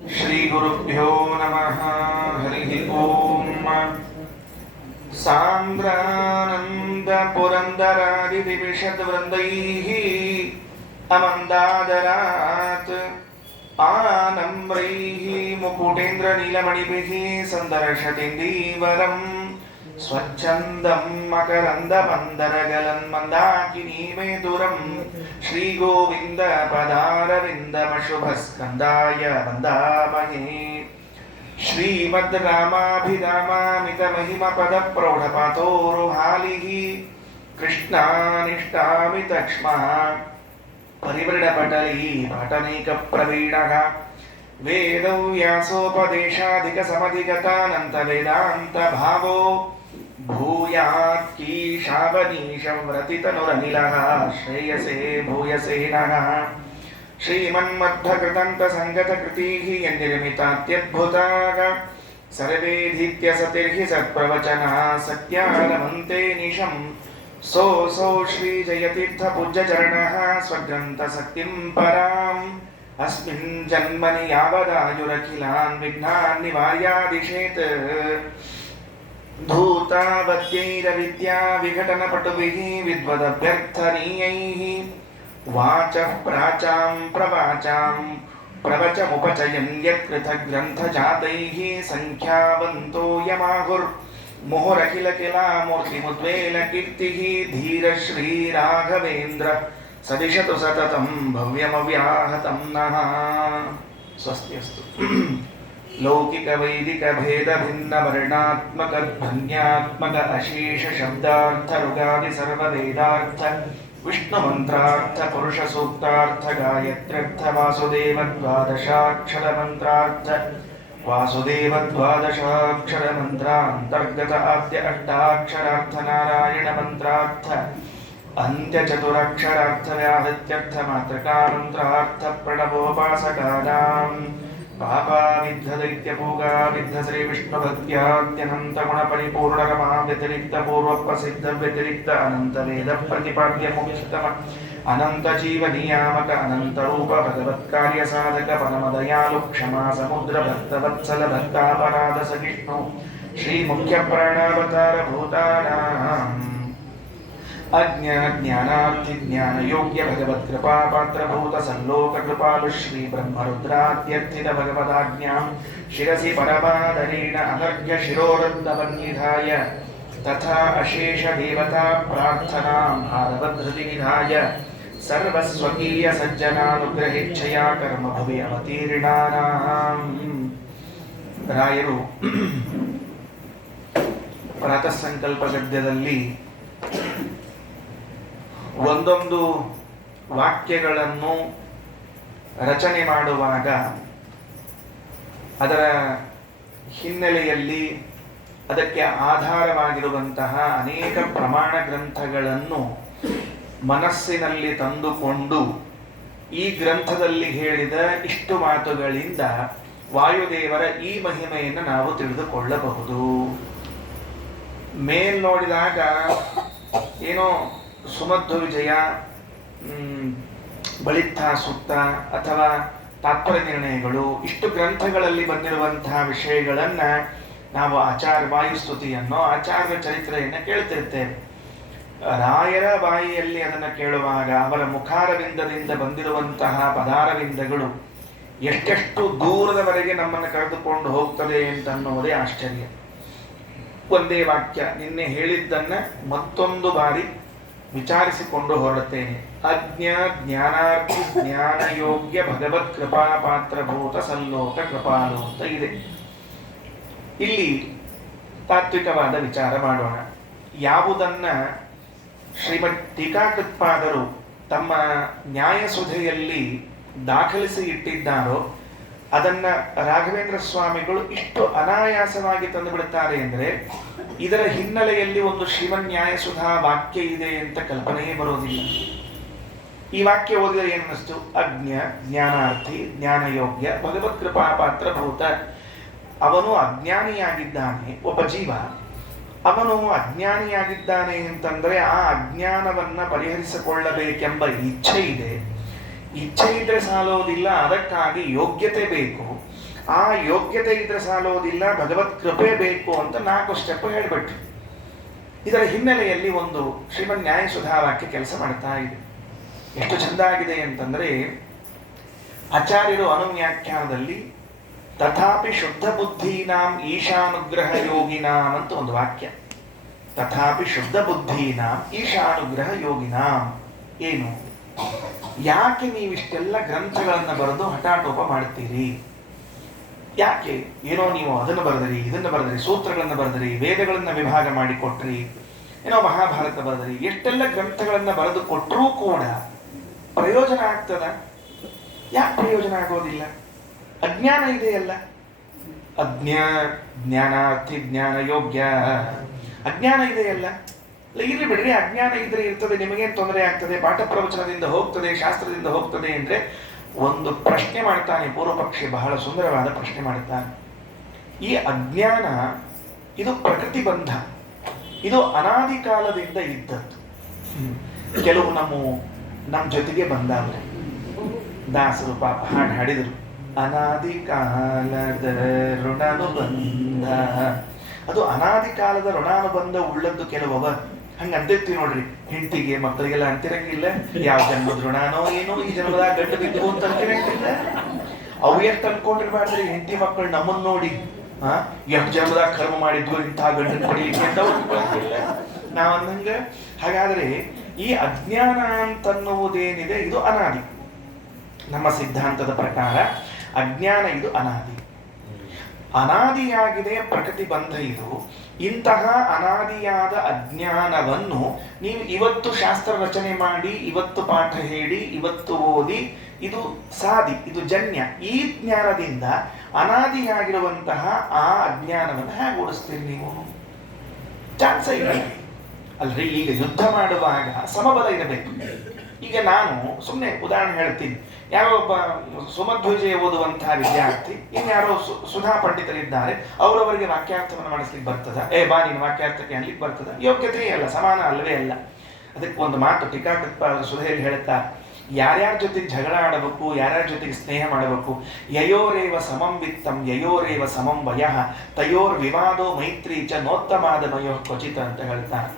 श्रीगुरुभ्यो नमः। हरिः ओम्। सान्द्रानन्दपुरन्दरादिविशद्वृन्दैः अमन्दादरात् आनम्रैः मुकुटेन्द्रनीलमणिभिः सन्दर्शतीन्दीवरम् स्वच्छन्दं मकरन्दमन्दरगलन्मन्दाकिनीमेदुरं श्रीगोविन्दपदारविन्दमशुभस्कन्दाय वन्दामहे। श्रीमद् रामाभिरामामितमहिमपदप्रौढपातोरुहालिः कृष्णानिष्टामितक्ष्मः परिवृढपटली पाटनैकप्रवीणः वेदव्यासोपदेशाधिकसमधिगतानन्तवेदान्तभावो भूयात्कीशावनीशव्रतितनुरनिलः श्रेयसे भूयसे नः। श्रीमन्मध्वकृतन्तसङ्गतकृतिः यन्निर्मितात्यद्भुताः सर्वेधीत्यसतिर्हि सत्प्रवचनः सत्यानमन्ते निशम् सो श्रीजयतीर्थपूज्यचरणः स्वग्रन्थशक्तिं पराम् अस्मिन् जन्मनि यावदायुरखिलान् विघ्नान् निवार्यादिशेत् धूतावद्यैरविद्या विघटनपटुभिः विद्वदभ्यर्थनीयैः वाचः प्राचां प्रवाचां प्रवचमुपचयन् यत्कृतग्रन्थजातैः संख्यावन्तो यमाहुर्मुहुरखिलकिलामूर्तिमुद्वेलकीर्तिः धीरश्रीराघवेन्द्र सदिशतु सततं भव्यमव्याहतं नः। स्वस्ति अस्तु। लौकिकवैदिकभेदभिन्नवर्णात्मकध्वन्यात्मक अशेषशब्दार्थरुगादि सर्ववेदार्थ विष्णुमन्त्रार्थ पुरुषसूक्तार्थ गायत्र्यर्थ वासुदेवद्वादशाक्षरमन्त्रार्थ वासुदेवद्वादशाक्षरमन्त्रान्तर्गत आद्य अष्टाक्षरार्थ नारायणमन्त्रार्थ अन्त्यचतुरक्षरार्थव्याहृत्यर्थमात्रकामन्त्रार्थ प्रणवोपासकानां पापाविद्धदैत्यभोगाविद्धश्रीविष्णुभक्त्याद्यनन्तगुणपरिपूर्णरमाव्यतिरिक्तपूर्वप्रसिद्धव्यतिरिक्त अनन्तवेदप्रतिपाद्यमुख्यतम अनन्तजीवनीयामक अनन्तरूप भगवत्कार्यसाधक परमदयालु क्षमा समुद्रभक्तवत्सल भक्तापराधसहिष्णु श्रीमुख्यप्राणावतारभूतानाम् अज्ञानार्थि ज्ञानयोग्य भगवत्कृपा पात्रभूत सल्लोक कृपालु श्री ब्रह्मरुद्राद्यर्थित भगवदाज्ञां शिरसि परमादरेण अनर्घ्य शिरोरन्दवन्निधाय तथा अशेष देवता प्रार्थनां भारवधृति निधाय सर्वस्वकीय सज्जनानुग्रहेच्छया कर्म भवे अवतीर्णानां। ರಾಯರು ಪ್ರಾತಃ ಸಂಕಲ್ಪ ಗದ್ಯದಲ್ಲಿ ಒಂದೊಂದು ವಾಕ್ಯಗಳನ್ನು ರಚನೆ ಮಾಡುವಾಗ ಅದರ ಹಿನ್ನೆಲೆಯಲ್ಲಿ ಅದಕ್ಕೆ ಆಧಾರವಾಗಿರುವಂತಹ ಅನೇಕ ಪ್ರಮಾಣ ಗ್ರಂಥಗಳನ್ನು ಮನಸ್ಸಿನಲ್ಲಿ ತಂದುಕೊಂಡು ಈ ಗ್ರಂಥದಲ್ಲಿ ಹೇಳಿದ ಇಷ್ಟು ಮಾತುಗಳಿಂದ ವಾಯುದೇವರ ಈ ಮಹಿಮೆಯನ್ನು ನಾವು ತಿಳಿದುಕೊಳ್ಳಬಹುದು. ಮೇಲ್ ನೋಡಿದಾಗ ಏನೋ ಸುಮಧ್ವ ವಿಜಯ, ಬಳಿತ್ಥ ಸೂಕ್ತ ಅಥವಾ ತಾತ್ಪರ್ಯ ನಿರ್ಣಯಗಳು, ಇಷ್ಟು ಗ್ರಂಥಗಳಲ್ಲಿ ಬಂದಿರುವಂತಹ ವಿಷಯಗಳನ್ನ ನಾವು ವಾಯುಸ್ತುತಿಯನ್ನು ಆಚಾರ್ಯ ಚರಿತ್ರೆಯನ್ನು ಕೇಳ್ತಿರ್ತೇವೆ. ರಾಯರ ಬಾಯಿಯಲ್ಲಿ ಅದನ್ನು ಕೇಳುವಾಗ ಅವರ ಮುಖಾರವಿಂದದಿಂದ ಬಂದಿರುವಂತಹ ಪದಾರವಿಂದಗಳು ಎಷ್ಟೆಷ್ಟು ದೂರದವರೆಗೆ ನಮ್ಮನ್ನು ಕರೆದುಕೊಂಡು ಹೋಗ್ತದೆ ಅಂತನ್ನುವುದೇ ಆಶ್ಚರ್ಯ. ಒಂದೇ ವಾಕ್ಯ ನಿನ್ನೆ ಹೇಳಿದ್ದನ್ನ ಮತ್ತೊಂದು ಬಾರಿ ವಿಚಾರಿಸಿಕೊಂಡು ಹೊರಡುತ್ತೇನೆ. ಜ್ಞಾನಾರ್ಥಿ ಜ್ಞಾನಯೋಗ್ಯ ಭಗವತ್ ಕೃಪಾ ಪಾತ್ರಭೂತ ಸಲ್ಲೋಕ ಕೃಪಾಲು ಅಂತ ಇದೆ. ಇಲ್ಲಿ ತಾತ್ವಿಕವಾದ ವಿಚಾರ ಮಾಡೋಣ. ಯಾವುದನ್ನ ಶ್ರೀಮದ್ ಟೀಕಾಕೃತ್ಪಾದರು ತಮ್ಮ ನ್ಯಾಯಸುಧೆಯಲ್ಲಿ ದಾಖಲಿಸಿ ಇಟ್ಟಿದ್ದಾರೋ ಅದನ್ನ ರಾಘವೇಂದ್ರ ಸ್ವಾಮಿಗಳು ಇಷ್ಟು ಅನಾಯಾಸವಾಗಿ ತಂದು ಬಿಡುತ್ತಾರೆ ಅಂದರೆ ಇದರ ಹಿನ್ನೆಲೆಯಲ್ಲಿ ಒಂದು ಶ್ರೀಮನ್ಯಾಯಸುಧಾ ವಾಕ್ಯ ಇದೆ ಅಂತ ಕಲ್ಪನೆಯೇ ಬರೋದಿಲ್ಲ. ಈ ವಾಕ್ಯ ಓದಿದರೆ ಏನನ್ನಿಸ್ತು? ಜ್ಞಾನಾರ್ಥಿ ಜ್ಞಾನಯೋಗ್ಯ ಭಗವತ್ ಕೃಪಾ ಪಾತ್ರಭೂತ. ಅವನು ಅಜ್ಞಾನಿಯಾಗಿದ್ದಾನೆ, ಒಬ್ಬ ಜೀವ. ಅವನು ಅಜ್ಞಾನಿಯಾಗಿದ್ದಾನೆ ಅಂತಂದ್ರೆ ಆ ಅಜ್ಞಾನವನ್ನ ಪರಿಹರಿಸಿಕೊಳ್ಳಬೇಕೆಂಬ ಇಚ್ಛೆ ಇದೆ. ಇಚ್ಛೆ ಇದ್ರೆ ಸಾಲೋದಿಲ್ಲ, ಅದಕ್ಕಾಗಿ ಯೋಗ್ಯತೆ ಬೇಕು. ಆ ಯೋಗ್ಯತೆ ಇದ್ರೆ ಸಾಲೋದಿಲ್ಲ, ಭಗವತ್ ಕೃಪೆ ಬೇಕು ಅಂತ 4 ಸ್ಟೆಪ್ ಹೇಳಿಬಿಟ್ರು. ಇದರ ಹಿನ್ನೆಲೆಯಲ್ಲಿ ಒಂದು ಶ್ರೀಮನ್ ನ್ಯಾಯ ಸುಧಾವಾಕ್ಯ ಕೆಲಸ ಮಾಡ್ತಾ ಇದೆ. ಎಷ್ಟು ಚಂದ ಆಗಿದೆ ಅಂತಂದ್ರೆ, ಆಚಾರ್ಯರು ಅನುವ್ಯಾಖ್ಯಾನದಲ್ಲಿ ತಥಾಪಿ ಶುದ್ಧ ಬುದ್ಧೀನಾಂ ಈಶಾನುಗ್ರಹ ಯೋಗಿನಾಂ ಅಂತ ಒಂದು ವಾಕ್ಯ. ತಥಾಪಿ ಶುದ್ಧ ಬುದ್ಧೀನಾಂ ಈಶಾನುಗ್ರಹ ಯೋಗಿನಾಂ. ಏನು, ಯಾಕೆ ನೀವಿಷ್ಟೆಲ್ಲ ಗ್ರಂಥಗಳನ್ನು ಬರೆದು ಹಠಾಟೋಪ ಮಾಡ್ತೀರಿ? ಯಾಕೆ? ಏನೋ ನೀವು ಅದನ್ನು ಬರೆದಿರಿ, ಇದನ್ನು ಬರೆದಿರಿ, ಸೂತ್ರಗಳನ್ನು ಬರೆದಿರಿ, ವೇದಗಳನ್ನು ವಿಭಾಗ ಮಾಡಿಕೊಟ್ರಿ, ಏನೋ ಮಹಾಭಾರತ ಬರೆದಿರಿ, ಎಷ್ಟೆಲ್ಲ ಗ್ರಂಥಗಳನ್ನು ಬರೆದು ಕೊಟ್ಟರೂ ಕೂಡ ಪ್ರಯೋಜನ ಆಗ್ತದ? ಯಾಕೆ ಪ್ರಯೋಜನ ಆಗೋದಿಲ್ಲ? ಅಜ್ಞಾನ ಇದೆಯಲ್ಲ. ಜ್ಞಾನಾರ್ಥಿ ಜ್ಞಾನ ಯೋಗ್ಯ. ಅಜ್ಞಾನ ಇದೆಯಲ್ಲ. ಇರ್ಲಿ ಬಿಡ್ರಿ, ಅಜ್ಞಾನ ಇದ್ರೆ ಇರ್ತದೆ, ನಿಮಗೇನು ತೊಂದರೆ ಆಗ್ತದೆ, ಪಾಠ ಪ್ರವಚನದಿಂದ ಹೋಗ್ತದೆ, ಶಾಸ್ತ್ರದಿಂದ ಹೋಗ್ತದೆ ಅಂದ್ರೆ ಒಂದು ಪ್ರಶ್ನೆ ಮಾಡ್ತಾನೆ ಪೂರ್ವ ಪಕ್ಷಿ, ಬಹಳ ಸುಂದರವಾದ ಪ್ರಶ್ನೆ ಮಾಡ್ತಾನೆ. ಈ ಅಜ್ಞಾನ ಇದು ಪ್ರಕೃತಿ ಬಂಧ, ಇದು ಅನಾದಿ ಕಾಲದಿಂದ ಇದ್ದದ್ದು. ಕೆಲವು ನಮ್ಮ ಜೊತೆಗೆ ಬಂದಾದ್ರೆ ದಾಸರು ಪಾಪ ಹಾಡು ಹಾಡಿದರು, ಅನಾದಿ ಕಾಲದ ಋಣಾನುಬಂಧ. ಅದು ಅನಾದಿ ಕಾಲದ ಋಣಾನುಬಂಧ ಉಳ್ಳದ್ದು ಕೆಲವವ. ಹಂಗ ಅಂತಿರ್ತೀವಿ ನೋಡ್ರಿ, ಹೆಂಡತಿಗೆ ಮಕ್ಕಳಿಗೆಲ್ಲ ಅಂತಿರಂಗಿಲ್ಲ, ಯಾವ ಜನ್ಮದ ಋಣಾನೋ ಏನೋ ಈ ಜನ್ಮದಾಗ ಗಂಡು ಬಿದ್ದು ಅಂತ ಅಂತಿರಂಗಿಲ್ಲ. ಅವು ಎಷ್ಟು ಅನ್ಕೊಂಡಿರ್ಬಾರ್ದ್ರಿ, ಹೆಂಡತಿ ಮಕ್ಕಳು ನಮ್ಮನ್ನ ನೋಡಿ ಎಷ್ಟು ಜನ್ಮದಾಗ ಕರ್ಮ ಮಾಡಿದ್ವು ಇಂತಹ ಗಂಡನ ಪಡೀಲಿಕ್ಕೆ ಅಂತ ಅನ್ಕೊಳ್ಳಂಗಿಲ್ಲ ನಾವ್ ಅಂದಂಗ. ಹಾಗಾದ್ರೆ ಈ ಅಜ್ಞಾನ ಅಂತನ್ನುವುದೇನಿದೆ ಇದು ಅನಾದಿ. ನಮ್ಮ ಸಿದ್ಧಾಂತದ ಪ್ರಕಾರ ಅಜ್ಞಾನ ಇದು ಅನಾದಿ, ಅನಾದಿಯಾಗಿದೆ ಪ್ರಕೃತಿ ಬಂಧ ಇದು. ಇಂತಹ ಅನಾದಿಯಾದ ಅಜ್ಞಾನವನ್ನು ನೀವು ಇವತ್ತು ಶಾಸ್ತ್ರ ರಚನೆ ಮಾಡಿ, ಇವತ್ತು ಪಾಠ ಹೇಳಿ, ಇವತ್ತು ಓದಿ, ಇದು ಸಾದಿ, ಇದು ಜನ್ಯ. ಈ ಜ್ಞಾನದಿಂದ ಅನಾದಿಯಾಗಿರುವಂತಹ ಆ ಅಜ್ಞಾನವನ್ನು ಹೇಗೆ ಓಡಿಸ್ತೀರಿ ನೀವು? ಚಾನ್ಸ ಇಲ್ಲ ಅಲ್ರಿ. ಈಗ ಯುದ್ಧ ಮಾಡುವಾಗ ಸಮಬಲ ಇರಬೇಕು. ಈಗ ನಾನು ಸುಮ್ಮನೆ ಉದಾಹರಣೆ ಹೇಳ್ತೀನಿ, ಯಾರೋ ಒಬ್ಬ ಸುಮಧ್ವಜೆ ಓದುವಂತಹ ವಿದ್ಯಾರ್ಥಿ, ಇನ್ಯಾರೋ ಸುಧಾ ಪಂಡಿತರಿದ್ದಾರೆ, ಅವರವರಿಗೆ ವಾಕ್ಯಾರ್ಥವನ್ನು ಮಾಡಿಸ್ಲಿಕ್ಕೆ ಬರ್ತದ? ಬಾ ನೀನು ವಾಕ್ಯಾರ್ಥಕ್ಕೆ ಅನ್ಲಿಕ್ಕೆ ಬರ್ತದ? ಯೋಗ್ಯತೆಯೇ ಅಲ್ಲ, ಸಮಾನ ಅಲ್ಲವೇ ಅಲ್ಲ. ಅದಕ್ಕೆ ಒಂದು ಮಾತು ಟೀಕಾಕೃತ್ಪಾದ ಸುಧೆಯಲ್ಲಿ ಹೇಳ್ತಾ, ಯಾರ್ಯಾರ ಜೊತೆಗೆ ಜಗಳ ಆಡಬೇಕು, ಯಾರ್ಯಾರ ಜೊತೆಗೆ ಸ್ನೇಹ ಮಾಡಬೇಕು, ಯಯೋರೇವ ಸಮಂ ವಿತ್ತಂ ಯಯೋರೇವ ಸಮಂ ವಯಃ ತಯೋರ್ ವಿವಾದೋ ಮೈತ್ರಿ ಚ ನೋತ್ತಮಾದ ಮಯೋ ಕ್ವಚಿತ ಅಂತ ಹೇಳ್ತಾರೆ.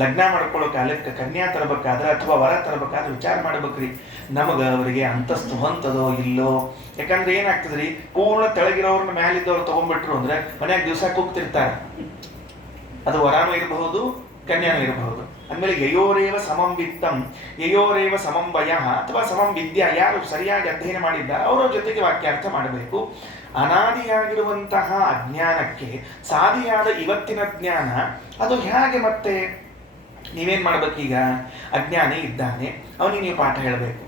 ಲಗ್ನ ಮಾಡ್ಕೊಳ್ಳೋಕೆ ಅಲೆಕ್ಕ ಕನ್ಯಾ ತರಬೇಕಾದ್ರೆ ಅಥವಾ ವರ ತರಬೇಕಾದ್ರೆ ವಿಚಾರ ಮಾಡ್ಬೇಕ್ರಿ, ನಮಗ ಅವರಿಗೆ ಅಂತಸ್ತು ಹೊಂತದೋ ಇಲ್ಲೋ. ಯಾಕಂದ್ರೆ ಏನಾಗ್ತದ್ರಿ, ಪೂರ್ಣ ತೆಳಗಿರೋರ್ನ ಮ್ಯಾಲಿದ್ದವ್ರು ತಗೊಂಡ್ಬಿಟ್ರು ಅಂದ್ರೆ ಮನ್ಯಾಗ ದಿವಸ ಕೂಗ್ತಿರ್ತಾರೆ. ಅದು ವರಾನು ಇರಬಹುದು, ಕನ್ಯಾನು ಇರಬಹುದು. ಅಂದ್ಮೇಲೆ ಯಯೋರೇವ ಸಮಂ ವಿತ್ತಂ ಯಯೋರೇವ ಸಮಂ ವಯಃ ಅಥವಾ ಸಮಂ ವಿದ್ಯಾ, ಯಾರು ಸರಿಯಾಗಿ ಅಧ್ಯಯನ ಮಾಡಿದ್ದಾರೆ ಅವರ ಜೊತೆಗೆ ವಾಕ್ಯಾರ್ಥ ಮಾಡಬೇಕು. ಅನಾದಿಯಾಗಿರುವಂತಹ ಅಜ್ಞಾನಕ್ಕೆ ಸಾದಿಯಾದ ಇವತ್ತಿನ ಜ್ಞಾನ ಅದು ಹೇಗೆ? ಮತ್ತೆ ನೀವೇನ್ ಮಾಡ್ಬೇಕೀಗ? ಅಜ್ಞಾನಿ ಇದ್ದಾನೆ, ಅವನಿಗೆ ನೀವು ಪಾಠ ಹೇಳಬೇಕು.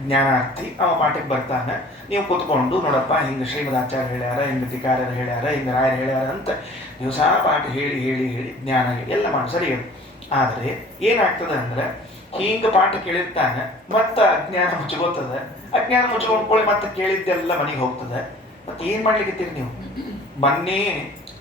ಜ್ಞಾನಾರ್ಥಿ ಅವ ಪಾಠಕ್ಕೆ ಬರ್ತಾನೆ, ನೀವು ಕೂತ್ಕೊಂಡು ನೋಡಪ್ಪ ಹಿಂಗೆ ಶ್ರೀಮದಾಚಾರ್ಯ ಹೇಳ್ಯಾರ, ಹಿಂಗೆ ಟೀಕಾರ್ಯರು ಹೇಳ್ಯಾರ, ಹಿಂಗೆ ರಾಯರು ಹೇಳ್ಯಾರ ಅಂತ ದಿವಸ ಪಾಠ ಹೇಳಿ ಹೇಳಿ ಹೇಳಿ ಜ್ಞಾನ ಎಲ್ಲ ಮಾಡಿ ಸರಿ. ಆದರೆ ಏನಾಗ್ತದೆ ಅಂದ್ರೆ, ಹಿಂಗ ಪಾಠ ಕೇಳಿರ್ತಾನೆ, ಮತ್ತ ಅಜ್ಞಾನ ಮುಚ್ಕೋತದ. ಅಜ್ಞಾನ ಮುಚ್ಕೊಂಡ್ಕೊಳ್ಳಿ ಮತ್ತೆ ಕೇಳಿದ್ದೆಲ್ಲ ಮನೆಗೆ ಹೋಗ್ತದೆ. ಮತ್ತೆ ಏನ್ ಮಾಡ್ಲಿಕ್ಕಿರ್ತೀರಿ ನೀವು? ಮೊನ್ನೆ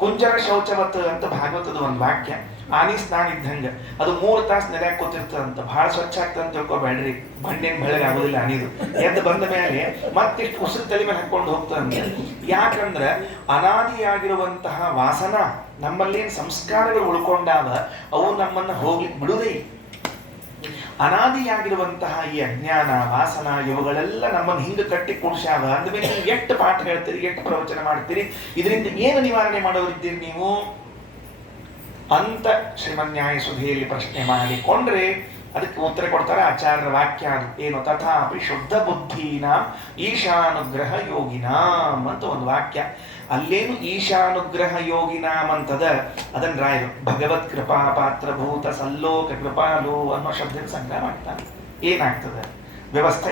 ಕುಂಜರ ಶೌಚವತ್ ಅಂತ ಭಾಗವತದ ಒಂದು ವಾಕ್ಯ, ಆನಿ ಸ್ನಾನ ಇದ್ದಂಗ ಅದು 3 ತಾಸು ನೆಲೆ ಕೂತಿರ್ತದಂತ, ಬಹಳ ಸ್ವಚ್ಛ ಆಗ್ತದಂತ ತಿಳ್ಕೊಬೇಡ್ರಿ. ಬಂಡೇನ್ ಬೆಳಗ್ಗೆ ಆಗೋದಿಲ್ಲ ಅನಿದು. ಎದ್ದು ಬಂದ ಮೇಲೆ ಮತ್ತಿಷ್ಟು ಉಸಿರು ತಲೆ ಮೇಲೆ ಹಾಕೊಂಡು ಹೋಗ್ತದಂತ. ಯಾಕಂದ್ರ ಅನಾದಿಯಾಗಿರುವಂತಹ ವಾಸನ ನಮ್ಮಲ್ಲೇನು ಸಂಸ್ಕಾರಗಳು ಉಳ್ಕೊಂಡಾವ, ಅವು ನಮ್ಮನ್ನ ಹೋಗ್ಲಿಕ್ಕೆ ಬಿಡುವುದೇ. ಅನಾದಿಯಾಗಿರುವಂತಹ ಈ ಅಜ್ಞಾನ ವಾಸನ ಇವುಗಳೆಲ್ಲ ನಮ್ಮನ್ನು ಹಿಂಗೆ ಕಟ್ಟಿ ಕೂಡ್ಸ್ಯಾವ. ಅಂದಮೇಲೆ ನೀವು ಎಷ್ಟು ಪಾಠ ಹೇಳ್ತೀರಿ, ಎಷ್ಟು ಪ್ರವಚನ ಮಾಡ್ತೀರಿ, ಇದರಿಂದ ಏನು ನಿವಾರಣೆ ಮಾಡೋರಿದ್ದೀರಿ ನೀವು ಅಂತ ಶ್ರೀಮನ್ಯಾಯ ಸುಧೆಯಲ್ಲಿ ಪ್ರಶ್ನೆ ಮಾಡಿಕೊಂಡ್ರೆ ಅದಕ್ಕೆ ಉತ್ತರ ಕೊಡ್ತಾರೆ ಆಚಾರ್ಯರ ವಾಕ್ಯ. ಅದು ಏನು? ತಥಾಪಿ ಶುದ್ಧ ಬುದ್ಧೀನಾಂ ಈಶಾನುಗ್ರಹ ಯೋಗಿನಾಂ ಅಂತ ಒಂದು ವಾಕ್ಯ. ಅಲ್ಲೇನು ಈಶಾನುಗ್ರಹ ಯೋಗಿನಾಂ ಅಂತದ, ಅದನ್ನ ರಾಯರು ಭಗವತ್ ಕೃಪಾ ಪಾತ್ರಭೂತ ಸಲ್ಲೋಕ ಕೃಪಾಲು ಅನ್ನೋ ಶಬ್ದದ ಸಂಗ್ರಹ ಮಾಡ್ತಾನೆ. ಏನಾಗ್ತದೆ? ವ್ಯವಸ್ಥೆ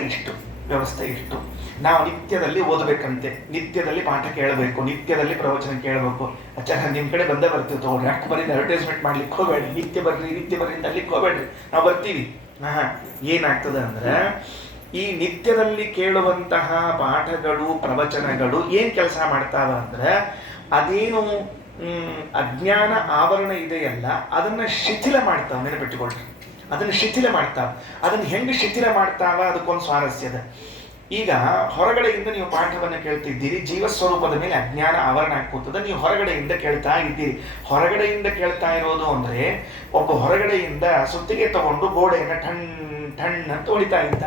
ಇಷ್ಟು ನಾವು ನಿತ್ಯದಲ್ಲಿ ಓದಬೇಕಂತೆ, ನಿತ್ಯದಲ್ಲಿ ಪಾಠ ಕೇಳಬೇಕು, ನಿತ್ಯದಲ್ಲಿ ಪ್ರವಚನ ಕೇಳಬೇಕು. ಆಚಾರ್ಯ ನಿಮ್ ಕಡೆ ಬಂದೇ ಬರ್ತೀವಿ ತಗೊಳ್ರಿ, ಅಷ್ಟು ಬರೀ ಅಡ್ವರ್ಟೈಸ್ಮೆಂಟ್ ಮಾಡ್ಲಿಕ್ಕೆ ಹೋಗ್ಬೇಡ್ರಿ, ನಿತ್ಯ ಬರ್ರಿ ಅಂತ ಅಲ್ಲಿಗೆ ಹೋಗ್ಬೇಡ್ರಿ, ನಾವು ಬರ್ತೀವಿ. ಏನಾಗ್ತದೆ ಅಂದ್ರೆ, ಈ ನಿತ್ಯದಲ್ಲಿ ಕೇಳುವಂತಹ ಪಾಠಗಳು ಪ್ರವಚನಗಳು ಏನ್ ಕೆಲಸ ಮಾಡ್ತಾವ ಅಂದ್ರೆ, ಅದೇನು ಅಜ್ಞಾನ ಆವರಣ ಇದೆಯಲ್ಲ ಅದನ್ನ ಶಿಥಿಲ ಮಾಡ್ತಾವ. ನೆನಪಿಟ್ಟುಕೊಳ್ರಿ, ಅದನ್ನ ಶಿಥಿಲ ಮಾಡ್ತಾವ. ಅದನ್ನ ಹೆಂಗೆ ಶಿಥಿಲ ಮಾಡ್ತಾವ ಅದಕ್ಕೊಂದು ಸ್ವಾರಸ್ಯದ. ಈಗ ಹೊರಗಡೆಯಿಂದ ನೀವು ಪಾಠವನ್ನು ಕೇಳ್ತಿದ್ದೀರಿ, ಜೀವಸ್ವರೂಪದ ಮೇಲೆ ಅಜ್ಞಾನ ಆವರಣ ಕೂತದ, ನೀವು ಹೊರಗಡೆಯಿಂದ ಕೇಳ್ತಾ ಇದ್ದೀರಿ. ಹೊರಗಡೆಯಿಂದ ಕೇಳ್ತಾ ಇರೋದು ಅಂದ್ರೆ ಒಬ್ಬ ಹೊರಗಡೆಯಿಂದ ಸುತ್ತಿಗೆ ತಗೊಂಡು ಗೋಡೆಯನ್ನು ಠಣ್ ಠಣ್ ಅಂತ ಹೊಡಿತಾ ಇದ್ದ.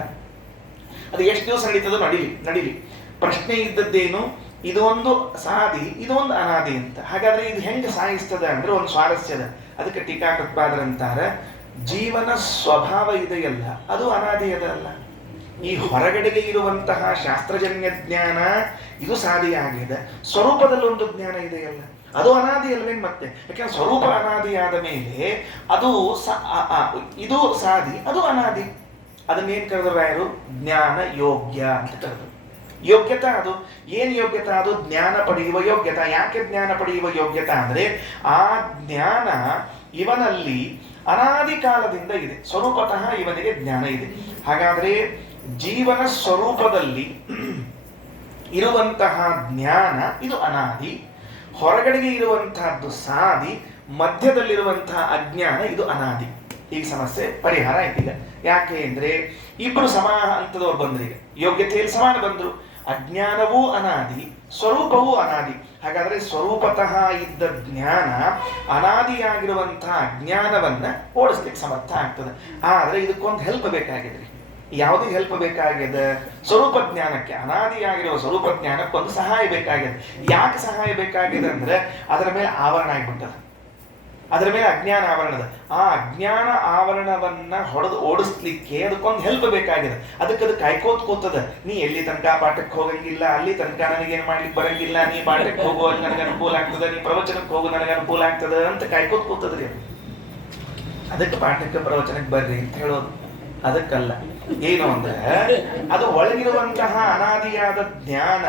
ಅದು ಎಷ್ಟು ದಿವಸ ನಡೀತದೋ ನಡಿಲಿ. ಪ್ರಶ್ನೆ ಇದ್ದದ್ದೇನು, ಇದು ಒಂದು ಸಾದಿ, ಇದು ಒಂದು ಅನಾದಿ ಅಂತ. ಹಾಗಾದ್ರೆ ಇದು ಹೆಂಗೆ ಸಾಯಿಸ್ತದ ಅಂದ್ರೆ ಒಂದು ಸ್ವಾರಸ್ಯದ. ಅದಕ್ಕೆ ಟೀಕಾಕೃತ್ಪಾದರಂತಾರ, ಜೀವನ ಸ್ವಭಾವ ಇದೆಯಲ್ಲ ಅದು ಅನಾದಿ ಅದಲ್ಲ. ಈ ಹೊರಗಡೆಗೆ ಇರುವಂತಹ ಶಾಸ್ತ್ರಜನ್ಯ ಜ್ಞಾನ ಇದು ಸಾದಿಯಾಗಿದೆ. ಸ್ವರೂಪದಲ್ಲಿ ಒಂದು ಜ್ಞಾನ ಇದೆಯಲ್ಲ ಅದು ಅನಾದಿ ಅಲ್ವೇನ್ ಮತ್ತೆ? ಯಾಕೆಂದ್ರೆ ಸ್ವರೂಪ ಅನಾದಿಯಾದ ಮೇಲೆ ಅದು ಇದು ಸಾದಿ, ಅದು ಅನಾದಿ. ಅದನ್ನೇನ್ ಕರೆದ್ರು ರಾಯರು? ಜ್ಞಾನ ಯೋಗ್ಯ ಅಂತ ಕರೆದ್ರು. ಯೋಗ್ಯತಾ ಅದು ಏನ್ ಯೋಗ್ಯತಾ? ಅದು ಜ್ಞಾನ ಪಡೆಯುವ ಯೋಗ್ಯತಾ. ಯಾಕೆ ಜ್ಞಾನ ಪಡೆಯುವ ಯೋಗ್ಯತಾ ಅಂದ್ರೆ ಆ ಜ್ಞಾನ ಇವನಲ್ಲಿ ಅನಾದಿ ಕಾಲದಿಂದ ಇದೆ, ಸ್ವರೂಪತಃ ಇವನಿಗೆ ಜ್ಞಾನ ಇದೆ. ಹಾಗಾದ್ರೆ ಜೀವನ ಸ್ವರೂಪದಲ್ಲಿ ಇರುವಂತಹ ಜ್ಞಾನ ಇದು ಅನಾದಿ, ಹೊರಗಡೆಗೆ ಇರುವಂತಹದ್ದು ಸಾದಿ, ಮಧ್ಯದಲ್ಲಿರುವಂತಹ ಅಜ್ಞಾನ ಇದು ಅನಾದಿ. ಈಗ ಸಮಸ್ಯೆ ಪರಿಹಾರ ಆಯ್ತೀಗ. ಯಾಕೆ ಅಂದ್ರೆ ಇಬ್ರು ಸಮಾನ ಹಂತದವ್ರು ಬಂದ್ರು. ಈಗ ಯೋಗ್ಯತೆಯಲ್ಲಿ ಸಮಾನ ಬಂದ್ರು. ಅಜ್ಞಾನವೂ ಅನಾದಿ, ಸ್ವರೂಪವೂ ಅನಾದಿ. ಹಾಗಾದ್ರೆ ಸ್ವರೂಪತಃ ಇದ್ದ ಜ್ಞಾನ ಅನಾದಿಯಾಗಿರುವಂತಹ ಅಜ್ಞಾನವನ್ನ ಓಡಿಸ್ಲಿಕ್ಕೆ ಸಮರ್ಥ ಆಗ್ತದೆ. ಆದ್ರೆ ಇದಕ್ಕೊಂದು ಹೆಲ್ಪ್ ಬೇಕಾಗಿದ್ರಿ. ಯಾವುದೇ ಹೆಲ್ಪ್ ಬೇಕಾಗಿದೆ? ಸ್ವರೂಪ ಜ್ಞಾನಕ್ಕೆ, ಅನಾದಿಯಾಗಿರುವ ಸ್ವರೂಪ ಜ್ಞಾನಕ್ಕೆ ಒಂದು ಸಹಾಯ ಬೇಕಾಗಿದೆ. ಯಾಕೆ ಸಹಾಯ ಬೇಕಾಗಿದೆ ಅಂದ್ರೆ ಅದರ ಮೇಲೆ ಆವರಣ ಆಗಿಬಿಟ್ಟದ, ಅದರ ಮೇಲೆ ಅಜ್ಞಾನ ಆವರಣದ. ಆ ಅಜ್ಞಾನ ಆವರಣವನ್ನ ಹೊಡೆದು ಓಡಿಸ್ಲಿಕ್ಕೆ ಅದಕ್ಕೊಂದು ಹೆಲ್ಪ್ ಬೇಕಾಗಿದೆ. ಅದಕ್ಕೆ ಕಾಯ್ಕೋತ್ ಕೂತದ. ನೀ ಎಲ್ಲಿ ತನಕ ಪಾಠಕ್ಕೆ ಹೋಗಂಗಿಲ್ಲ, ಅಲ್ಲಿ ತನಕ ನನಗೇನು ಮಾಡ್ಲಿಕ್ಕೆ ಬರಂಗಿಲ್ಲ, ನೀ ಪಾಠಕ್ಕೆ ಹೋಗೋ ಅಲ್ಲಿ ನನಗೆ ಅನುಕೂಲ ಆಗ್ತದ, ನೀ ಪ್ರವಚನಕ್ಕೆ ಹೋಗೋ ನನಗೆ ಅನುಕೂಲ ಆಗ್ತದ ಅಂತ ಕಾಯ್ಕೋತ್ ಕೂತದ್ರಿ. ಅದಕ್ಕೆ ಪಾಠಕ್ಕೆ ಪ್ರವಚನಕ್ಕೆ ಬರ್ರಿ ಅಂತ ಹೇಳೋದು. ಅದಕ್ಕಲ್ಲ. ಏನು ಅಂದ್ರೆ ಅದು ಒಳಗಿರುವಂತಹ ಅನಾದಿಯಾದ ಜ್ಞಾನ,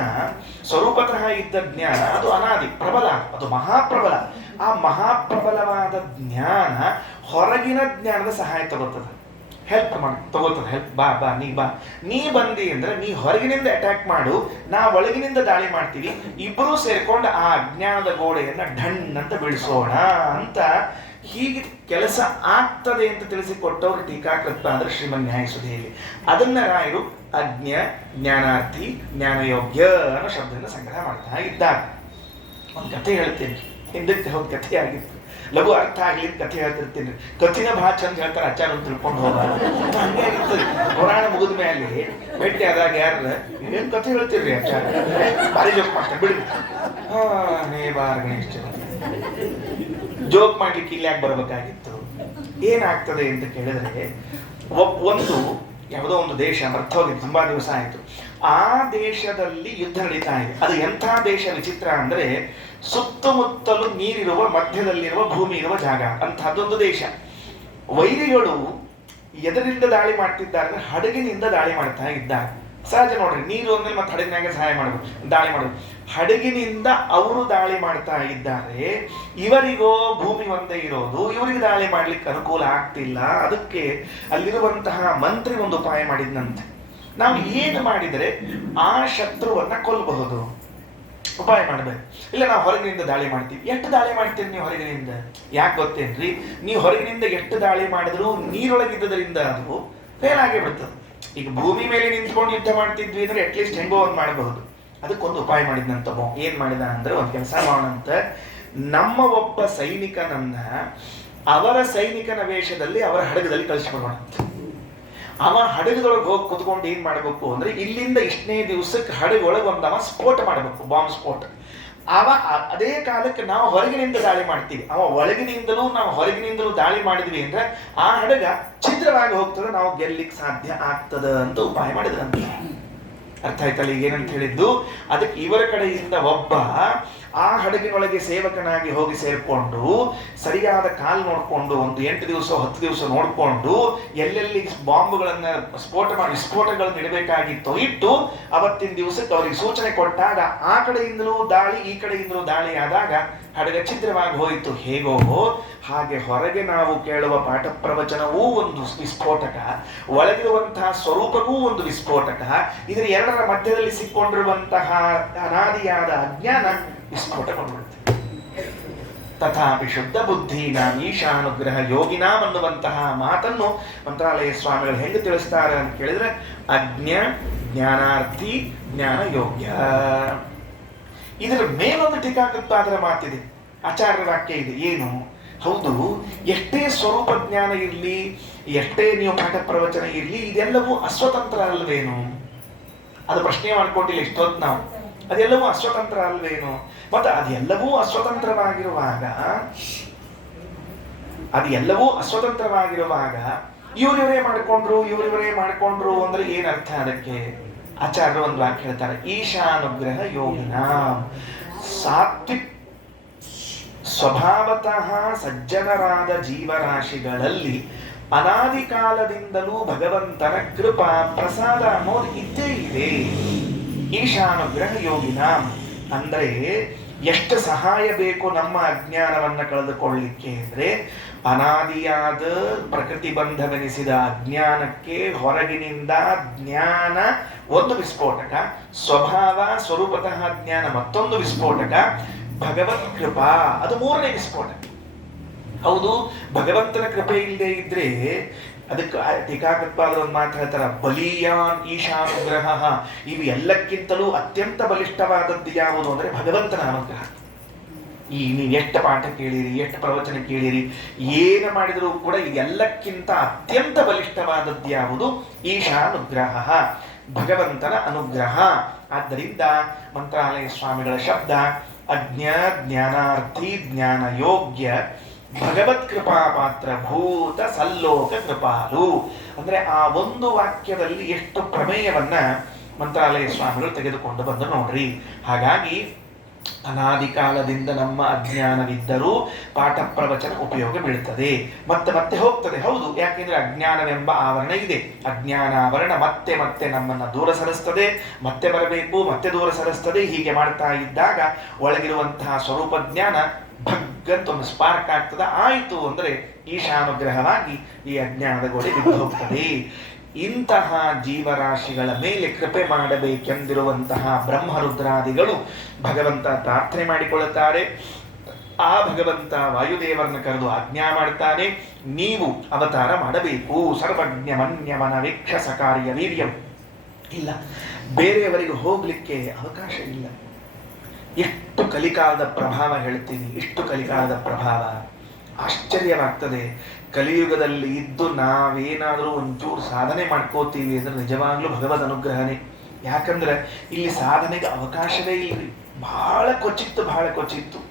ಸ್ವರೂಪತಃ ಇದ್ದ ಜ್ಞಾನ ಅದು ಅನಾದಿ, ಪ್ರಬಲ, ಅದು ಮಹಾಪ್ರಬಲ. ಆ ಮಹಾಪ್ರಬಲವಾದ ಜ್ಞಾನ ಹೊರಗಿನ ಜ್ಞಾನದ ಸಹಾಯ ತಗೋತದ, ಹೆಲ್ಪ್ ತಗೋತದ. ಹೆಲ್ಪ್ ಬಾ ನೀ ಬಂದಿ ಅಂದ್ರೆ ನೀ ಹೊರಗಿನಿಂದ ಅಟ್ಯಾಕ್ ಮಾಡು, ನಾ ಒಳಗಿನಿಂದ ದಾಳಿ ಮಾಡ್ತೀವಿ, ಇಬ್ಬರೂ ಸೇರ್ಕೊಂಡು ಆ ಅಜ್ಞಾನದ ಗೋಡೆಯನ್ನ ಢಣ್ ಅಂತ ಬೀಳಿಸೋಣ ಅಂತ. ಹೀಗೆ ಕೆಲಸ ಆಗ್ತದೆ ಅಂತ ತಿಳಿಸಿಕೊಟ್ಟವರು ಟೀಕಾಕೃತ ಅಂದ್ರೆ ಶ್ರೀಮನ್ ನ್ಯಾಯಸುಧೆಯಲ್ಲಿ. ಅದನ್ನ ರಾಯರು ಜ್ಞಾನಾರ್ಥಿ ಜ್ಞಾನಯೋಗ್ಯ ಅನ್ನೋ ಶಬ್ದದಿಂದ ಸಂಗ್ರಹ ಮಾಡ್ತಾ ಇದ್ದಾರೆ. ಒಂದು ಕಥೆ ಹೇಳ್ತೀನಿ, ಹಿಂದಕ್ಕೆ ಒಂದು ಕಥೆ ಆಗಿತ್ತು, ಲಘು ಅರ್ಥ ಆಗ್ಲಿ ಕಥೆ ಹೇಳ್ತಿರ್ತೀನಿ. ಕಥಿನ ಭಾಳ ಚಂದ ಹೇಳ್ತಾರೆ, ಆಚಾರ ಅಂತ ತಿಳ್ಕೊಂಡು ಹೋಗ ಹಂಗೆ ಆಗಿರ್ತದೆ. ಪುರಾಣ ಮುಗಿದ ಮೇಲೆ ಭೇಟಿ ಆದಾಗ ಯಾರ ಏನ್ ಕಥೆ ಹೇಳ್ತಿರ್ರಿ ಆಚಾರ, ಭಾರಿ ಜೋಕ್ ಮಾಡ್ತಾರೆ ಬಿಡಿ. ನೇ ಬಾರ ಗಣೇಶ ಜೋಕ್ ಮಾಡ್ಲಿಕ್ಕೆ ಇಲ್ಲಿ ಯಾಕೆ ಬರಬೇಕಾಗಿತ್ತು? ಏನಾಗ್ತದೆ ಅಂತ ಕೇಳಿದ್ರೆ, ಒಂದು ಯಾವುದೋ ಒಂದು ದೇಶ ಮರ್ತ ಹೋಗಿದೆ, ತುಂಬಾ ದಿವಸ ಆಯ್ತು. ಆ ದೇಶದಲ್ಲಿ ಯುದ್ಧ ನಡೀತಾ ಇದೆ. ಅದು ಎಂಥ ದೇಶ ವಿಚಿತ್ರ ಅಂದ್ರೆ ಸುತ್ತಮುತ್ತಲು ನೀರಿರುವ, ಮಧ್ಯದಲ್ಲಿರುವ ಭೂಮಿ ಇರುವ ಜಾಗ ಅಂತಹದ್ದೊಂದು ದೇಶ. ವೈರಿಗಳು ಎದರಿಂದ ದಾಳಿ ಮಾಡ್ತಿದ್ದಾರೆ? ಹಡಗಿನಿಂದ ದಾಳಿ ಮಾಡ್ತಾ ಇದ್ದಾರೆ. ಸಹಜ ನೋಡ್ರಿ, ನೀರು ಅಂದ್ಮೇಲೆ ಮತ್ತೆ ಹಡಗಿನಾಗ ದಾಳಿ ಮಾಡೋದು. ಹಡಗಿನಿಂದ ಅವರು ದಾಳಿ ಮಾಡ್ತಾ ಇದ್ದಾರೆ. ಇವರಿಗೋ ಭೂಮಿ ಒಂದೇ ಇರೋದು, ಇವರಿಗೆ ದಾಳಿ ಮಾಡ್ಲಿಕ್ಕೆ ಅನುಕೂಲ ಆಗ್ತಿಲ್ಲ. ಅದಕ್ಕೆ ಅಲ್ಲಿರುವಂತಹ ಮಂತ್ರಿ ಒಂದು ಉಪಾಯ ಮಾಡಿದ್ನಂತೆ. ನಾವು ಏನು ಮಾಡಿದರೆ ಆ ಶತ್ರುವನ್ನ ಕೊಲ್ಲಬಹುದು? ಉಪಾಯ ಮಾಡ್ಬೇಕು. ಇಲ್ಲ ನಾವು ಹೊರಗಿನಿಂದ ದಾಳಿ ಮಾಡ್ತೀವಿ. ಎಷ್ಟು ದಾಳಿ ಮಾಡ್ತೀರಿ ನೀವು ಹೊರಗಿನಿಂದ? ಯಾಕೆ ಗೊತ್ತೇನ್ರಿ? ನೀವು ಹೊರಗಿನಿಂದ ಎಷ್ಟು ದಾಳಿ ಮಾಡಿದ್ರು ನೀರೊಳಗಿದ್ದರಿಂದ ಅದು ಫೇಲ್ ಆಗೇ ಬಿಡ್ತದೆ. ಈಗ ಭೂಮಿ ಮೇಲೆ ನಿಂತ್ಕೊಂಡು ಯುದ್ಧ ಮಾಡ್ತಿದ್ವಿ ಅಂದ್ರೆ ಅಟ್ಲೀಸ್ಟ್ ಹೆಂಗೋ ಒಂದು ಮಾಡಬಹುದು. ಅದಕ್ಕೊಂದು ಉಪಾಯ ಮಾಡಿದ್ನಂತ. ಏನ್ ಮಾಡಿದ ಅಂದ್ರೆ, ಒಂದು ಕೆಲಸ ಮಾಡೋಣಂತ, ನಮ್ಮ ಒಬ್ಬ ಸೈನಿಕನನ್ನ ಅವರ ಸೈನಿಕನ ವೇಷದಲ್ಲಿ ಅವರ ಹಡಗದಲ್ಲಿ ಕಳಿಸ್ಬಿಡೋಣ. ಅವ ಹಡಗದೊಳಗೆ ಹೋಗಿ ಕುತ್ಕೊಂಡು ಏನ್ ಮಾಡ್ಬೇಕು ಅಂದ್ರೆ, ಇಲ್ಲಿಂದ ಇಷ್ಟನೇ ದಿವಸಕ್ಕೆ ಹಡಗೊಳಗೆ ಒಂದವ ಸ್ಫೋಟ ಮಾಡಬೇಕು, ಬಾಂಬ್ ಸ್ಫೋಟ. ಅವ ಅದೇ ಕಾಲಕ್ಕೆ ನಾವು ಹೊರಗಿನಿಂದ ದಾಳಿ ಮಾಡ್ತೀವಿ, ಅವ ಒಳಗಿನಿಂದಲೂ ನಾವು ಹೊರಗಿನಿಂದಲೂ ದಾಳಿ ಮಾಡಿದ್ವಿ ಅಂದ್ರೆ ಆ ಹಡಗ ಛಿದ್ರವಾಗಿ ಹೋಗ್ತದೆ, ನಾವು ಗೆಲ್ಲಿಕ್ಕೆ ಸಾಧ್ಯ ಆಗ್ತದ ಅಂತ ಉಪಾಯ ಮಾಡಿದ್ರಂತ. ಅರ್ಥ ಆಯ್ತಲ್ಲ ಈಗ ಏನಂತ ಹೇಳಿದ್ದು? ಅದಕ್ಕೆ ಇವರ ಕಡೆಯಿಂದ ಒಬ್ಬ ಆ ಹಡಗಿನೊಳಗೆ ಸೇವಕನಾಗಿ ಹೋಗಿ ಸೇರ್ಕೊಂಡು ಸರಿಯಾದ ಕಾಲ್ ನೋಡ್ಕೊಂಡು ಒಂದು 8 ದಿವಸ 10 ದಿವಸ ನೋಡ್ಕೊಂಡು ಎಲ್ಲೆಲ್ಲಿ ಬಾಂಬ್ಗಳನ್ನ ವಿಸ್ಫೋಟಗಳನ್ನು ಇಡಬೇಕಾಗಿತ್ತು ಇಟ್ಟು ಅವತ್ತಿನ ದಿವಸಕ್ಕೆ ಅವರಿಗೆ ಸೂಚನೆ ಕೊಟ್ಟಾಗ ಆ ಕಡೆಯಿಂದಲೂ ದಾಳಿ, ಈ ಕಡೆಯಿಂದಲೂ ದಾಳಿ ಆದಾಗ ಹಡಗ ಛಿದ್ರವಾಗಿ ಹೋಯಿತು. ಹೇಗೋ ಹಾಗೆ ಹೊರಗೆ ನಾವು ಕೇಳುವ ಪಾಠ ಪ್ರವಚನವೂ ಒಂದು ವಿಸ್ಫೋಟಕ, ಒಳಗಿರುವಂತಹ ಸ್ವರೂಪವೂ ಒಂದು ವಿಸ್ಫೋಟಕ. ಇದರ ಎರಡರ ಮಧ್ಯದಲ್ಲಿ ಸಿಕ್ಕೊಂಡಿರುವಂತಹ ಅನಾದಿಯಾದ ಅಜ್ಞಾನ ವಿಸ್ಫೋಟಗೊಂಡ್ಬಿಡುತ್ತೆ. ತಥಾಪಿ ಶುದ್ಧ ಬುದ್ಧೀನಾಂ ಈಶಾನುಗ್ರಹ ಯೋಗಿನಾಂ ಅನ್ನುವಂತಹ ಮಾತನ್ನು ಮಂತ್ರಾಲಯ ಸ್ವಾಮಿಗಳು ಹೆಂಗೆ ತಿಳಿಸ್ತಾರೆ ಅಂತ ಕೇಳಿದ್ರೆ, ಅಜ್ಞ ಜ್ಞಾನಾರ್ಥಿ ಜ್ಞಾನ ಯೋಗ್ಯ. ಇದರ ಮೇಲೊಂದು ಟೀಕಾಕೃತ್ಪಾದರ ಮಾತಿದೆ, ಆಚಾರ್ಯ ವಾಕ್ಯ ಇದೆ. ಏನು? ಹೌದು, ಎಷ್ಟೇ ಸ್ವರೂಪ ಜ್ಞಾನ ಇರಲಿ, ಎಷ್ಟೇ ನೀವು ಪಾಠ ಪ್ರವಚನ ಇರಲಿ, ಇದೆಲ್ಲವೂ ಅಸ್ವತಂತ್ರ ಅಲ್ವೇನು? ಅದು ಪ್ರಶ್ನೆ ಮಾಡ್ಕೊಂಡಿಲ್ಲ ಇಷ್ಟೊತ್ತು ನಾವು. ಅದೆಲ್ಲವೂ ಅಸ್ವತಂತ್ರ ಅಲ್ವೇನು? ಮತ್ತೆ ಅದೆಲ್ಲವೂ ಅಸ್ವತಂತ್ರವಾಗಿರುವಾಗ ಇವರಿವರೇ ಮಾಡಿಕೊಂಡ್ರು ಅಂದ್ರೆ ಏನರ್ಥ ಅದಕ್ಕೆ? ಆಚಾರ್ಯರು ಒಂದು ವಾಕ್ಯ ಹೇಳ್ತಾರೆ, ಈಶಾನುಗ್ರಹ ಯೋಗಿನ. ಸಾತ್ವಿಕ್ ಸ್ವಭಾವತಃ ಸಜ್ಜನರಾದ ಜೀವರಾಶಿಗಳಲ್ಲಿ ಅನಾದಿ ಕಾಲದಿಂದಲೂ ಭಗವಂತನ ಕೃಪಾ ಪ್ರಸಾದ ಅನ್ನೋದು ಇದ್ದೇ ಇದೆ. ಈಶಾನುಗ್ರಹ ಯೋಗಿನ ಅಂದ್ರೆ ಎಷ್ಟು ಸಹಾಯ ಬೇಕು ನಮ್ಮ ಅಜ್ಞಾನವನ್ನ ಕಳೆದುಕೊಳ್ಳಿಕ್ಕೆ ಅಂದ್ರೆ, ಅನಾದಿಯಾದ ಪ್ರಕೃತಿ ಬಂಧವೆನಿಸಿದ ಅಜ್ಞಾನಕ್ಕೆ ಹೊರಗಿನಿಂದ ಜ್ಞಾನ ಒಂದು ವಿಸ್ಫೋಟಕ, ಸ್ವಭಾವ ಸ್ವರೂಪತಃ ಜ್ಞಾನ ಮತ್ತೊಂದು ವಿಸ್ಫೋಟಕ, ಭಗವತ್ ಕೃಪಾ ಅದು ಮೂರನೇ ವಿಸ್ಫೋಟಕ. ಹೌದು, ಭಗವಂತನ ಕೃಪೆ ಇಲ್ಲದೆ ಇದ್ರೆ ಅದಕ್ಕೆ ಟೀಕಾಕೃತ್ಪಾದರು ಒಂದು ಮಾತು ಹೇಳ್ತಾರ, ಬಲೀಯಾನ್ ಈಶಾನುಗ್ರಹ. ಇವು ಎಲ್ಲಕ್ಕಿಂತಲೂ ಅತ್ಯಂತ ಬಲಿಷ್ಠವಾದದ್ದು ಯಾವುದು ಅಂದ್ರೆ ಭಗವಂತನ ಅನುಗ್ರಹ. ನೀವು ಎಷ್ಟು ಪಾಠ ಕೇಳಿರಿ, ಎಷ್ಟು ಪ್ರವಚನ ಕೇಳಿರಿ, ಏನು ಮಾಡಿದರೂ ಕೂಡ ಇದೆಲ್ಲಕ್ಕಿಂತ ಅತ್ಯಂತ ಬಲಿಷ್ಠವಾದದ್ದು ಯಾವುದು? ಈಶಾನುಗ್ರಹ, ಭಗವಂತನ ಅನುಗ್ರಹ. ಆದ್ದರಿಂದ ಮಂತ್ರಾಲಯ ಸ್ವಾಮಿಗಳ ಶಬ್ದ ಜ್ಞಾನಾರ್ಥಿ ಜ್ಞಾನ ಯೋಗ್ಯ ಭಗವತ್ ಕೃಪಾ ಪಾತ್ರ ಭೂತ ಸಲ್ಲೋಕ ಕೃಪಾಲು. ಅಂದ್ರೆ ಆ ಒಂದು ವಾಕ್ಯದಲ್ಲಿ ಎಷ್ಟು ಪ್ರಮೇಯವನ್ನ ಮಂತ್ರಾಲಯ ಸ್ವಾಮಿಗಳು ತೆಗೆದುಕೊಂಡು ಬಂದು ನೋಡ್ರಿ. ಹಾಗಾಗಿ ಅನಾದಿ ಕಾಲದಿಂದ ನಮ್ಮ ಅಜ್ಞಾನವಿದ್ದರೂ ಪಾಠ ಪ್ರವಚನ ಉಪಯೋಗ ಬೀಳ್ತದೆ, ಮತ್ತೆ ಹೋಗ್ತದೆ. ಹೌದು, ಯಾಕೆಂದ್ರೆ ಅಜ್ಞಾನವೆಂಬ ಆವರಣ ಇದೆ. ಅಜ್ಞಾನಾವರಣ ಮತ್ತೆ ಮತ್ತೆ ನಮ್ಮನ್ನ ದೂರ ಸರಿಸ್ತದೆ, ಮತ್ತೆ ಬರಬೇಕು, ಮತ್ತೆ ದೂರ ಸರಿಸ್ತದೆ. ಹೀಗೆ ಮಾಡ್ತಾ ಇದ್ದಾಗ ಒಳಗಿರುವಂತಹ ಸ್ವರೂಪ ಜ್ಞಾನ ಭಗ್ಗಂತ ಒಂದು ಸ್ಪಾರ್ಕ್ ಆಗ್ತದ. ಆಯಿತು ಅಂದ್ರೆ ಈಶಾನುಗ್ರಹವಾಗಿ ಈ ಅಜ್ಞಾನದ ಗೋಡೆ ಬಿದ್ದು ಹೋಗ್ತದೆ. ಇಂತಹ ಜೀವರಾಶಿಗಳ ಮೇಲೆ ಕೃಪೆ ಮಾಡಬೇಕೆಂದಿರುವಂತಹ ಬ್ರಹ್ಮರುದ್ರಾದಿಗಳು ಭಗವಂತ ಪ್ರಾರ್ಥನೆ ಮಾಡಿಕೊಳ್ಳುತ್ತಾರೆ. ಆ ಭಗವಂತ ವಾಯುದೇವರನ್ನು ಕರೆದು ಆಜ್ಞಾ ಮಾಡ್ತಾನೆ, ನೀವು ಅವತಾರ ಮಾಡಬೇಕು. ಸರ್ವಜ್ಞ ಮನ್ಯಮನ ವೀಕ್ಷಸ ಕಾರ್ಯ ವೀರ್ಯಂ. ಇಲ್ಲ, ಬೇರೆಯವರಿಗೆ ಹೋಗ್ಲಿಕ್ಕೆ ಅವಕಾಶ ಇಲ್ಲ. ಎಷ್ಟು ಕಲಿಕಾಲದ ಪ್ರಭಾವ ಹೇಳ್ತೀನಿ, ಇಷ್ಟು ಕಲಿಕಾಲದ ಪ್ರಭಾವ ಆಶ್ಚರ್ಯವಾಗ್ತದೆ. ಕಲಿಯುಗದಲ್ಲಿ ಇದ್ದು ನಾವೇನಾದರೂ ಒಂಚೂರು ಸಾಧನೆ ಮಾಡ್ಕೋತೀವಿ ಅಂದ್ರೆ ನಿಜವಾಗ್ಲೂ ಭಗವದ್ ಅನುಗ್ರಹನೇ. ಯಾಕಂದ್ರೆ ಇಲ್ಲಿ ಸಾಧನೆಗೆ ಅವಕಾಶವೇ ಇಲ್ರಿ. ಬಹಳ ಕೊಚ್ಚಿತ್ತು.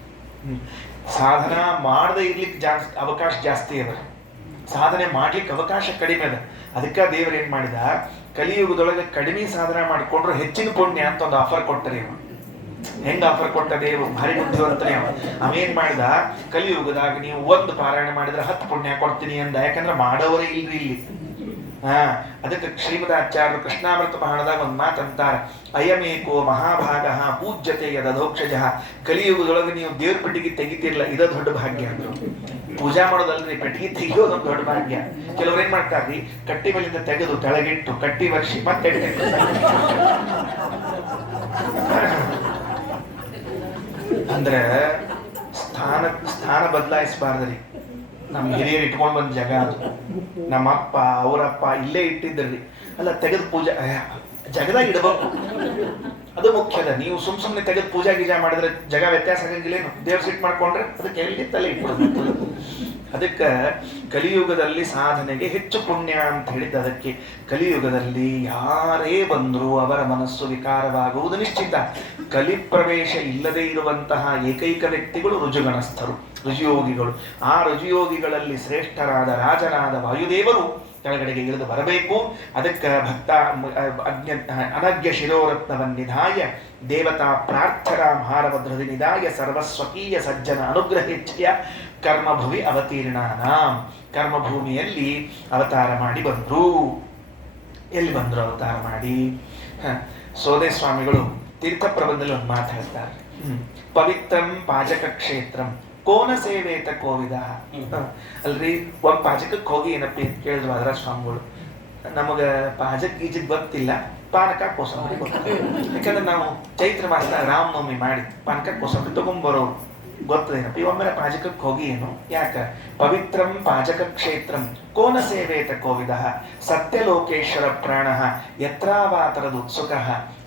ಸಾಧನ ಮಾಡದೇ ಇರ್ಲಿಕ್ಕೆ ಅವಕಾಶ ಜಾಸ್ತಿ ಅದ, ಸಾಧನೆ ಮಾಡ್ಲಿಕ್ಕೆ ಅವಕಾಶ ಕಡಿಮೆ ಅದ. ಅದಕ್ಕೆ ದೇವರು ಏನ್ ಮಾಡಿದ, ಕಲಿಯುಗದೊಳಗೆ ಕಡಿಮೆ ಸಾಧನೆ ಮಾಡಿಕೊಂಡ್ರು ಹೆಚ್ಚಿನ ಪುಣ್ಯ ಅಂತ ಒಂದು ಆಫರ್ ಕೊಟ್ಟರೆ. ಹೆಂಗ ಆಫರ್ ಕೊಟ್ಟ ದೇವರು, ಭಾರಿ ಬುದ್ಧಿವಂತನೇ ಅವೇನ್ ಮಾಡಿದ, ಕಲಿಯುಗದಾಗ ನೀವು ಒಂದು ಪಾರಾಯಣ ಮಾಡಿದ್ರೆ 10 ಪುಣ್ಯ ಕೊಡ್ತೀನಿ ಅಂದ. ಯಾಕಂದ್ರೆ ಮಾಡೋವರೇ ಇಲ್ರಿ ಇಲ್ಲಿ. ಅದಕ್ಕೆ ಶ್ರೀಮದಾಚಾರ್ಯರು ಕೃಷ್ಣಾಮೃತ ಮಹಾಣದಾಗ ಒಂದು ಮಾತಂತಾರ, ಅಯಮೇಕೋ ಮಹಾಭಾಗ ಪೂಜ್ಯತೆ ಯದಧೋಕ್ಷಜ. ಕಲಿಯುಗದೊಳಗೆ ನೀವು ದೇವ್ರ ಪೆಟ್ಟಿಗೆ ತೆಗಿತಿರ್ಲ, ಇದ ದೊಡ್ಡ ಭಾಗ್ಯ ಅಂದ್ರು. ಪೂಜಾ ಮಾಡೋದಲ್ರಿ, ಪೆಟ್ಟಿಗೆ ತೆಗಿಯೋದೊಂದು ದೊಡ್ಡ ಭಾಗ್ಯ. ಕೆಲವ್ರು ಏನ್ ಮಾಡ್ತಾರ್ರಿ, ಕಟ್ಟಿ ಮೇಲಿಂದ ತೆಗೆದು ತೆಳಗಿಟ್ಟು ಕಟ್ಟಿ ವರ್ಷಿ ಮತ್ತೆ ಅಂದ್ರೆ ಸ್ಥಾನ ಬದಲಾಯಿಸಬಾರ್ದ್ರಿ. ನಮ್ಮ ಹಿರಿಯರು ಇಟ್ಕೊಂಡು ಬಂದ ಜಾಗ ಅದು. ನಮ್ಮಪ್ಪ ಅವರಪ್ಪ ಇಲ್ಲೇ ಇಟ್ಟಿದ್ರಿ, ಅಲ್ಲ ತೆಗೆದು ಪೂಜಾ ಜಗದಾಗ ಇಡಬೇಕು, ಅದು ಮುಖ್ಯದ. ನೀವು ಸುಮ್ಮನೆ ತೆಗೆದು ಪೂಜಾ ಗೀಜಾ ಮಾಡಿದ್ರೆ ಜಗ ವ್ಯತ್ಯಾಸ ಆಗಂಗಿಲ್ಲೇನು? ದೇವ್ರ ಸಿಟ್ ಮಾಡ್ಕೊಂಡ್ರೆ ಅದಕ್ಕೆ ಎಲ್ಲಿ ತಲೆ ಇಟ್ಕೊಡ್ಬೇಕು. ಅದಕ್ಕೆ ಕಲಿಯುಗದಲ್ಲಿ ಸಾಧನೆಗೆ ಹೆಚ್ಚು ಪುಣ್ಯ ಅಂತ ಹೇಳಿದ್ದು ಅದಕ್ಕೆ. ಕಲಿಯುಗದಲ್ಲಿ ಯಾರೇ ಬಂದರೂ ಅವರ ಮನಸ್ಸು ವಿಕಾರವಾಗುವುದು ನಿಶ್ಚಿತ. ಕಲಿಪ್ರವೇಶ ಇಲ್ಲದೆ ಇರುವಂತಹ ಏಕೈಕ ವ್ಯಕ್ತಿಗಳು ರುಜುಗಣಸ್ಥರು, ರುಜುಯೋಗಿಗಳು. ಆ ರುಜುಯೋಗಿಗಳಲ್ಲಿ ಶ್ರೇಷ್ಠರಾದ ರಾಜನಾದ ವಾಯುದೇವರು ಕೆಳಗಡೆಗೆ ಇಳಿದು ಬರಬೇಕು. ಅದಕ್ಕೆ ಭಕ್ತ ಅನಗ್ಯ ಶಿರೋರತ್ನವನ್ನಿಧಾಯ ದೇವತಾ ಪ್ರಾರ್ಥನಾ ಭಾರಭದ್ರದಿ ನಿಧಾಯ ಸರ್ವಸ್ವಕೀಯ ಸಜ್ಜನ ಅನುಗ್ರಹಿಚ್ಛಯ ಕರ್ಮಭುವಿ ಅವತೀರ್ಣಾನಾಂ. ಕರ್ಮಭೂಮಿಯಲ್ಲಿ ಅವತಾರ ಮಾಡಿ ಬಂದ್ರು. ಎಲ್ಲಿ ಬಂದ್ರು ಅವತಾರ ಮಾಡಿ? ಸೋದೆ ಸ್ವಾಮಿಗಳು ತೀರ್ಥ ಪ್ರಬಂಧದಲ್ಲಿ ಒಂದು ಮಾತು ಹೇಳ್ತಾರೆ, ಪವಿತ್ರಂ ಪಾಜಕ ಕ್ಷೇತ್ರಂ ಕೋನ ಸೇವೇತ ಕೋವಿದ. ಅಲ್ರಿ, ಒಂದ್ ಪಾಜಕಕ್ಕೆ ಹೋಗಿ ಏನಪ್ಪಿ ಅಂತ ಕೇಳಿದ್ರು ಅದರ ಸ್ವಾಮಿಗಳು. ನಮಗ ಪಾಜಕ್ ಗೀಜಕ್ ಗೊತ್ತಿಲ್ಲ, ಪಾನಕ ಕೋಸಂಬರಿ ಗೊತ್ತಿಲ್ಲ. ಯಾಕಂದ್ರೆ ನಾವು ಚೈತ್ರ ಮಾಸದಾಗ ರಾಮನವಮಿ ಮಾಡಿ ಪಾನಕ ಕೋಸಂಬರಿ ತಗೊಂಡ್ಬರೋರು. ಗೊತ್ತದೇನಪ್ಪ ಒಮ್ಮೆಲೆ ಪಾಜಕಕ್ಕೆ ಹೋಗಿ ಏನು ಯಾಕ ಪವಿತ್ರಂ ಪಾಜಕ ಕ್ಷೇತ್ರಂ ಕೋನ ಸೇವೇತ ಕೋವಿದ ಸತ್ಯಲೋಕೇಶ್ವರ ಪ್ರಾಣ ಯತ್ರಾವಾತರದ ಉತ್ಸುಕ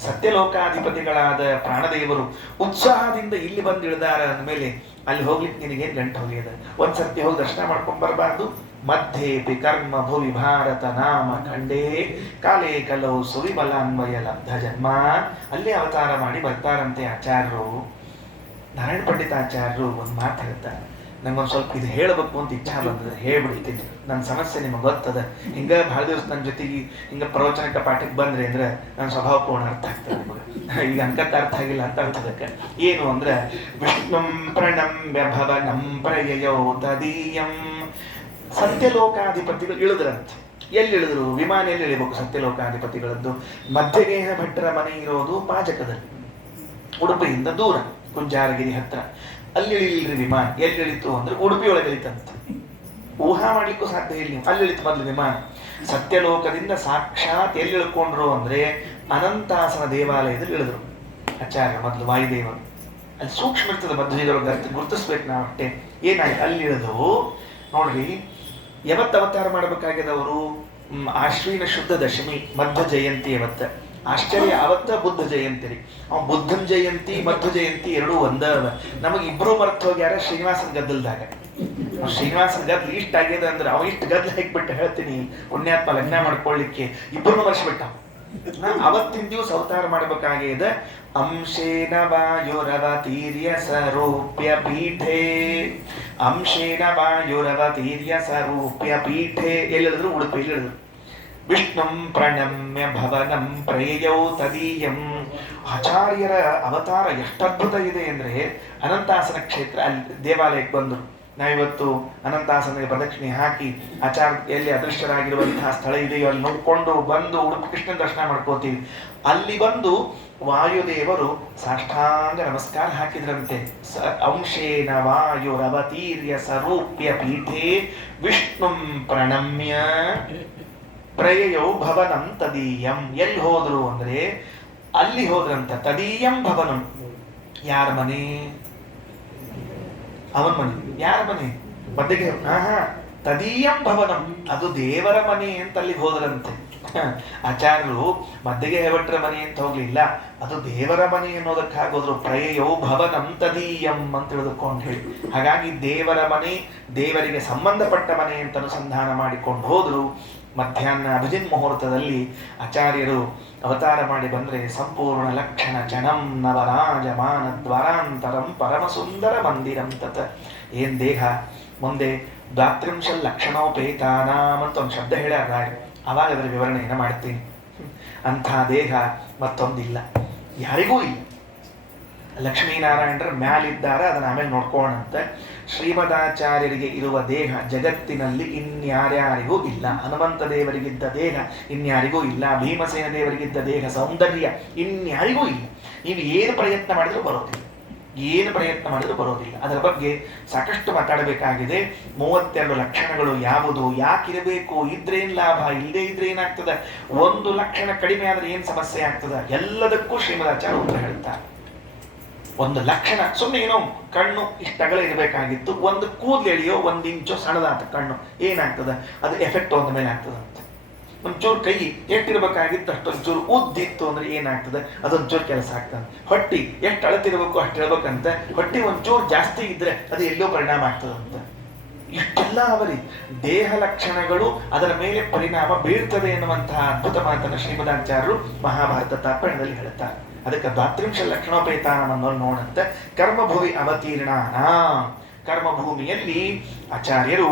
ಸತ್ಯಲೋಕಾಧಿಪತಿಗಳಾದ ಪ್ರಾಣದೇವರು ಉತ್ಸಾಹದಿಂದ ಇಲ್ಲಿ ಬಂದು ಇಳಿದಾರ ಅಂದಮೇಲೆ ಅಲ್ಲಿ ಹೋಗ್ಲಿಕ್ಕೆ ನಿನಗೇನು ಗಂಟು ಹೋಗ್ಯದ ಒಂದ್ಸರ್ತಿ ಹೋಗಿ ದರ್ಶನ ಮಾಡ್ಕೊಂಡ್ ಬರಬಾರ್ದು. ಮಧ್ಯೇಪಿ ಕರ್ಮ ಭುವಿ ಭಾರತ ನಾಮ ಖಂಡೇ ಕಾಲೇ ಕಲವು ಸುವಿಬಲಾನ್ವಯ ಲಬ್ಧ ಜನ್ಮ. ಅಲ್ಲೇ ಅವತಾರ ಮಾಡಿ ಬರ್ತಾರಂತೆ ಆಚಾರ್ಯರು. ನಾರಾಯಣ ಪಂಡಿತಾಚಾರ್ಯರು ಒಂದು ಮಾತು ಹೇಳ್ತಾರೆ, ನಂಗೊಂದು ಸ್ವಲ್ಪ ಇದು ಹೇಳಬೇಕು ಅಂತ ಇಚ್ಛಾ ಬಂದದ, ಹೇಳ್ಬಿಡ್ತೀನಿ. ನನ್ನ ಸಮಸ್ಯೆ ನಿಮಗೆ ಗೊತ್ತದ. ಹಿಂಗ ಬಹಳ ದಿವಸ ನನ್ನ ಜೊತೆಗೆ ಹಿಂಗ ಪ್ರವಚನಕ್ಕೆ ಪಾಠಕ್ಕೆ ಬಂದ್ರಿ ಅಂದ್ರೆ ನನ್ನ ಸ್ವಭಾವ ಪೂರ್ಣ ಅರ್ಥ ಆಗ್ತದೆ ನಿಮಗೆ. ಈಗ ಅನ್ಕತ್ತ ಅರ್ಥ ಆಗಿಲ್ಲ ಅಂತ ಅರ್ಥದಕ್ಕೆ ಏನು ಅಂದ್ರೆ ವಿಷ್ಣುಂ ಪ್ರಣಮ್ಯ ಭವನಂ ಪ್ರಯಯೋ ತದೀಯಂ. ಸತ್ಯಲೋಕಾಧಿಪತಿಗಳು ಇಳಿದ್ರಂತೆ. ಎಲ್ಲಿ ಇಳಿದ್ರು? ವಿಮಾನ ಎಲ್ಲಿ ಇಳಿಬೇಕು ಸತ್ಯಲೋಕಾಧಿಪತಿಗಳದ್ದು? ಮಧ್ಯಗೇಹ ಭಟ್ರ ಮನೆ ಇರೋದು ಪಾಜಕದಲ್ಲಿ, ಉಡುಪಿಯಿಂದ ದೂರ, ಕುಂಜಾರಗಿರಿ ಹತ್ರ. ಅಲ್ಲಿ ಇಳಿಲ್ರಿ ವಿಮಾನ. ಎಲ್ಲಿ ಇಳಿತು ಅಂದ್ರೆ ಉಡುಪಿ ಒಳಗೆ ಇಳಿತಂತ. ಊಹಾ ಮಾಡ್ಲಿಕ್ಕೂ ಸಾಧ್ಯ ಇಲ್ಲ. ನೀವು ಅಲ್ಲಿ ಇಳಿತು ಮೊದಲು ವಿಮಾನ. ಸತ್ಯಲೋಕದಿಂದ ಸಾಕ್ಷಾತ್ ಎಲ್ಲಿ ಇಳ್ಕೊಂಡ್ರು ಅಂದ್ರೆ ಅನಂತಾಸನ ದೇವಾಲಯದಲ್ಲಿ ಇಳಿದ್ರು ಆಚಾರ್ಯ ಮೊದಲು ವಾಯುದೇವರು. ಅಲ್ಲಿ ಸೂಕ್ಷ್ಮ ಇರ್ತದೆ ಮಧ್ವದೊಳಗೆ, ಗುರುತಿಸ್ಬೇಕು ನಾವು ಅಷ್ಟೇ. ಏನಾಯ್ತು ಅಲ್ಲಿ ಇಳಿದು ನೋಡ್ರಿ, ಯಾವತ್ತು ಅವತಾರ ಮಾಡ್ಬೇಕಾಗಿದವರು? ಆಶ್ವಿನ ಶುದ್ಧ ದಶಮಿ ಮಧ್ವ ಜಯಂತಿ ಅವತ್ತ. ಆಶ್ಚರ್ಯ, ಅವತ್ತ ಬುದ್ಧ ಜಯಂತಿ ರೀ. ಅವ ಬುದ್ಧನ ಜಯಂತಿ ಮಧ್ವ ಜಯಂತಿ ಎರಡೂ ಒಂದ. ನಮಗೆ ಇಬ್ರು ಮರ್ತು ಹೋಗ್ಯಾರ ಶ್ರೀನಿವಾಸನ ಗದ್ದಲ್ದಾಗ. ಶ್ರೀನಿವಾಸನ ಗದ್ದಲ್ ಇಷ್ಟ ಆಗ್ಯದ ಅಂದ್ರೆ ಅವ ಇಷ್ಟು ಗದ್ದಲ ಹಾಕ್ಬಿಟ್ಟು ಹೇಳ್ತೀನಿ, ಪುಣ್ಯಾತ್ಮ ಲಗ್ನ ಮಾಡ್ಕೊಳ್ಳಿಕ್ಕೆ ಇಬ್ಬರು ಮರ್ಸ್ಬಿಟ್ಟ. ಅವತ್ತಿನ ದಿವಸ ಅವತಾರ ಮಾಡ್ಬೇಕಾಗ್ಯದ. ಅಂಶೇನ ವಾಯುರವತೀರ್ಯ ಸರೂಪ್ಯ ಪೀಠೆ, ಅಂಶೇನ ವಾಯುರವತೀರ್ಯ ಸರೂಪ್ಯ ಪೀಠೆ. ಎಲ್ಲಿಳಿದ್ರು? ಉಡುಪಿಯಲ್ಲಿ ಇಳಿದ್ರು. ವಿಷ್ಣುಂ ಪ್ರಣಮ್ಯ ಭವನಂ ಪ್ರಯಯೌ ತದೀಯಂ. ಆಚಾರ್ಯರ ಅವತಾರ ಎಷ್ಟು ಅದ್ಭುತ ಇದೆ ಅಂದ್ರೆ ಅನಂತಾಸನ ಕ್ಷೇತ್ರ ಅಲ್ಲಿ ದೇವಾಲಯಕ್ಕೆ ಬಂದರು. ನಾವಿವತ್ತು ಅನಂತಾಸನಿಗೆ ಪ್ರದಕ್ಷಿಣೆ ಹಾಕಿ ಆಚಾರ್ಯ ಎಲ್ಲಿ ಅದೃಷ್ಟರಾಗಿರುವಂತಹ ಸ್ಥಳ ಇದೆಯೋ ಅಲ್ಲಿ ನೋಡ್ಕೊಂಡು ಬಂದು ಉಡುಪಿ ಕೃಷ್ಣನ ದರ್ಶನ ಮಾಡ್ಕೋತೀವಿ. ಅಲ್ಲಿ ಬಂದು ವಾಯುದೇವರು ಸಾಷ್ಟಾಂಗ ನಮಸ್ಕಾರ ಹಾಕಿದ್ರಂತೆ. ಅಂಶೇನ ವಾಯುರವತೀರ್ಯ ಸರೂಪ್ಯ ಪೀಠೆ ವಿಷ್ಣುಂ ಪ್ರಣಮ್ಯ ಪ್ರಯಯೌ ಭವನಂ ತದೀಯಂ. ಎಲ್ಲಿ ಹೋದ್ರು ಅಂದ್ರೆ ಅಲ್ಲಿ ಹೋದ್ರಂತ. ತದೀಯಂ ಭವನಂ. ಯಾರ ಮನೆ? ಅವನ ಮನೆ. ಯಾರ ಮನೆ? ಮಧ್ಯಗೆ. ತದೀಯಂ ಭವನಂ, ಅದು ದೇವರ ಮನೆ ಅಂತ ಅಲ್ಲಿಗೆ ಹೋದ್ರಂತೆ. ಆಚಾರ್ಯರು ಮಧ್ಯಗೆ ಭಟ್ರ ಮನೆ ಅಂತ ಹೋಗ್ಲಿಲ್ಲ, ಅದು ದೇವರ ಮನೆ ಅನ್ನೋದಕ್ಕಾಗೋದ್ರು. ಪ್ರಯಯೋ ಭವನಂ ತದೀಯಂ ಅಂತ ತಿಳಿದುಕೊಂಡು ಹೇಳಿ. ಹಾಗಾಗಿ ದೇವರ ಮನೆ, ದೇವರಿಗೆ ಸಂಬಂಧಪಟ್ಟ ಮನೆ ಅಂತ ಅನುಸಂಧಾನ ಮಾಡಿಕೊಂಡು ಹೋದ್ರು. ಮಧ್ಯಾಹ್ನ ಅಭಿಜಿನ್ ಮುಹೂರ್ತದಲ್ಲಿ ಆಚಾರ್ಯರು ಅವತಾರ ಮಾಡಿ ಬಂದ್ರೆ ಸಂಪೂರ್ಣ ಲಕ್ಷಣ ಚಣಂ ನವರಾಜಮಾನ ದ್ವಾರಾಂತರಂ ಪರಮಸುಂದರ ಮಂದಿರಂ ತತ್. ಏನ್ ದೇಹ ಮುಂದೆ ದ್ವಾತ್ರಿಂಶ ಲಕ್ಷಣೋಪೇತಾನಾಮ್ ಅಂತ ಒಂದು ಶಬ್ದ ಹೇಳ್ಯಾರ. ಅವಾಗ ಅದರ ವಿವರಣೆಯನ್ನು ಮಾಡ್ತೀನಿ. ಅಂಥ ದೇಹ ಮತ್ತೊಂದಿಲ್ಲ, ಯಾರಿಗೂ ಇಲ್ಲ. ಲಕ್ಷ್ಮೀನಾರಾಯಣರ ಮ್ಯಾಲಿದ್ದಾರೆ, ಅದನ್ನ ಆಮೇಲೆ ನೋಡ್ಕೋಣಂತೆ. ಶ್ರೀಮದಾಚಾರ್ಯರಿಗೆ ಇರುವ ದೇಹ ಜಗತ್ತಿನಲ್ಲಿ ಇನ್ಯಾರ್ಯಾರಿಗೂ ಇಲ್ಲ. ಹನುಮಂತ ದೇವರಿಗಿದ್ದ ದೇಹ ಇನ್ಯಾರಿಗೂ ಇಲ್ಲ. ಭೀಮಸೇನ ದೇವರಿಗಿದ್ದ ದೇಹ ಸೌಂದರ್ಯ ಇನ್ಯಾರಿಗೂ ಇಲ್ಲ. ನೀವು ಏನು ಪ್ರಯತ್ನ ಮಾಡಿದ್ರೂ ಬರೋದಿಲ್ಲ, ಏನು ಪ್ರಯತ್ನ ಮಾಡಿದ್ರೂ ಬರೋದಿಲ್ಲ. ಅದರ ಬಗ್ಗೆ ಸಾಕಷ್ಟು ಮಾತಾಡಬೇಕಾಗಿದೆ. 32 ಲಕ್ಷಣಗಳು ಯಾವುದು, ಯಾಕಿರಬೇಕು, ಇದ್ರೇನ್ ಲಾಭ, ಇಲ್ಲದೆ ಇದ್ರೆ ಏನಾಗ್ತದೆ, ಒಂದು ಲಕ್ಷಣ ಕಡಿಮೆ ಆದ್ರೆ ಏನ್ ಸಮಸ್ಯೆ ಆಗ್ತದೆ, ಎಲ್ಲದಕ್ಕೂ ಶ್ರೀಮದಾಚಾರ್ಯ ಉತ್ತರ ಹೇಳ್ತಾರೆ. ಒಂದು ಲಕ್ಷಣ ಸುಮ್ಮನೆ ಏನೋ ಕಣ್ಣು ಇಷ್ಟಗಳ ಇರಬೇಕಾಗಿತ್ತು, ಒಂದು ಕೂದಲು ಎಳೆಯೋ 1 ಇಂಚು ಸಣ್ಣದಾತ ಕಣ್ಣು, ಏನಾಗ್ತದೆ ಅದು ಎಫೆಕ್ಟ್ ಒಂದ ಮೇಲೆ ಆಗ್ತದಂತ. ಒಂಚೂರು ಕೈ ಎಷ್ಟಿರ್ಬೇಕಾಗಿತ್ತು ಅಷ್ಟೊಂಚೂರು ಉದ್ದಿತ್ತು ಅಂದ್ರೆ ಏನಾಗ್ತದೆ, ಅದೊಂಚೂರು ಕೆಲಸ ಆಗ್ತದೆ. ಹೊಟ್ಟಿ ಎಷ್ಟು ಅಳತಿರ್ಬೇಕು ಅಷ್ಟು ಇರ್ಬೇಕಂತ, ಹೊಟ್ಟಿ ಒಂಚೂರು ಜಾಸ್ತಿ ಇದ್ರೆ ಅದು ಎಲ್ಲೋ ಪರಿಣಾಮ ಆಗ್ತದಂತ. ಇಷ್ಟೆಲ್ಲ ಅವರಿ ದೇಹ ಲಕ್ಷಣಗಳು ಅದರ ಮೇಲೆ ಪರಿಣಾಮ ಬೀಳ್ತದೆ ಎನ್ನುವಂತಹ ಅದ್ಭುತ ಮಾತನ್ನು ಶ್ರೀಮದಾಚಾರ್ಯರು ಮಹಾಭಾರತ ತಾತ್ಪರ್ಯದಲ್ಲಿ ಹೇಳುತ್ತಾರೆ. ಅದಕ್ಕೆ ದ್ವಾತ್ರಿಂಶ ಲಕ್ಷಣೋಪೇತಾನವನ್ನು ನೋಡಂತೆ. ಕರ್ಮಭೂಮಿ ಅವತೀರ್ಣ, ಕರ್ಮಭೂಮಿಯಲ್ಲಿ ಆಚಾರ್ಯರು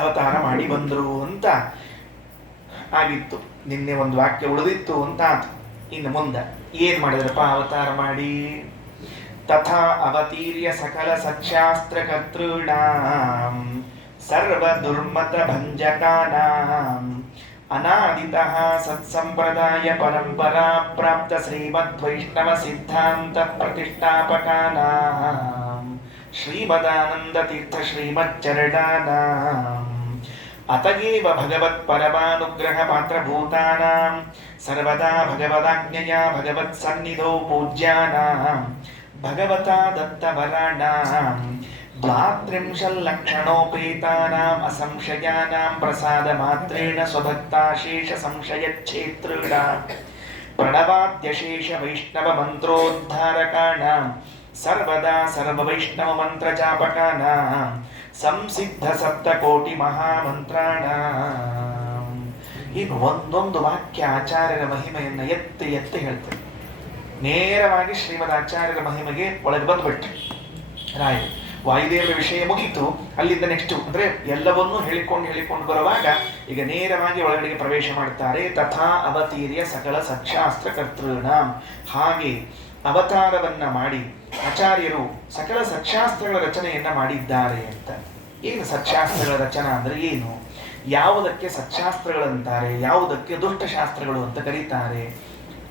ಅವತಾರ ಮಾಡಿ ಬಂದರು ಅಂತ ಆಗಿತ್ತು. ನಿನ್ನೆ ಒಂದು ವಾಕ್ಯ ಉಳಿದಿತ್ತು ಅಂತ ಆತು. ಇನ್ನು ಮುಂದೆ ಏನ್ ಮಾಡಿದ್ರಪ್ಪ ಅವತಾರ ಮಾಡಿ? ತಥಾ ಅವತೀರ್ಯ ಸಕಲ ಸಚ್ಚಾಸ್ತ್ರ ಕರ್ತೃಣಾಂ ಸರ್ವ ದುರ್ಮತ ಭಂಜಕಾನಾಂ ಅನಾದಿತಃ ಸತ್ಸಂಪ್ರದಾಯ ಪರಂಪರಾ ಪ್ರಾಪ್ತ ಶ್ರೀಮದ್ವೈಷ್ಣವ ಸಿದ್ಧಾಂತ ಪ್ರತಿಷ್ಠಾಪಕಾನಾಂ ಶ್ರೀಮದಾನಂದ ತೀರ್ಥ ಶ್ರೀಮಚ್ಚರಣಾನಾಂ ಅತಯೇವ ಭಗವತ್ ಪರಮಾನುಗ್ರಹ ಪಾತ್ರಭೂತಾನಾಂ ಸರ್ವದಾ ಭಗವದಾಜ್ಞೆಯ ಭಗವತ್ ಸನ್ನಿಧೌ ಪೂಜ್ಯಾನಾಂ ಭಗವತಾ ದತ್ತವರಾಣಾಂ ದ್ವಾತ್ರಿಂಶಲ್ಲಕ್ಷಣೋಪೇತಾನಾಂ ಅಸಂಶಯಾನಾಂ ಪ್ರಸಾದ ಮಾತ್ರೇಣ ಸ್ವಭಕ್ತಾಶೇಷ ಸಂಶಯಚ್ಛೇತೃಣಾಂ ಪ್ರಣವಾದ್ಯಶೇಷ ವೈಷ್ಣವ ಮಂತ್ರೋದ್ಧಾರಕಾಣಾಂ ಸರ್ವದಾ ಸರ್ವ ವೈಷ್ಣವ ಮಂತ್ರ ಜಾಪಕಾನಾಂ ಸಂಸಿದ್ಧ ಸಪ್ತಕೋಟಿ ಮಹಾಮಂತ್ರಾಣಾಂ. ಈಗ ಒಂದೊಂದು ವಾಕ್ಯ ಆಚಾರ್ಯರ ಮಹಿಮೆಯನ್ನು ಎತ್ತಿ ಎತ್ತಿ ಹೇಳ್ತಾರೆ. ನೇರವಾಗಿ ಶ್ರೀಮದ್ ಆಚಾರ್ಯರ ಮಹಿಮೆಗೆ ಒಳಗೆ ಬಂದ್ಬಿಟ್ರೆ ರಾಯರು ವಾಯುದೇವರ ವಿಷಯ ಮುಗೀತು. ಅಲ್ಲಿಂದ ನೆಕ್ಸ್ಟ್ ಅಂದ್ರೆ ಎಲ್ಲವನ್ನೂ ಹೇಳಿಕೊಂಡು ಬರುವಾಗ ಈಗ ನೇರವಾಗಿ ಒಳಗಡೆಗೆ ಪ್ರವೇಶ ಮಾಡ್ತಾರೆ. ತಥಾ ಅವತೀರ್ಯ ಸಕಲ ಸಚ್ಚಾಸ್ತ್ರ ಕರ್ತೃಣಾಂ, ಹಾಗೆ ಅವತಾರವನ್ನ ಮಾಡಿ ಆಚಾರ್ಯರು ಸಕಲ ಸಚ್ಚಾಸ್ತ್ರಗಳ ರಚನೆಯನ್ನ ಮಾಡಿದ್ದಾರೆ ಅಂತ. ಏನು ಸಚ್ಚಾಸ್ತ್ರಗಳ ರಚನಾ ಅಂದ್ರೆ ಏನು? ಯಾವುದಕ್ಕೆ ಸಚ್ಚಾಸ್ತ್ರಗಳಂತಾರೆ, ಯಾವುದಕ್ಕೆ ದುಷ್ಟಶಾಸ್ತ್ರಗಳು ಅಂತ ಕರೀತಾರೆ?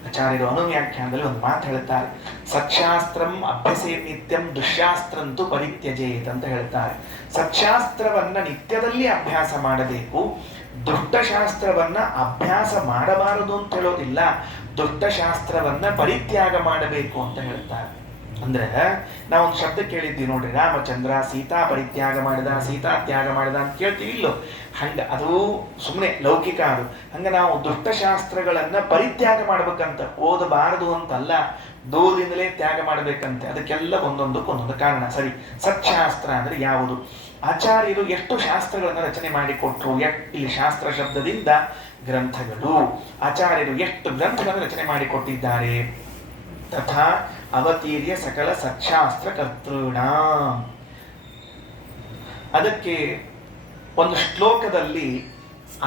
ಆಚಾರ್ಯರು ಅನುವ್ಯಾಖ್ಯಾನದಲ್ಲಿ ಒಂದು ಮಾತು ಹೇಳ್ತಾರೆ. ಸಚ್ಚಾಸ್ತ್ರಂ ಅಭ್ಯಸೇ ನಿತ್ಯಂ ದುಶ್ಯಾಸ್ತ್ರಂತೂ ಪರಿತ್ಯಜೇತ್ ಅಂತ ಹೇಳ್ತಾರೆ. ಸಚ್ಚಾಸ್ತ್ರವನ್ನ ನಿತ್ಯದಲ್ಲಿ ಅಭ್ಯಾಸ ಮಾಡಬೇಕು, ದುಷ್ಟಶಾಸ್ತ್ರವನ್ನ ಅಭ್ಯಾಸ ಮಾಡಬಾರದು ಅಂತ ಹೇಳೋದಿಲ್ಲ, ದುಷ್ಟಶಾಸ್ತ್ರವನ್ನ ಪರಿತ್ಯಾಗ ಮಾಡಬೇಕು ಅಂತ ಹೇಳ್ತಾರೆ. ಅಂದ್ರೆ ನಾವೊಂದು ಶಬ್ದ ಕೇಳಿದ್ವಿ ನೋಡ್ರಿ, ರಾಮಚಂದ್ರ ಸೀತಾ ಪರಿತ್ಯಾಗ ಮಾಡಿದ, ಸೀತಾ ತ್ಯಾಗ ಮಾಡಿದ ಅಂತ ಕೇಳ್ತೀವಿ ಇಲ್ಲೋ? ಹಂಗ ಅದು ಸುಮ್ಮನೆ ಲೌಕಿಕ. ಅದು ಹಂಗ ನಾವು ದುಷ್ಟಶಾಸ್ತ್ರಗಳನ್ನ ಪರಿತ್ಯಾಗ ಮಾಡ್ಬೇಕಂತ, ಓದಬಾರದು ಅಂತಲ್ಲ, ದೂರದಿಂದಲೇ ತ್ಯಾಗ ಮಾಡ್ಬೇಕಂತೆ. ಅದಕ್ಕೆಲ್ಲ ಒಂದೊಂದು ಕಾರಣ. ಸರಿ, ಸಚ್ಚಾಸ್ತ್ರ ಅಂದ್ರೆ ಯಾವುದು? ಆಚಾರ್ಯರು ಎಷ್ಟು ಶಾಸ್ತ್ರಗಳನ್ನ ರಚನೆ ಮಾಡಿಕೊಟ್ರು? ಇಲ್ಲಿ ಶಾಸ್ತ್ರ ಶಬ್ದದಿಂದ ಗ್ರಂಥಗಳು. ಆಚಾರ್ಯರು ಎಷ್ಟು ಗ್ರಂಥಗಳನ್ನು ರಚನೆ ಮಾಡಿಕೊಟ್ಟಿದ್ದಾರೆ? ತಥಾ ಅವತೀರ್ಯ ಸಕಲ ಸಚ್ಚಾಸ್ತ್ರ ಕರ್ತೃಣಾಂ. ಅದಕ್ಕೆ ಒಂದು ಶ್ಲೋಕದಲ್ಲಿ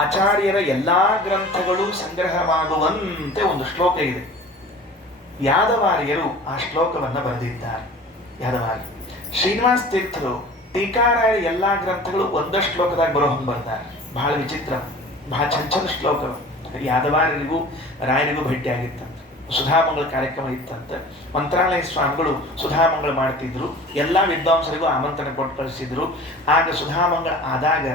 ಆಚಾರ್ಯರ ಎಲ್ಲಾ ಗ್ರಂಥಗಳು ಸಂಗ್ರಹವಾಗುವಂತೆ ಒಂದು ಶ್ಲೋಕ ಇದೆ. ಯಾದವಾರ್ಯರು ಆ ಶ್ಲೋಕವನ್ನ ಬರೆದಿದ್ದಾರೆ. ಯಾದವಾರ್ಯ ಶ್ರೀನಿವಾಸ ತೀರ್ಥರು ಟೀಕಾರಾಯರ ಎಲ್ಲಾ ಗ್ರಂಥಗಳು ಒಂದಷ್ಟು ಶ್ಲೋಕದಾಗ ಬರೋ ಹಂಗೆ ಬರ್ತಾರೆ. ಬಹಳ ವಿಚಿತ್ರ, ಬಹಳ ಚಂಚಲ ಶ್ಲೋಕ. ಯಾದವಾರ್ಯರಿಗೂ ರಾಯರಿಗೂ ಭೇಟಿಯಾಗಿತ್ತಂತೆ. ಸುಧಾಮಂಗಳ ಕಾರ್ಯಕ್ರಮ ಇತ್ತಂತೆ. ಮಂತ್ರಾಲಯ ಸ್ವಾಮಿಗಳು ಸುಧಾಮಂಗಳ ಮಾಡ್ತಿದ್ರು. ಎಲ್ಲಾ ವಿದ್ವಾಂಸರಿಗೂ ಆಮಂತ್ರಣ ಕೊಟ್ಟು ಕಳಿಸಿದ್ರು. ಆಗ ಸುಧಾಮಂಗಳ ಆದಾಗ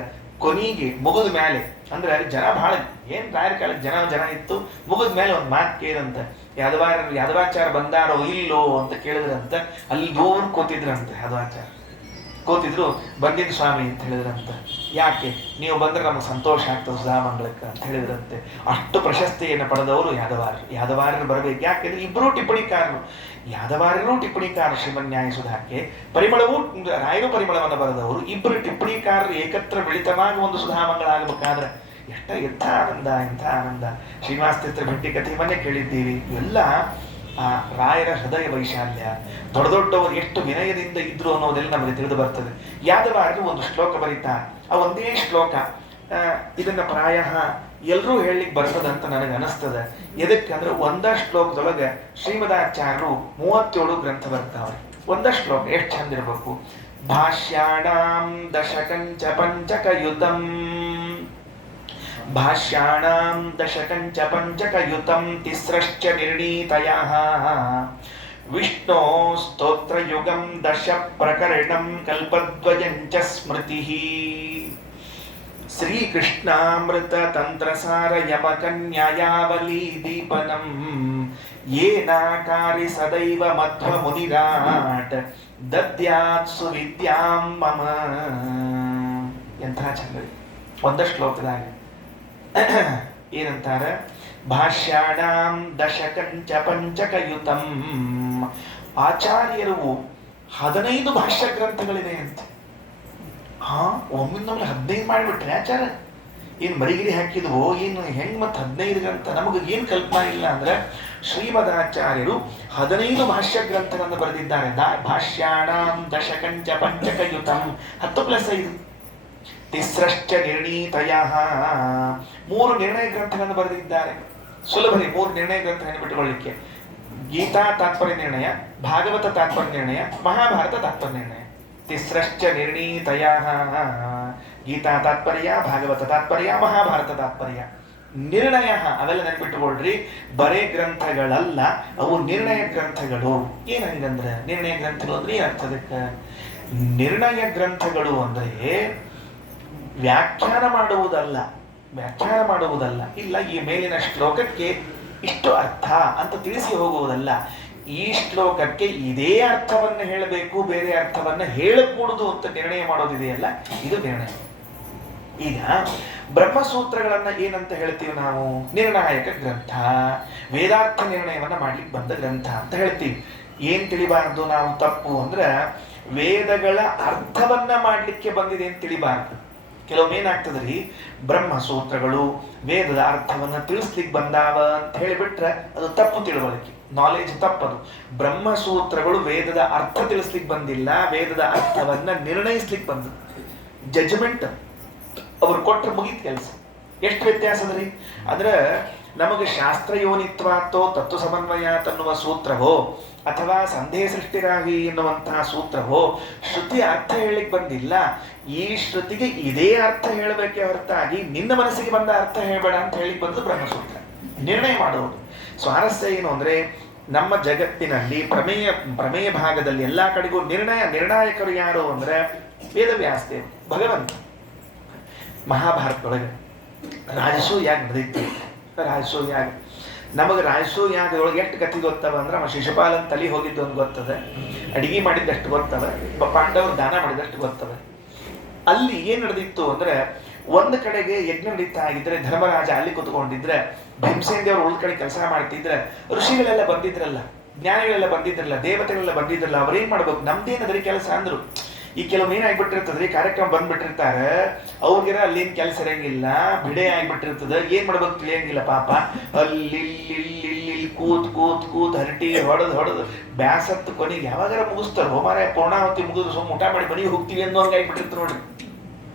ಕೊನೆಗೆ ಮುಗಿದ ಮೇಲೆ, ಅಂದ್ರೆ ಜನ ಬಹಳ ಏನ್ ರಾಯರ ಕಾಲಕ್ಕೆ ಜನ ಇತ್ತು. ಮುಗಿದ ಮೇಲೆ ಒಂದು ಮಾತು ಕೇಳಿದಂತ, ಯಾದವಾಚಾರ್ಯ ಬಂದಾರೋ ಇಲ್ಲೋ ಅಂತ ಕೇಳಿದ್ರಂತ. ಅಲ್ಲಿ ದೂರ ಕೂತಿದ್ರಂತೆ ಯಾದವಾಚಾರ್ಯ. ಕೂತಿದ್ರು, ಬಂದಿದ್ದು ಸ್ವಾಮಿ ಅಂತ ಹೇಳಿದ್ರಂತ. ಯಾಕೆ? ನೀವು ಬಂದ್ರೆ ನಮಗೆ ಸಂತೋಷ ಆಗ್ತದೆ ಸುಧಾಮಂಗಳಕ್ಕೆ ಅಂತ ಹೇಳಿದ್ರಂತೆ. ಅಷ್ಟು ಪ್ರಶಸ್ತಿಯನ್ನು ಪಡೆದವರು ಯಾದವಾರ್ಯರು ಬರಬೇಕು. ಯಾಕೆಂದ್ರೆ ಇಬ್ಬರು ಟಿಪ್ಪಣಿಕಾರರು. ಯಾದವಾರ್ಯರು ಟಿಪ್ಪಣಿಕಾರ ಶ್ರೀಮನ್ಯಾಯ ಸುಧಾಕ್ಕೆ, ಪರಿಮಳವು ರಾಯರು ಪರಿಮಳವನ್ನು ಬರೆದವರು. ಇಬ್ಬರು ಟಿಪ್ಪಣಿಕಾರರು ಏಕತ್ರ ಮಿಳಿತವಾಗಿ ಒಂದು ಸುಧಾಮಂಗಳ ಆಗಬೇಕಾದ್ರೆ ಎಂಥ ಆನಂದ. ಶ್ರೀನಿವಾಸ ತೀರ್ಥ ಭೇಟಿ ಕಥೆ ಮನೆ ಕೇಳಿದ್ದೀವಿ. ಇವೆಲ್ಲ ಆ ರಾಯರ ಹೃದಯ ವೈಶಾಲ್ಯ, ದೊಡ್ಡವರು ಎಷ್ಟು ವಿನಯದಿಂದ ಇದ್ರು ಅನ್ನೋದೆಲ್ಲ ನಮಗೆ ತಿಳಿದು ಬರ್ತದೆ. ಯಾದವಾರ್ಯರು ಒಂದು ಶ್ಲೋಕ ಬರೀತಾರೆ. ಆ ಒಂದೇ ಶ್ಲೋಕ ಇದನ್ನ ಪ್ರಾಯ ಎಲ್ಲರೂ ಹೇಳಲಿಕ್ಕೆ ಬರ್ತದಂತ ನನಗೆ ಅನಿಸ್ತದೆ. ಎದಕ್ಕಂದ್ರೆ ಒಂದ ಶ್ಲೋಕದೊಳಗೆ ಶ್ರೀಮದಾಚಾರ್ಯರು 37 ಗ್ರಂಥ ಬರ್ತಾವ್ರಿ. ಒಂದ ಶ್ಲೋಕ ಎಷ್ಟು ಚಂದ ಇರಬೇಕು. ಭಾಷ್ಯಾಣಾಂ ದಶಕಂಚ ಪಂಚಕಯುತಂ, ಭಾಷ್ಯಾಣಾಂ ದಶಕಂಚ ಪಂಚಕಯುತಂ ತಿಸ್ರಶ್ಚ ನಿರ್ಣೀತಯಃ ವಿಷ್ಣೋ ಸ್ತೋತ್ರಯುಗಂ ದಶ ಪ್ರಕರಣಂ ಕಲ್ಪದ್ವಯಂಚ ಸ್ಮೃತಿಃ ಶ್ರೀಕೃಷ್ಣಾಮೃತ ತಂತ್ರಸಾರ ಯಮಕನ್ಯಾಯಾವಲಿ ದೀಪನಂ ಯೇನಾಕಾರಿ ಸದೈವ ಮಧ್ವ ಮುನಿರಾಟ್ ದದ್ಯಾತ್ ಸುವಿದ್ಯಾಂ ಮಮ. ಎಂಥ ಚಂದ ಒಂದ ಶ್ಲೋಕದಾಗ ಏನಂತಾರೆ? ಭಾಷ್ಯಾಣಾಂ ದಶಕಂಚ ಪಂಚಕಯುತಂ. ಆಚಾರ್ಯರು 15 ಭಾಷ್ಯ ಗ್ರಂಥಗಳಿವೆ ಅಂತ. ಒಮ್ಮಿಂದೊಮ್ಮೆ 15 ಮಾಡಿಬಿಟ್ರೆ ಆಚಾರ್ಯ ಏನು ಮರಿಗಿರಿ ಹಾಕಿದ್ವೋ ಏನು, ಹೆಂಗ್ ಮತ್ತೆ 15 ಗ್ರಂಥ? ನಮಗೆ ಏನು ಕಲ್ಪನಾ ಇಲ್ಲ. ಅಂದ್ರೆ ಶ್ರೀಮದಾಚಾರ್ಯರು 15 ಭಾಷ್ಯ ಗ್ರಂಥಗಳನ್ನು ಬರೆದಿದ್ದಾರೆ. ಭಾಷ್ಯಾಣಾಂ ದಶಕಂಚ ಪಂಚಕಯುತಂ 10+5 ತಿಸ್ರಶ್ಚ ನಿರ್ಣೀತಯಃ 3 ನಿರ್ಣಯ ಗ್ರಂಥಗಳನ್ನು ಬರೆದಿದ್ದಾರೆ. ಸುಲಭರಿ 3 ನಿರ್ಣಯ ಗ್ರಂಥಗಳನ್ನು ಬಿಟ್ಟುಕೊಳ್ಳಿಕ್ಕೆ. ಗೀತಾ ತಾತ್ಪರ್ಯ ನಿರ್ಣಯ, ಭಾಗವತ ತಾತ್ಪರ್ಯ ನಿರ್ಣಯ, ಮಹಾಭಾರತ ತಾತ್ಪರ್ಯ ನಿರ್ಣಯ. ತಿಸ್ರಶ್ಚ ನಿರ್ಣೀತಯಃ ಗೀತಾ ತಾತ್ಪರ್ಯ, ಭಾಗವತ ತಾತ್ಪರ್ಯ, ಮಹಾಭಾರತ ತಾತ್ಪರ್ಯ. ನಿರ್ಣಯ ಅವೆಲ್ಲ ನೆನಪಿಟ್ಟುಕೊಳ್ರಿ. ಬರೇ ಗ್ರಂಥಗಳಲ್ಲ, ಅವು ನಿರ್ಣಯ ಗ್ರಂಥಗಳು. ಏನಂಗಂದ್ರೆ ನಿರ್ಣಯ ಗ್ರಂಥಗಳು ಅಂದ್ರೆ ಏನರ್ಥ? ಅದಕ್ಕೆ ನಿರ್ಣಯ ಗ್ರಂಥಗಳು ಅಂದ್ರೆ ವ್ಯಾಖ್ಯಾನ ಮಾಡುವುದಲ್ಲ. ಇಲ್ಲ ಈ ಮೇಲಿನ ಶ್ಲೋಕಕ್ಕೆ ಇಷ್ಟು ಅರ್ಥ ಅಂತ ತಿಳಿಸಿ ಹೋಗುವುದಲ್ಲ. ಈ ಶ್ಲೋಕಕ್ಕೆ ಇದೇ ಅರ್ಥವನ್ನು ಹೇಳಬೇಕು, ಬೇರೆ ಅರ್ಥವನ್ನು ಹೇಳಕೂಡದು ಅಂತ ನಿರ್ಣಯ ಮಾಡೋದಿದೆಯಲ್ಲ, ಇದು ನಿರ್ಣಯ. ಈಗ ಬ್ರಹ್ಮಸೂತ್ರಗಳನ್ನ ಏನಂತ ಹೇಳ್ತೀವಿ ನಾವು? ನಿರ್ಣಾಯಕ ಗ್ರಂಥ, ವೇದಾರ್ಥ ನಿರ್ಣಯವನ್ನ ಮಾಡ್ಲಿಕ್ಕೆ ಬಂದ ಗ್ರಂಥ ಅಂತ ಹೇಳ್ತೀವಿ. ಏನ್ ತಿಳಿಬಾರ್ದು ನಾವು ತಪ್ಪು ಅಂದ್ರೆ, ವೇದಗಳ ಅರ್ಥವನ್ನ ಮಾಡ್ಲಿಕ್ಕೆ ಬಂದಿದೆ ಅಂತ ತಿಳಿಬಾರ್ದು. ಕೆಲವೊಮ್ಮೆ ಏನಾಗ್ತದ್ರಿ, ಬ್ರಹ್ಮಸೂತ್ರಗಳು ವೇದದ ಅರ್ಥವನ್ನ ತಿಳಿಸ್ಲಿಕ್ಕೆ ಬಂದಾವ ಅಂತ ಹೇಳಿಬಿಟ್ರೆ ಅದು ತಪ್ಪು ತಿಳುವಳಿಕೆ, ನಾಲೆಜ್ ತಪ್ಪದು. ಬ್ರಹ್ಮಸೂತ್ರಗಳು ವೇದದ ಅರ್ಥ ತಿಳಿಸ್ಲಿಕ್ಕೆ ಬಂದಿಲ್ಲ, ವೇದದ ಅರ್ಥವನ್ನ ನಿರ್ಣಯಿಸ್ಲಿಕ್ಕೆ ಬಂದ. ಜಡ್ಜ್ಮೆಂಟ್ ಅವ್ರು ಕೊಟ್ಟರೆ ಮುಗಿದ ಕೆಲಸ. ಎಷ್ಟು ವ್ಯತ್ಯಾಸ ಅದ್ರಿ ಅಂದ್ರೆ, ನಮಗೆ ಶಾಸ್ತ್ರ ಯೋನಿತ್ವಾತೋ ತತ್ವ ಸಮನ್ವಯ ಅನ್ನುವ ಸೂತ್ರವೋ ಅಥವಾ ಸಂದೇಹ ಸೃಷ್ಟಿರಾಗಿ ಎನ್ನುವಂತಹ ಸೂತ್ರವೋ ಶ್ರುತಿ ಅರ್ಥ ಹೇಳಲಿಕ್ಕೆ ಬಂದಿಲ್ಲ. ಈ ಶ್ರುತಿಗೆ ಇದೇ ಅರ್ಥ ಹೇಳಬೇಕೆ ಹೊರತಾಗಿ ನಿನ್ನ ಮನಸ್ಸಿಗೆ ಬಂದ ಅರ್ಥ ಹೇಳಬೇಡ ಅಂತ ಹೇಳಿಕ್ ಬಂದು ಬ್ರಹ್ಮಸೂತ್ರ ನಿರ್ಣಯ ಮಾಡುವುದು. ಸ್ವಾರಸ್ಯ ಏನು ಅಂದ್ರೆ, ನಮ್ಮ ಜಗತ್ತಿನಲ್ಲಿ ಪ್ರಮೇಯ ಭಾಗದಲ್ಲಿ ಎಲ್ಲಾ ಕಡೆಗೂ ನಿರ್ಣಾಯಕರು ಯಾರು ಅಂದ್ರೆ ವೇದವ್ಯಾಸದೇವರು, ಭಗವಂತ. ಮಹಾಭಾರತದೊಳಗೆ ರಾಜಸೂ ಯಾಗ ನಡೆದಿತ್ತು. ರಾಜಸೂ ಯಾಗ ನಮಗೆ ರಾಜಸೂ ಯಾಗದೊಳಗೆ ಎಷ್ಟು ಗತಿ ಗೊತ್ತವ ಅಂದ್ರೆ, ಶಿಶುಪಾಲನ್ ತಲೆ ಹೋಗಿದ್ದು ಒಂದು ಗೊತ್ತದ, ಅಡಿಗೆ ಮಾಡಿದ್ದಷ್ಟು ಗೊತ್ತವ, ಪಾಂಡವರು ದಾನ ಮಾಡಿದಷ್ಟು ಗೊತ್ತವ. ಅಲ್ಲಿ ಏನ್ ನಡೆದಿತ್ತು ಅಂದ್ರೆ, ಒಂದು ಕಡೆಗೆ ಯಜ್ಞ ನಡೀತಾ ಇದ್ರೆ ಧರ್ಮರಾಜ ಅಲ್ಲಿ ಕೂತ್ಕೊಂಡಿದ್ರೆ, ಭೀಮಸೇನ ದೇವರು ಉಳಿದ ಕಡೆ ಕೆಲಸ ಮಾಡ್ತಿದ್ರೆ, ಋಷಿಗಳೆಲ್ಲ ಬಂದಿದ್ರಲ್ಲ, ಜ್ಞಾನಿಗಳೆಲ್ಲ ಬಂದಿದ್ರಲ್ಲ, ದೇವತೆಗಳೆಲ್ಲ ಬಂದಿದ್ರಲ್ಲ, ಅವ್ರೇನ್ ಮಾಡ್ಬೇಕು, ನಮ್ದೇನದ್ರಿ ಕೆಲಸ ಅಂದ್ರು. ಈ ಕೆಲವೊಮ್ಮೆ ಏನಾಗ್ಬಿಟ್ಟಿರ್ತದ್ರಿ, ಕಾರ್ಯಕ್ರಮ ಬಂದ್ಬಿಟ್ಟಿರ್ತಾರೆ, ಅವ್ರಿಗೆಲ್ಲ ಅಲ್ಲೇನ್ ಕೆಲಸ ಇರಂಗಿಲ್ಲ, ಬಿಡೆ ಆಗ್ಬಿಟ್ಟಿರ್ತದ, ಏನ್ ಮಾಡ್ಬೇಕು ತಿಳಿಯಂಗಿಲ್ಲ ಪಾಪ. ಅಲ್ಲಿ ಕೂತ್ ಕೂತ್ ಕೂತ್ ಹರಟಿ ಹೊಡೆದು ಬ್ಯಾಸತ್ತು ಕೊನೆಗೆ ಯಾವಾಗಾರ ಮುಗಿಸ್ತಾರ. ಹೋಮಾರ ಪೂರ್ಣಾವತಿ ಮುಗಿದ್ರು ಸುಮ್ಮ ಊಟ ಮಾಡಿ ಮನೆಗೆ ಹೋಗ್ತೀವಿ ಅನ್ನೋ ಹಂಗಾಗಿಬಿಟ್ಟಿರ್ತಾರೆ ನೋಡಿ.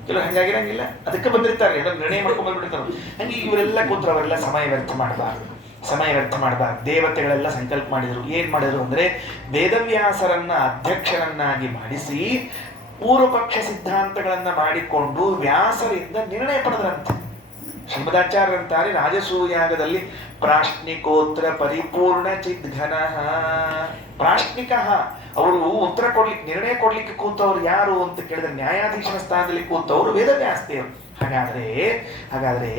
ಕೆಲವು ಹಂಗಾಗಿರಂಗಿಲ್ಲ, ಅದಕ್ಕೆ ಬಂದಿರ್ತಾರೆ, ಎಲ್ಲ ನಿರ್ಣಯ ಮಾಡ್ಕೊಂಡ್ ಬಂದ್ಬಿಟ್ಟಿರ್ತಾರೆ. ಹಂಗೆ ಇವರೆಲ್ಲ ಕೂತ್ರ ಅವರೆಲ್ಲ ಸಮಯ ವ್ಯರ್ಥ ಮಾಡಬಾರ್ದು. ದೇವತೆಗಳೆಲ್ಲ ಸಂಕಲ್ಪ ಮಾಡಿದ್ರು. ಏನ್ ಮಾಡಿದ್ರು ಅಂದ್ರೆ, ವೇದವ್ಯಾಸರನ್ನ ಅಧ್ಯಕ್ಷರನ್ನಾಗಿ ಮಾಡಿಸಿ ಪೂರ್ವ ಪಕ್ಷ ಸಿದ್ಧಾಂತಗಳನ್ನ ಮಾಡಿಕೊಂಡು ವ್ಯಾಸರಿಂದ ನಿರ್ಣಯ ಪಡೆದ್ರಂತೆ. ಶ್ರೀಮದಾಚಾರ್ಯರಂತಾರೆ, ರಾಜಸೂಯಾಗದಲ್ಲಿ ಪ್ರಾಶ್ನಿಕೋತ್ರ ಪರಿಪೂರ್ಣ ಚಿದ್ಘನ. ಪ್ರಾಶ್ನಿಕ ಅವರು ಉತ್ತರ ಕೊಡ್ಲಿಕ್ಕೆ, ನಿರ್ಣಯ ಕೊಡ್ಲಿಕ್ಕೆ ಕೂತವ್ರು ಯಾರು ಅಂತ ಕೇಳಿದ್ರೆ, ನ್ಯಾಯಾಧೀಶನ ಸ್ಥಾನದಲ್ಲಿ ಕೂತವರು ವೇದವ್ಯಾಸದೇವರು. ಹಾಗಾದ್ರೆ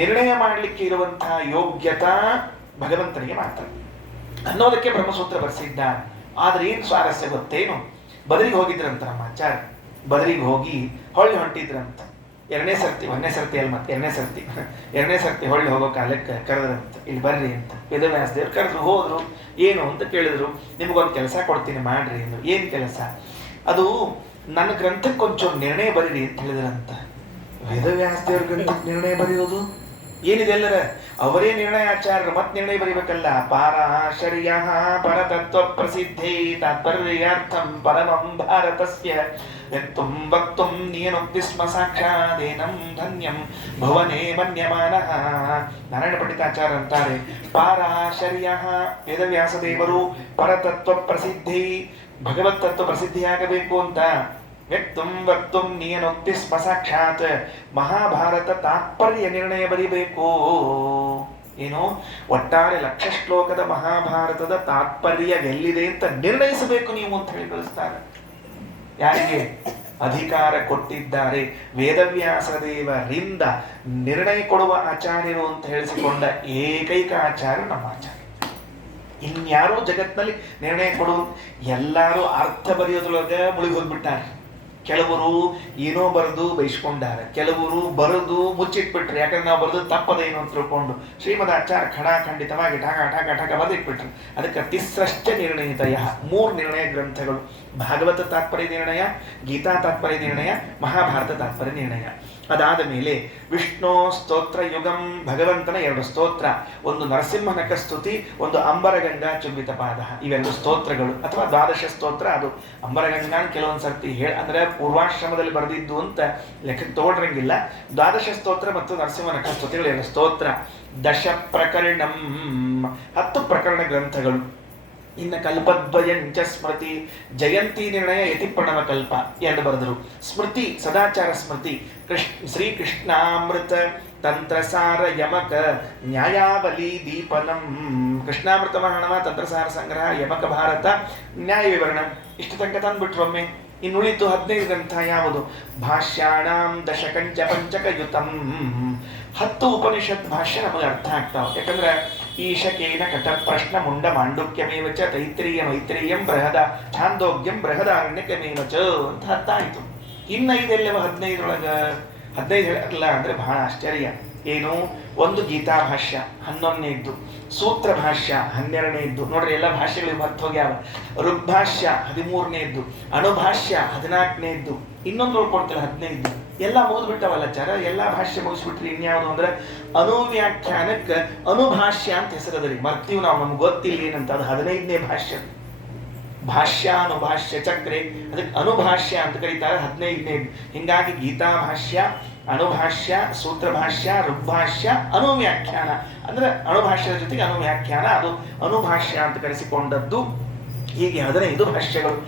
ನಿರ್ಣಯ ಮಾಡಲಿಕ್ಕೆ ಇರುವಂತಹ ಯೋಗ್ಯತಾ ಭಗವಂತನಿಗೆ ಮಾತ್ರ ಅನ್ನೋದಕ್ಕೆ ಬ್ರಹ್ಮಸೂತ್ರ ಬರೆಸಿದ್ದ. ಆದ್ರೆ ಏನ್ ಸ್ವಾರಸ್ಯ ಗೊತ್ತೇನು? ಬದರಿಗೆ ಹೋಗಿದ್ರಂತ ನಮ್ಮ ಆಚಾರ್ಯ. ಬದರಿಗೆ ಹೋಗಿ ಹೊಳ್ಳಿ ಹೊಂಟಿದ್ರಂತ. ಎರಡನೇ ಸರ್ತಿ ಹೊಳ್ಳಿ ಹೋಗೋ ಕಾಲಕ್ಕೆ ಕರೆದ್ರಂತ, ಇಲ್ಲಿ ಬರ್ರಿ ಅಂತ. ವೇದವ್ಯಾಸದೇವ್ರು ಕರೆದ್ರು, ಹೋದ್ರು. ಏನು ಅಂತ ಕೇಳಿದ್ರು, ನಿಮ್ಗೊಂದು ಕೆಲಸ ಕೊಡ್ತೀನಿ ಮಾಡ್ರಿ ಅಂದ್ರು. ಏನ್ ಕೆಲಸ? ಅದು ನನ್ನ ಗ್ರಂಥಕ್ಕೆ ಒಂಚೂರು ನಿರ್ಣಯ ಬರೀರಿ ಅಂತ ಹೇಳಿದ್ರಂತ. ವೇದವ್ಯಾಸದೇವ್ರ ಗ್ರಂಥಕ್ಕೆ ನಿರ್ಣಯ ಬರೆಯೋದು ಏನಿದೆ ಎಲ್ಲರ ಅವರೇ ನಿರ್ಣಯಾಚಾರ್ಯರು, ಮತ್ ನಿರ್ಣಯ ಬರೀಬೇಕಲ್ಲ. ಪಾರಾಶರ್ಯ ಪರತತ್ವ ಪ್ರಸಿದ್ಧೇ ತಾತ್ಪರ್ಯಾರ್ಥಂ ಪರಮಂ ಭಾರತಸ್ಯ ವ್ಯಕ್ತುಂ ವಕ್ತುಂ ನಿಯನೋಕ್ತಿ ಸ್ಮ ಸಾಕ್ಷಾದೇನಂ ಧನ್ಯಂ ಭುವನೇ ಮನ್ಯಮಾನಃ. ನಾರಾಯಣ ಪಂಡಿತಾಚಾರ್ಯ ಅಂತಾರೆ, ಪಾರಾಶರ್ಯ ವೇದವ್ಯಾಸದೇವರು ಪರತತ್ವ ಪ್ರಸಿದ್ಧಿ, ಭಗವತ್ ತತ್ವ ಪ್ರಸಿದ್ಧಿಯಾಗಬೇಕು ಅಂತ ವ್ಯಕ್ತುಂ ವಕ್ತುಂ ನಿಯನೋಕ್ತಿ ಸ್ಮ ಸಾಕ್ಷಾತ್ ಮಹಾಭಾರತ ತಾತ್ಪರ್ಯ ನಿರ್ಣಯ ಬರಿಬೇಕು. ಏನು? ಒಟ್ಟಾರೆ 1,00,000 ಶ್ಲೋಕದ ಮಹಾಭಾರತದ ತಾತ್ಪರ್ಯ ಎಲ್ಲಿದೆ ಅಂತ ನಿರ್ಣಯಿಸಬೇಕು ನೀವು ಅಂತ ಹೇಳಿ ಕಳಿಸ್ತಾರೆ. ಯಾರಿಗೆ ಅಧಿಕಾರ ಕೊಟ್ಟಿದ್ದಾರೆ? ವೇದವ್ಯಾಸದೇವರಿಂದ ನಿರ್ಣಯ ಕೊಡುವ ಆಚಾರ್ಯರು ಅಂತ ಹೇಳಿಸಿಕೊಂಡ ಏಕೈಕ ಆಚಾರ್ಯ ನಮ್ಮ ಆಚಾರ್ಯ. ಇನ್ಯಾರೂ ಜಗತ್ತಿನಲ್ಲಿ ನಿರ್ಣಯ ಕೊಡುವ, ಎಲ್ಲರೂ ಅರ್ಥ ಬರೆಯೋದ್ರೊಳಗೆ ಮುಳುಗಿ ಹೋಗ್ಬಿಟ್ಟಾರೆ. ಕೆಲವರು ಏನೋ ಬರೆದು ಬಯಸ್ಕೊಂಡಾರೆ, ಕೆಲವರು ಬರೆದು ಮುಚ್ಚಿಟ್ಬಿಟ್ರು. ಯಾಕಂದ್ರೆ ನಾವು ಬರೆದು ತಪ್ಪದೇನು ಅಂತ ತಿಳ್ಕೊಂಡು ಶ್ರೀಮದಾಚಾರ್ಯ ಖಂಡಿತವಾಗಿ ಠಾಕ ಬರೆದಿಟ್ಬಿಟ್ರು. ಅದಕ್ಕೆ ತಿಸ್ರಶ್ಚ ನಿರ್ಣಯಿತಯ, 3 ನಿರ್ಣಯ ಗ್ರಂಥಗಳು: ಭಾಗವತ ತಾತ್ಪರ್ಯ ನಿರ್ಣಯ, ಗೀತಾ ತಾತ್ಪರ್ಯ ನಿರ್ಣಯ, ಮಹಾಭಾರತ ತಾತ್ಪರ್ಯ ನಿರ್ಣಯ. ಅದಾದ ಮೇಲೆ ವಿಷ್ಣು ಸ್ತೋತ್ರ ಯುಗಂ, ಭಗವಂತನ 2 ಸ್ತೋತ್ರ, ಒಂದು ನರಸಿಂಹನಕ ಸ್ತುತಿ, ಒಂದು ಅಂಬರಗಂಗಾ ಚುಂಬಿತ ಪಾದ. ಇವೆರಡು ಸ್ತೋತ್ರಗಳು ಅಥವಾ 12 ಸ್ತೋತ್ರ. ಅದು ಅಂಬರಗಂಗಾ ಕೆಲವೊಂದು ಸರ್ತಿ ಅಂದ್ರೆ ಪೂರ್ವಾಶ್ರಮದಲ್ಲಿ ಬರೆದಿದ್ದು ಅಂತ ಲೆಕ್ಕಕ್ಕೆ ತಗೊಳ್ರಂಗಿಲ್ಲ. 12 ಸ್ತೋತ್ರ ಮತ್ತು ನರಸಿಂಹನಕ ಸ್ತುತಿಗಳು 2 ಸ್ತೋತ್ರ. 10 ಪ್ರಕರಣಂ, 10 ಪ್ರಕರಣ ಗ್ರಂಥಗಳು. ಇನ್ನು ಕಲ್ಪದ್ವಯಂಚ ಸ್ಮೃತಿ, ಜಯಂತಿ ನಿರ್ಣಯ, ಯತಿ ಪ್ರಣವ ಕಲ್ಪ 2 ಬರೆದರು. ಸ್ಮೃತಿ ಸದಾಚಾರ ಸ್ಮೃತಿ, ಶ್ರೀಕೃಷ್ಣಾಮೃತ ತಂತ್ರಸಾರ ಯಮಕ ನ್ಯಾಯಾವಲಿ ದೀಪನಂ, ಕೃಷ್ಣಾಮೃತ ಮಹಣವ ತಂತ್ರಸಾರ ಸಂಗ್ರಹ, ಯಮಕ ಭಾರತ, ನ್ಯಾಯ ವಿವರಣ. ಇಷ್ಟು ತನಕ ತಂದ್ಬಿಟ್ರು ಒಮ್ಮೆ. ಇನ್ನುಳಿತು 15 ಗ್ರಂಥ. ಯಾವುದು? ಭಾಷ್ಯಾಣಾಂ ದಶಕಂಚ ಪಂಚಕಯುತಂ, 10 ಉಪನಿಷತ್ ಭಾಷ್ಯ ನಮಗೆ ಅರ್ಥ ಆಗ್ತಾವ. ಯಾಕಂದ್ರೆ ಈಶಕೇನ ಕಟಪ್ರಶ್ನ ಮುಂಡ ಮಾಂಡುಕ್ಯಮೇವ ಚ ಮೈತ್ರೇಯಂ ಬೃಹದ ಛಾಂದೋಗ್ಯಂ ಬೃಹದಾರಣ್ಯಕಮೇವ ಚ ಅಂತ ಅರ್ಥ ಆಯಿತು. ಇನ್ನು 15 ಹೇಳಲ್ಲ ಅಂದರೆ ಬಹಳ ಆಶ್ಚರ್ಯ. ಏನು? ಒಂದು ಗೀತಾ ಭಾಷ್ಯ 11ನೇದ್ದು, ಸೂತ್ರ ಭಾಷ್ಯ 12ನೇದ್ದು, ನೋಡ್ರಿ ಎಲ್ಲ ಭಾಷೆಗಳು ಮರ್ತು ಹೋಗ್ಯಾವ. ಋಗ್ಭಾಷ್ಯ 13ನೇದ್ದು, ಅಣುಭಾಷ್ಯ 14ನೇದ್ದು, ಇನ್ನೊಂದು ನೋಡ್ಕೊಡ್ತಿಲ್ಲ 15. ಎಲ್ಲ ಮುಗಿದ್ಬಿಟ್ಟವಲ್ಲ ಚಾರ, ಎಲ್ಲ ಭಾಷ್ಯ ಮುಗಿಸ್ಬಿಟ್ರಿ. ಇನ್ಯಾವುದು ಅಂದ್ರೆ ಅನುವ್ಯಾಖ್ಯಾನಕ್ಕೆ ಅನುಭಾಷ್ಯ ಅಂತ ಹೆಸರದ್ರಿ. ಮರ್ತೀವಿ ನಾವು, ನಮ್ಗೆ ಗೊತ್ತಿಲ್ಲ ಏನಂತ. ಅದು 15ನೇ ಭಾಷ್ಯ. ಭಾಷ್ಯಾನುಭಾಷ್ಯ ಚಕ್ರೆ, ಅದಕ್ಕೆ ಅನುಭಾಷ್ಯ ಅಂತ ಕರೀತಾರೆ 15ನೇದು. ಹಿಂಗಾಗಿ ಗೀತಾ ಭಾಷ್ಯ, ಅಣುಭಾಷ್ಯ, ಸೂತ್ರ ಭಾಷ್ಯ, ಋಗ್ಭಾಷ್ಯ, ಅನುವ್ಯಾಖ್ಯಾನ ಅಂದ್ರೆ ಅಣುಭಾಷ್ಯದ ಜೊತೆಗೆ ಅನುವ್ಯಾಖ್ಯಾನ, ಅದು ಅನುಭಾಷ್ಯ ಅಂತ ಕರೆಸಿಕೊಂಡದ್ದು. ಹೀಗೆ 15 ಭಾಷ್ಯಗಳು.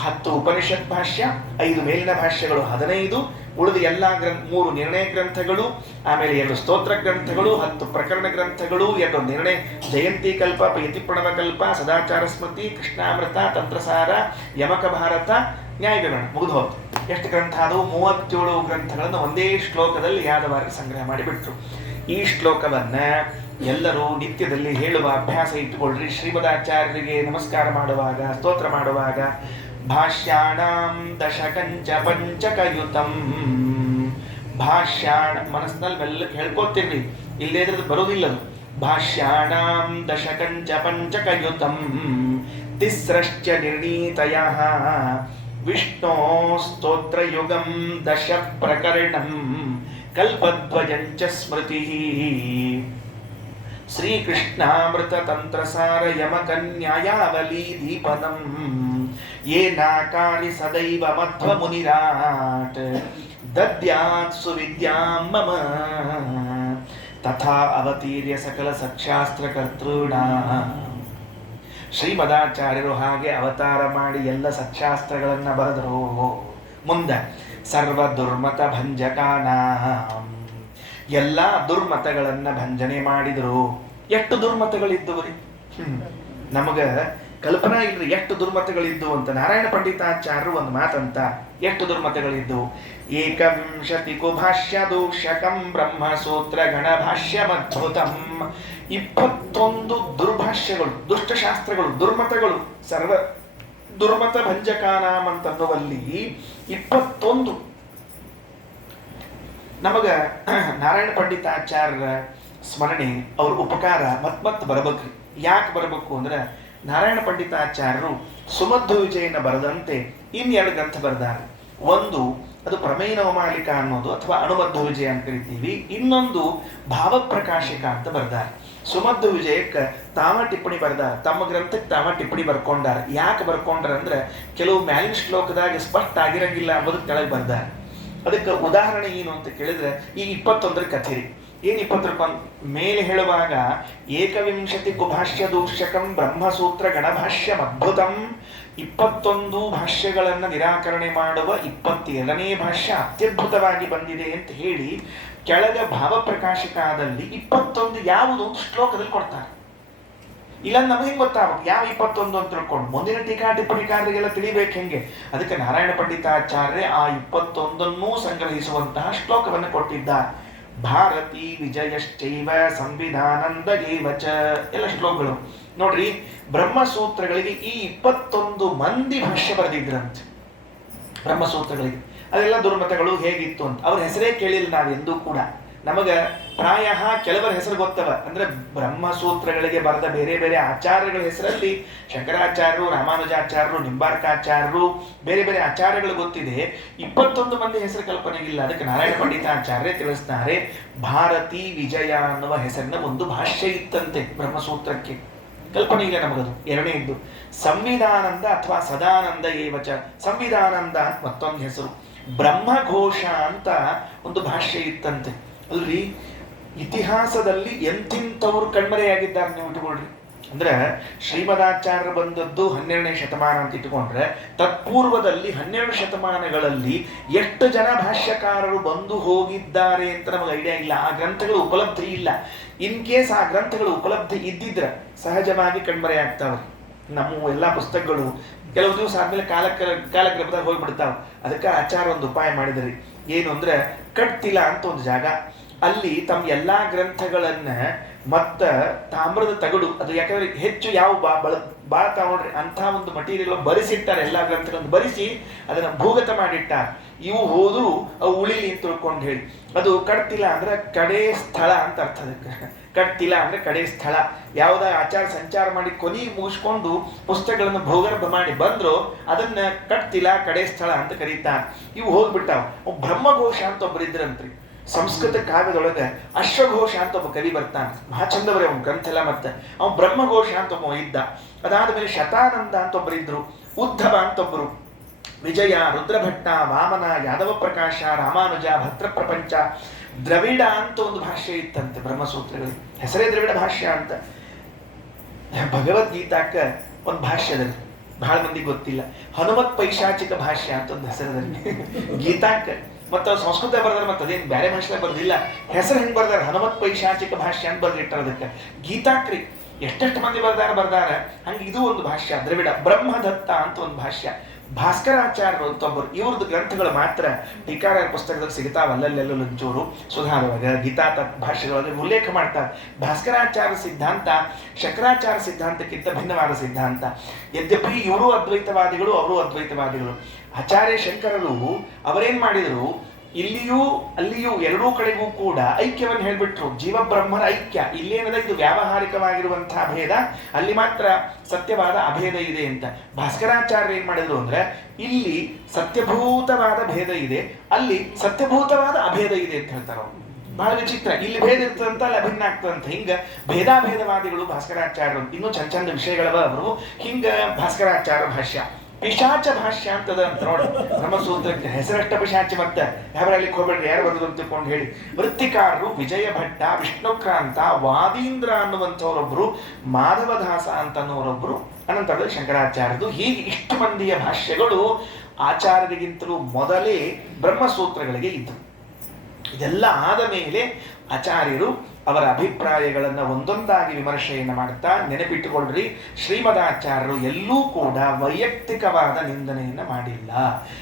10 ಉಪನಿಷತ್ ಭಾಷ್ಯ, 5 ಮೇಲಿನ ಭಾಷ್ಯಗಳು 15, ಉಳಿದ ಎಲ್ಲ 3 ನಿರ್ಣಯ ಗ್ರಂಥಗಳು, ಆಮೇಲೆ 2 ಸ್ತೋತ್ರ ಗ್ರಂಥಗಳು, 10 ಪ್ರಕರಣ ಗ್ರಂಥಗಳು, 2 ನಿರ್ಣಯ ಜಯಂತಿ ಕಲ್ಪ, ಯತಿ ಪ್ರಣವ ಕಲ್ಪ, ಸದಾಚಾರ ಸ್ಮೃತಿ, ಕೃಷ್ಣಾಮೃತ, ತಂತ್ರಸಾರ, ಯಮಕ ಭಾರತ, ನ್ಯಾಯ ವಿವರಣ. ಮುಗಿದು ಹೋಗ್ತು. ಎಷ್ಟು ಗ್ರಂಥ ಅದು? 37 ಗ್ರಂಥಗಳನ್ನು ಒಂದೇ ಶ್ಲೋಕದಲ್ಲಿ ಯಾದವಾರರು ಸಂಗ್ರಹ ಮಾಡಿಬಿಟ್ರು. ಈ ಶ್ಲೋಕವನ್ನ ಎಲ್ಲರೂ ನಿತ್ಯದಲ್ಲಿ ಹೇಳುವ ಅಭ್ಯಾಸ ಇಟ್ಟುಕೊಳ್ಳ್ರಿ. ಶ್ರೀಮದಾಚಾರ್ಯರಿಗೆ ನಮಸ್ಕಾರ ಮಾಡುವಾಗ, ಸ್ತೋತ್ರ ಮಾಡುವಾಗ ಭಾಷ್ಯಾಣಾಂ ದಶಕಂಚ ಪಂಚಕಯುತಂ, ಭಾಷ್ಯಾಣ ಮನಸ್ಸಿನಲ್ಲಿ ಮೆಲ್ಲಕ್ಕೆ ಹೇಳ್ಕೊತಿರ್ರಿ, ಇಲ್ಲೇ ಇದ್ರದ್ದು ಬರೋದಿಲ್ಲದು. ಭಾಷ್ಯಾಣಾಂ ದಶಕಂಚ ಪಂಚಕಯುತಂ ತಿಸ್ರಶ್ಚ ನಿರ್ಣೀತಯಃ ವಿಷ್ಣೋ ಸ್ತೋತ್ರಯುಗಂ ದಶ ಪ್ರಕರಣಂ ಕಲ್ಪದ್ವಯಂಚ ಸ್ಮೃತಿ ಶ್ರೀಕೃಷ್ಣಾಮೃತ ತಂತ್ರಸಾರ ಯಮಕನ್ಯಾಯಾವಲಿ ದೀಪನಂ ಯೇನಾಕಾರಿ ಸದೈವ ಮಧ್ವ ಮುನಿರಾಟ್ ದದ್ಯಾತ್ ಸುವಿದ್ಯಾಂ ಮಮ ತಥಾ ಅವತೀರ್ಯ ಸಕಲ ಸಚ್ಚಾಸ್ತ್ರಕರ್ತೃಣಾಂ. ಶ್ರೀಮದಾಚಾರ್ಯರು ಹಾಗೆ ಅವತಾರ ಮಾಡಿ ಎಲ್ಲ ಸಚ್ಚಾಸ್ತ್ರಗಳನ್ನು ಬರೆದರು. ಮುಂದೆ ಸರ್ವ ದುರ್ಮತ ಭಂಜಕಾನಾಂ, ಎಲ್ಲ ದುರ್ಮತಗಳನ್ನು ಭಂಜನೆ ಮಾಡಿದರು. ಎಷ್ಟು ದುರ್ಮತಗಳಿದ್ದವು? ನಮಗ ಕಲ್ಪನಾ ಇಲ್ರಿ ಎಷ್ಟು ದುರ್ಮತಗಳಿದ್ದವು ಅಂತ. ನಾರಾಯಣ ಪಂಡಿತಾಚಾರ್ಯರು ಒಂದು ಮಾತಂತ, ಎಷ್ಟು ದುರ್ಮತಗಳಿದ್ದವು. 21 ಕುಭಾಷ್ಯ ದೂಷಕಂ ಬ್ರಹ್ಮಸೂತ್ರ ಗಣಭಾಷ್ಯಮದ್ಭುತಂ. 21 ದುರ್ಭಾಷ್ಯಗಳು, ದುಷ್ಟಶಾಸ್ತ್ರಗಳು, ದುರ್ಮತಗಳು, ಸರ್ವ ದುರ್ಮತ ಭಂಜಕಾನಾಂ ಅಂತನ್ನುವಲ್ಲಿ 21. ನಮಗ ನಾರಾಯಣ ಪಂಡಿತಾಚಾರ್ಯರ ಸ್ಮರಣೆ, ಅವ್ರ ಉಪಕಾರ ಮತ್ ಬರಬೇಕ್ರಿ. ಯಾಕೆ ಬರಬೇಕು ಅಂದ್ರೆ, ನಾರಾಯಣ ಪಂಡಿತಾಚಾರ್ಯರು ಸುಮಧ್ವ ವಿಜಯನ ಬರೆದಂತೆ 2 ಗ್ರಂಥ ಬರೆದಾರೆ. ಒಂದು ಅದು ಪ್ರಮೇಯ ನವಮಾಲಿಕ ಅನ್ನೋದು ಅಥವಾ ಅಣುಮಧ್ವ ವಿಜಯ ಅಂತ ಕರಿತೀವಿ. ಇನ್ನೊಂದು ಭಾವಪ್ರಕಾಶಿಕ ಅಂತ ಬರೆದಾರೆ. ಸುಮಧ್ವ ವಿಜಯಕ್ಕೆ ತಾವ ಟಿಪ್ಪಣಿ ಬರೆದಾರ, ತಮ್ಮ ಗ್ರಂಥಕ್ಕೆ ತಾವ ಟಿಪ್ಪಣಿ ಬರ್ಕೊಂಡಾರ. ಯಾಕೆ ಬರ್ಕೊಂಡ್ರ ಅಂದ್ರೆ, ಕೆಲವು ಮ್ಯಾಲಿನ ಶ್ಲೋಕದಾಗ ಸ್ಪಷ್ಟ ಆಗಿರಂಗಿಲ್ಲ ಅಂಬುದಕ್ಕೆ ಕೆಳಗೆ ಬರ್ದಾರ. ಅದಕ್ಕೆ ಉದಾಹರಣೆ ಏನು ಅಂತ ಕೇಳಿದ್ರೆ, ಈ 21 ಕಥೆರಿ. ಏನು 21 ಮೇಲೆ ಹೇಳುವಾಗ 21 ಕುಭಾಷ್ಯ ದೂಷಕಂ ಬ್ರಹ್ಮಸೂತ್ರ ಗಣಭಾಷ್ಯಂ ಅದ್ಭುತಂ, 21 ಭಾಷ್ಯಗಳನ್ನು ನಿರಾಕರಣೆ ಮಾಡುವ 22ನೇ ಭಾಷ್ಯ ಅತ್ಯದ್ಭುತವಾಗಿ ಬಂದಿದೆ ಅಂತ ಹೇಳಿ ಕೆಳಗ ಭಾವಪ್ರಕಾಶಿಕಾದಲ್ಲಿ 21 ಯಾವುದು ಶ್ಲೋಕದಲ್ಲಿ ಕೊಡ್ತಾರೆ. ಇಲ್ಲ ನಮಗೆ ಹೆಂಗೆ ಗೊತ್ತಾಗಬೇಕು ಯಾವ 21 ಅಂತ ತಿಳ್ಕೊಂಡು? ಮುಂದಿನ ಟೀಕಾ ಟಿಪ್ಪಣಿಕಾರರಿಗೆಲ್ಲ ತಿಳಿಬೇಕು ಹೆಂಗೆ. ಅದಕ್ಕೆ ನಾರಾಯಣ ಪಂಡಿತಾಚಾರ್ಯ ಆ 21 ಸಂಗ್ರಹಿಸುವಂತಹ ಶ್ಲೋಕವನ್ನು ಕೊಟ್ಟಿದ್ದಾರೆ. ಭಾರತಿ ವಿಜಯಶ್ಚೈವ ಸಂವಿಧಾನಂದಗೇವ ಚ, ಎಲ್ಲ ಶ್ಲೋಕಗಳು ನೋಡ್ರಿ. ಬ್ರಹ್ಮಸೂತ್ರಗಳಿಗೆ ಈ 21 ಮಂದಿ ಭಾಷ್ಯ ಬರೆದಿದ್ರಂತೆ ಬ್ರಹ್ಮಸೂತ್ರಗಳಿಗೆ. ಅದೆಲ್ಲ ದುರ್ಮತಗಳು ಹೇಗಿತ್ತು ಅಂತ ಅವ್ರ ಹೆಸರೇ ಕೇಳಿಲ್ಲ ನಾವೆಂದೂ ಕೂಡ. ನಮಗ ಪ್ರಾಯ ಕೆಲವರ ಹೆಸರು ಗೊತ್ತವ. ಅಂದ್ರೆ ಬ್ರಹ್ಮಸೂತ್ರಗಳಿಗೆ ಬರೆದ ಬೇರೆ ಬೇರೆ ಆಚಾರ್ಯಗಳ ಹೆಸರಲ್ಲಿ ಶಂಕರಾಚಾರ್ಯರು, ರಾಮಾನುಜಾಚಾರ್ಯರು, ನಿಂಬಾರ್ಕಾಚಾರ್ಯರು, ಬೇರೆ ಬೇರೆ ಆಚಾರ್ಯಗಳು ಗೊತ್ತಿದೆ. 21 ಮಂದಿ ಹೆಸರು ಕಲ್ಪನೆಗಿಲ್ಲ. ಅದಕ್ಕೆ ನಾರಾಯಣ ಪಂಡಿತಾಚಾರ್ಯ ತಿಳಿಸ್ತಾರೆ, ಭಾರತಿ ವಿಜಯ ಅನ್ನುವ ಹೆಸರಿನ ಒಂದು ಭಾಷ್ಯ ಇತ್ತಂತೆ ಬ್ರಹ್ಮಸೂತ್ರಕ್ಕೆ. ಕಲ್ಪನೆ ಇಲ್ಲ ನಮಗದು. 2ನೇದ್ದು ಸಂವಿಧಾನಂದ ಅಥವಾ ಸದಾನಂದ ಏವಚ, ಸಂವಿಧಾನಂದ ಅಂತ ಮತ್ತೊಂದು ಹೆಸರು. ಬ್ರಹ್ಮಘೋಷ ಅಂತ ಒಂದು ಭಾಷ್ಯ ಇತ್ತಂತೆ. ಅಲ್ರಿ, ಇತಿಹಾಸದಲ್ಲಿ ಎಂತಿಂಥವ್ರು ಕಣ್ಮರೆಯಾಗಿದ್ದಾರೆ ನೀವು ಇಟ್ಕೊಳ್ರಿ. ಅಂದ್ರೆ ಶ್ರೀಮದಾಚಾರ್ಯ ಬಂದದ್ದು 12ನೇ ಶತಮಾನ ಅಂತ ಇಟ್ಕೊಂಡ್ರೆ, ತತ್ಪೂರ್ವದಲ್ಲಿ 12 ಶತಮಾನಗಳಲ್ಲಿ ಎಷ್ಟು ಜನ ಭಾಷ್ಯಕಾರರು ಬಂದು ಹೋಗಿದ್ದಾರೆ ಅಂತ ನಮಗೆ ಐಡಿಯಾ ಇಲ್ಲ. ಆ ಗ್ರಂಥಗಳು ಉಪಲಬ್ಧಿ ಇಲ್ಲ. ಇನ್ ಕೇಸ್ ಆ ಗ್ರಂಥಗಳು ಉಪಲಬ್ಧಿ ಇದ್ದಿದ್ರೆ ಸಹಜವಾಗಿ ಕಣ್ಮರೆಯಾಗ್ತಾವ್ರಿ. ನಮ್ಮ ಎಲ್ಲ ಪುಸ್ತಕಗಳು ಕೆಲವು ದಿವಸ ಆದ್ಮೇಲೆ ಕಾಲಕ್ರಮದಾಗ ಹೋಗ್ಬಿಡ್ತಾವ. ಅದಕ್ಕೆ ಆಚಾರ ಒಂದು ಉಪಾಯ ಮಾಡಿದ್ರಿ. ಏನು ಅಂದ್ರೆ, ಕಟ್ತಿಲ ಅಂತ ಒಂದು ಜಾಗ, ಅಲ್ಲಿ ತಮ್ಮ ಎಲ್ಲಾ ಗ್ರಂಥಗಳನ್ನ ಮತ್ತು ತಾಮ್ರದ ತಗಡು, ಅದು ಯಾಕಂದ್ರೆ ಹೆಚ್ಚು ಯಾವ ಬಾಳ್ತಾವ ನೋಡ್ರಿ ಅಂಥ ಒಂದು ಮಟೀರಿಯಲ್ ಬರಿಸಿಟ್ಟಾರೆ, ಎಲ್ಲ ಗ್ರಂಥಗಳನ್ನು ಬರಿಸಿ ಅದನ್ನು ಭೂಗತ ಮಾಡಿಟ್ಟಾರೆ. ಇವು ಹೋದ್ರು ಅವು ಉಳಿಲಿ ಅಂತ ತಿಳ್ಕೊಂಡು ಹೇಳಿ. ಅದು ಕಟ್ತಿಲ್ಲ ಅಂದ್ರೆ ಕಡೆ ಸ್ಥಳ ಅಂತ ಅರ್ಥ. ಅದಕ್ಕೆ ಕಟ್ತಿಲ್ಲ ಅಂದ್ರೆ ಕಡೆ ಸ್ಥಳ. ಯಾವುದ ಆಚಾರ ಸಂಚಾರ ಮಾಡಿ ಕೊನೆಗೆ ಮುಗಿಸ್ಕೊಂಡು ಪುಸ್ತಕಗಳನ್ನು ಭೂಗರ್ಭ ಮಾಡಿ ಬಂದ್ರು ಅದನ್ನ ಕಟ್ತಿಲ್ಲ ಕಡೆ ಸ್ಥಳ ಅಂತ ಕರೀತಾರೆ. ಇವು ಹೋಗ್ಬಿಟ್ಟಾವ. ಬ್ರಹ್ಮಘೋಷ ಅಂತ ಒಬ್ಬರಿದ್ರಂತ್ರಿ ಸಂಸ್ಕೃತ ಕಾವ್ಯದೊಳಗೆ. ಅಶ್ವಘೋಷ ಅಂತ ಒಬ್ಬ ಕವಿ ಬರ್ತಾನೆ, ಮಹಾ ಚಂದವರೇ ಅವ್ನ ಗ್ರಂಥ ಎಲ್ಲ. ಮತ್ತೆ ಅವ್ನು ಬ್ರಹ್ಮಘೋಷ ಅಂತ ಒಬ್ಬ ಇದ್ದ. ಅದಾದ್ಮೇಲೆ ಶತಾನಂದ ಅಂತ ಒಬ್ಬರಿದ್ರು, ಉದ್ಧವ ಅಂತ ಒಬ್ಬರು, ವಿಜಯ, ರುದ್ರಭಟ್ಟ, ವಾಮನ, ಯಾದವ ಪ್ರಕಾಶ, ರಾಮಾನುಜ, ಭದ್ರ ಪ್ರಪಂಚ, ದ್ರವಿಡ ಅಂತ ಒಂದು ಭಾಷೆ ಇತ್ತಂತೆ ಬ್ರಹ್ಮಸೂತ್ರಗಳಿಗೆ. ಹೆಸರೇ ದ್ರವಿಡ ಭಾಷ್ಯ ಅಂತ. ಭಗವದ್ಗೀತಾಕ್ಕ ಒಂದು ಭಾಷ್ಯದಲ್ಲಿ ಬಹಳ ಮಂದಿಗೆ ಗೊತ್ತಿಲ್ಲ, ಹನುಮತ್ ಪೈಶಾಚಿಕ ಭಾಷ್ಯ ಅಂತ ಒಂದು ಹೆಸರದಲ್ಲಿ ಗೀತಾಕ್ಕ. ಮತ್ತು ಸಂಸ್ಕೃತ ಬರ್ದಾರ, ಮತ್ತು ಅದೇನು ಬೇರೆ ಭಾಷೆದಾಗ ಬರ್ದಿಲ್ಲ. ಹೆಸರು ಹೆಂಗೆ ಬರ್ದಾರ, ಹನುಮತ್ ಪೈಶಾಚಿಕ ಭಾಷ್ಯ ಅಂತ ಬರ್ದಿಟ್ಟಾರ ಅದಕ್ಕೆ. ಗೀತಾಕ್ರಿ ಎಷ್ಟೆಷ್ಟು ಮಂದಿ ಬರ್ದಾರ ಹಂಗೆ ಇದು ಒಂದು ಭಾಷ್ಯ ದ್ರವಿಡ. ಬ್ರಹ್ಮದತ್ತ ಅಂತ ಒಂದು ಭಾಷ್ಯ. ಭಾಸ್ಕರಾಚಾರ್ಯರು ಅಂತ ಒಬ್ಬರು, ಇವ್ರದ್ದು ಗ್ರಂಥಗಳು ಮಾತ್ರ ಟೀಕಾರಾಯರ ಪುಸ್ತಕದಲ್ಲಿ ಸಿಗ್ತಾವ ಅಲ್ಲಲ್ಲೆಲ್ಲೊಂಚೂರು. ಸುಧಾರವಾಗ ಗೀತಾ ಭಾಷೆಗಳಲ್ಲಿ ಉಲ್ಲೇಖ ಮಾಡ್ತಾರೆ. ಭಾಸ್ಕರಾಚಾರ್ಯ ಸಿದ್ಧಾಂತ ಶಂಕರಾಚಾರ್ಯ ಸಿದ್ಧಾಂತಕ್ಕಿಂತ ಭಿನ್ನವಾದ ಸಿದ್ಧಾಂತ. ಯದ್ಯಪಿ ಇವರು ಅದ್ವೈತವಾದಿಗಳು, ಅವರು ಅದ್ವೈತವಾದಿಗಳು. ಆಚಾರ್ಯ ಶಂಕರರು ಅವರೇನ್ ಮಾಡಿದರು, ಇಲ್ಲಿಯೂ ಅಲ್ಲಿಯೂ ಎರಡೂ ಕಡೆಗೂ ಕೂಡ ಐಕ್ಯವನ್ನು ಹೇಳ್ಬಿಟ್ರು. ಜೀವಬ್ರಹ್ಮರ ಐಕ್ಯ ಇಲ್ಲೇನದ, ಇದು ವ್ಯಾವಹಾರಿಕವಾಗಿರುವಂತಹ ಭೇದ, ಅಲ್ಲಿ ಮಾತ್ರ ಸತ್ಯವಾದ ಅಭೇದ ಇದೆ ಅಂತ. ಭಾಸ್ಕರಾಚಾರ್ಯ ಏನ್ ಮಾಡಿದ್ರು ಅಂದ್ರೆ, ಇಲ್ಲಿ ಸತ್ಯಭೂತವಾದ ಭೇದ ಇದೆ, ಅಲ್ಲಿ ಸತ್ಯಭೂತವಾದ ಅಭೇದ ಇದೆ ಅಂತ ಹೇಳ್ತಾರೆ ಅವರು. ಬಹಳ ವಿಚಿತ್ರ. ಇಲ್ಲಿ ಭೇದ ಇರ್ತದಂತ ಅಲ್ಲಿ ಅಭಿನ್ನ ಆಗ್ತದಂತ. ಹಿಂಗ ಭೇದಾಭೇದವಾದಿಗಳು ಭಾಸ್ಕರಾಚಾರ್ಯರು. ಇನ್ನೂ ಚಂದ ವಿಷಯಗಳವ ಅವರು. ಹಿಂಗ ಭಾಸ್ಕರಾಚಾರ್ಯ ಭಾಷ್ಯ ಪಿಶಾಚ ಭಾಷ್ಯ ಅಂತದ ಅಂತ ನೋಡಿ. ಬ್ರಹ್ಮಸೂತ್ರಕ್ಕೆ ಹೆಸರಷ್ಟ ಪಿಶಾಚಿ. ಮತ್ತೆ ಯಾವ್ಯಾಲಿಕ್ಕೆ ಹೋಗ್ಬೇಡ್ರಿ, ಯಾರು ಬರೋದು ಅಂತ ತಿಳ್ಕೊಂಡು ಹೇಳಿ. ವೃತ್ತಿಕಾರರು ವಿಜಯ ಭಟ್ಟ, ವಿಷ್ಣುಕ್ರಾಂತ, ವಾದೀಂದ್ರ ಅನ್ನುವಂಥವರೊಬ್ರು, ಮಾಧವದಾಸ ಅಂತ ಅನ್ನೋರೊಬ್ರು, ಅನಂತರದಲ್ಲಿ ಶಂಕರಾಚಾರ್ಯರು. ಹೀಗೆ ಇಷ್ಟು ಮಂದಿಯ ಭಾಷ್ಯಗಳು ಆಚಾರ್ಯರಿಗಿಂತಲೂ ಮೊದಲೇ ಬ್ರಹ್ಮಸೂತ್ರಗಳಿಗೆ ಇದ್ದವು. ಇದೆಲ್ಲ ಆದ ಮೇಲೆ ಆಚಾರ್ಯರು ಅವರ ಅಭಿಪ್ರಾಯಗಳನ್ನು ಒಂದೊಂದಾಗಿ ವಿಮರ್ಶೆಯನ್ನು ಮಾಡ್ತಾ, ನೆನಪಿಟ್ಟುಕೊಳ್ಳ್ರಿ, ಶ್ರೀಮದಾಚಾರ್ಯರು ಎಲ್ಲೂ ಕೂಡ ವೈಯಕ್ತಿಕವಾದ ನಿಂದನೆಯನ್ನು ಮಾಡಿಲ್ಲ.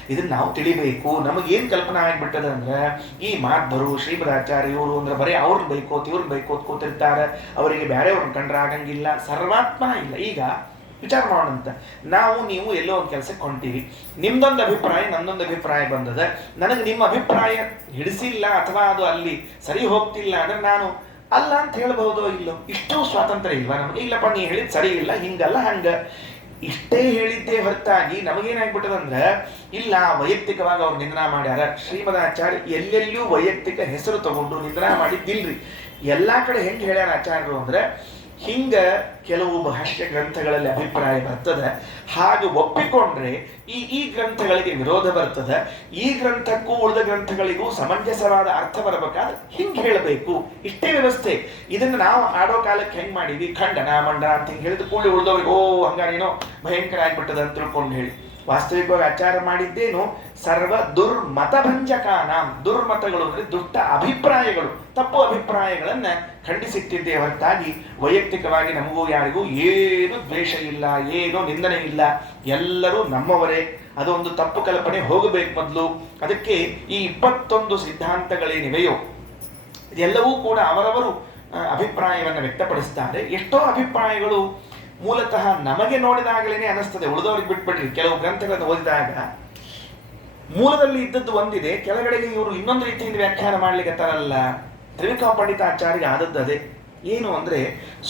ಇದನ್ನ ನಾವು ತಿಳಿಬೇಕು. ನಮಗೇನು ಕಲ್ಪನಾ ಆಗಿಬಿಟ್ಟದ ಅಂದ್ರೆ, ಈ ಮಾಧ್ವರು ಶ್ರೀಮದಾಚಾರ್ಯ ಇವರು ಅಂದ್ರೆ ಬರೀ ಅವ್ರನ್ನ ಬೈಕೋತ್ ಇವ್ರನ್ನ ಬೈಕೋತ್ ಕೂತಿರ್ತಾರೆ, ಅವರಿಗೆ ಬೇರೆಯವ್ರನ್ನ ಕಂಡ್ರೆ ಆಗಂಗಿಲ್ಲ, ಸರ್ವಾತ್ಮ ಇಲ್ಲ. ಈಗ ವಿಚಾರ ಮಾಡೋಣಂತ. ನಾವು ನೀವು ಎಲ್ಲೋ ಒಂದು ಕೆಲಸಕ್ಕೆ ಹೊಂಟೀವಿ, ನಿಮ್ದೊಂದು ಅಭಿಪ್ರಾಯ ನಂದೊಂದು ಅಭಿಪ್ರಾಯ ಬಂದದ. ನನಗೆ ನಿಮ್ಮ ಅಭಿಪ್ರಾಯ ಹಿಡಿಸಿಲ್ಲ ಅಥವಾ ಅದು ಅಲ್ಲಿ ಸರಿ ಹೋಗ್ತಿಲ್ಲ ಅಂದ್ರೆ ನಾನು ಅಲ್ಲ ಅಂತ ಹೇಳ್ಬಹುದೋ ಇಲ್ಲೋ? ಇಷ್ಟು ಸ್ವಾತಂತ್ರ್ಯ ಇಲ್ವಾ ನಮಗೆ? ಇಲ್ಲಪ್ಪ ನೀ ಹೇಳಿದ್ ಸರಿ ಇಲ್ಲ, ಹಿಂಗಲ್ಲ ಹಂಗ ಇಷ್ಟೇ ಹೇಳಿದ್ದೇ ಹೊರತಾಗಿ ನಮಗೇನಾಗ್ಬಿಟ್ಟದಂದ್ರೆ, ಇಲ್ಲ ವೈಯಕ್ತಿಕವಾಗಿ ಅವ್ರು ನಿಂದನಾ ಮಾಡ್ಯಾರ. ಶ್ರೀಮದಾಚಾರ್ಯ ಎಲ್ಲೆಲ್ಲೂ ವೈಯಕ್ತಿಕ ಹೆಸರು ತಗೊಂಡು ನಿಂದನಾ ಮಾಡಿದ್ದಿಲ್ರಿ. ಎಲ್ಲಾ ಕಡೆ ಹೆಂಗೆ ಹೇಳ್ಯಾರ ಆಚಾರ್ಯರು ಅಂದ್ರೆ, ಹಿಂಗ ಕೆಲವು ಭಾಷ್ಯ ಗ್ರಂಥಗಳಲ್ಲಿ ಅಭಿಪ್ರಾಯ ಬರ್ತದೆ, ಹಾಗೆ ಒಪ್ಪಿಕೊಂಡ್ರೆ ಈ ಗ್ರಂಥಗಳಿಗೆ ವಿರೋಧ ಬರ್ತದೆ, ಈ ಗ್ರಂಥಕ್ಕೂ ಉಳಿದ ಗ್ರಂಥಗಳಿಗೂ ಸಮಂಜಸವಾದ ಅರ್ಥ ಬರಬೇಕಾದ್ರೆ ಹಿಂಗೆ ಹೇಳಬೇಕು. ಇಷ್ಟೇ ವ್ಯವಸ್ಥೆ. ಇದನ್ನು ನಾವು ಆಡೋ ಕಾಲಕ್ಕೆ ಹೆಂಗ್ ಮಾಡೀವಿ, ಖಂಡನ ಮಂಡ ಅಂತ ಹಿಂಗೆ ಹೇಳಿದ ಕೂಡಲೇ ಉಳಿದವ್ರಿಗೆ ಓ ಹಂಗಾರೇನೋ ಭಯಂಕರ ಆಗ್ಬಿಟ್ಟದ ಅಂತ ತಿಳ್ಕೊಂಡು ಹೇಳಿ. ವಾಸ್ತವಿಕವಾಗಿ ಆಚಾರ ಮಾಡಿದ್ದೇನು, ಸರ್ವ ದುರ್ಮತಭಂಜಕಾನಾಂ. ದುರ್ಮತಗಳು ಅಂದ್ರೆ ದುಷ್ಟ ಅಭಿಪ್ರಾಯಗಳು, ತಪ್ಪು ಅಭಿಪ್ರಾಯಗಳನ್ನ ಖಂಡಿಸಿಟ್ಟಿದ್ದೇ ಹೊರತಾಗಿ ವೈಯಕ್ತಿಕವಾಗಿ ನಮಗೂ ಯಾರಿಗೂ ಏನು ದ್ವೇಷ ಇಲ್ಲ, ಏನೋ ನಿಂದನೆ ಇಲ್ಲ, ಎಲ್ಲರೂ ನಮ್ಮವರೇ. ಅದೊಂದು ತಪ್ಪು ಕಲ್ಪನೆ ಹೋಗಬೇಕು ಮೊದಲು. ಅದಕ್ಕೆ ಈ 21 ಸಿದ್ಧಾಂತಗಳೇನಿವೆಯೋ ಇದೆಲ್ಲವೂ ಕೂಡ ಅವರವರು ಅಭಿಪ್ರಾಯವನ್ನು ವ್ಯಕ್ತಪಡಿಸ್ತಾರೆ. ಎಷ್ಟೋ ಅಭಿಪ್ರಾಯಗಳು ಮೂಲತಃ ನಮಗೆ ನೋಡಿದಾಗಲೇ ಅನಿಸ್ತದೆ, ಉಳಿದವ್ರಿಗೆ ಬಿಟ್ಬಿಡ್ರಿ. ಕೆಲವು ಗ್ರಂಥಗಳನ್ನು ಓದಿದಾಗ ಮೂಲದಲ್ಲಿ ಇದ್ದದ್ದು ಒಂದಿದೆ, ಕೆಳಗಡೆಗೆ ಇವರು ಇನ್ನೊಂದು ರೀತಿಯಿಂದ ವ್ಯಾಖ್ಯಾನ ಮಾಡ್ಲಿಕ್ಕತ್ತಾರಲ್ಲ. ತ್ರಿವಿಕ್ರಮ ಪಂಡಿತಾಚಾರ್ಯ ಆದದ್ದು ಅದೇ. ಏನು ಅಂದ್ರೆ,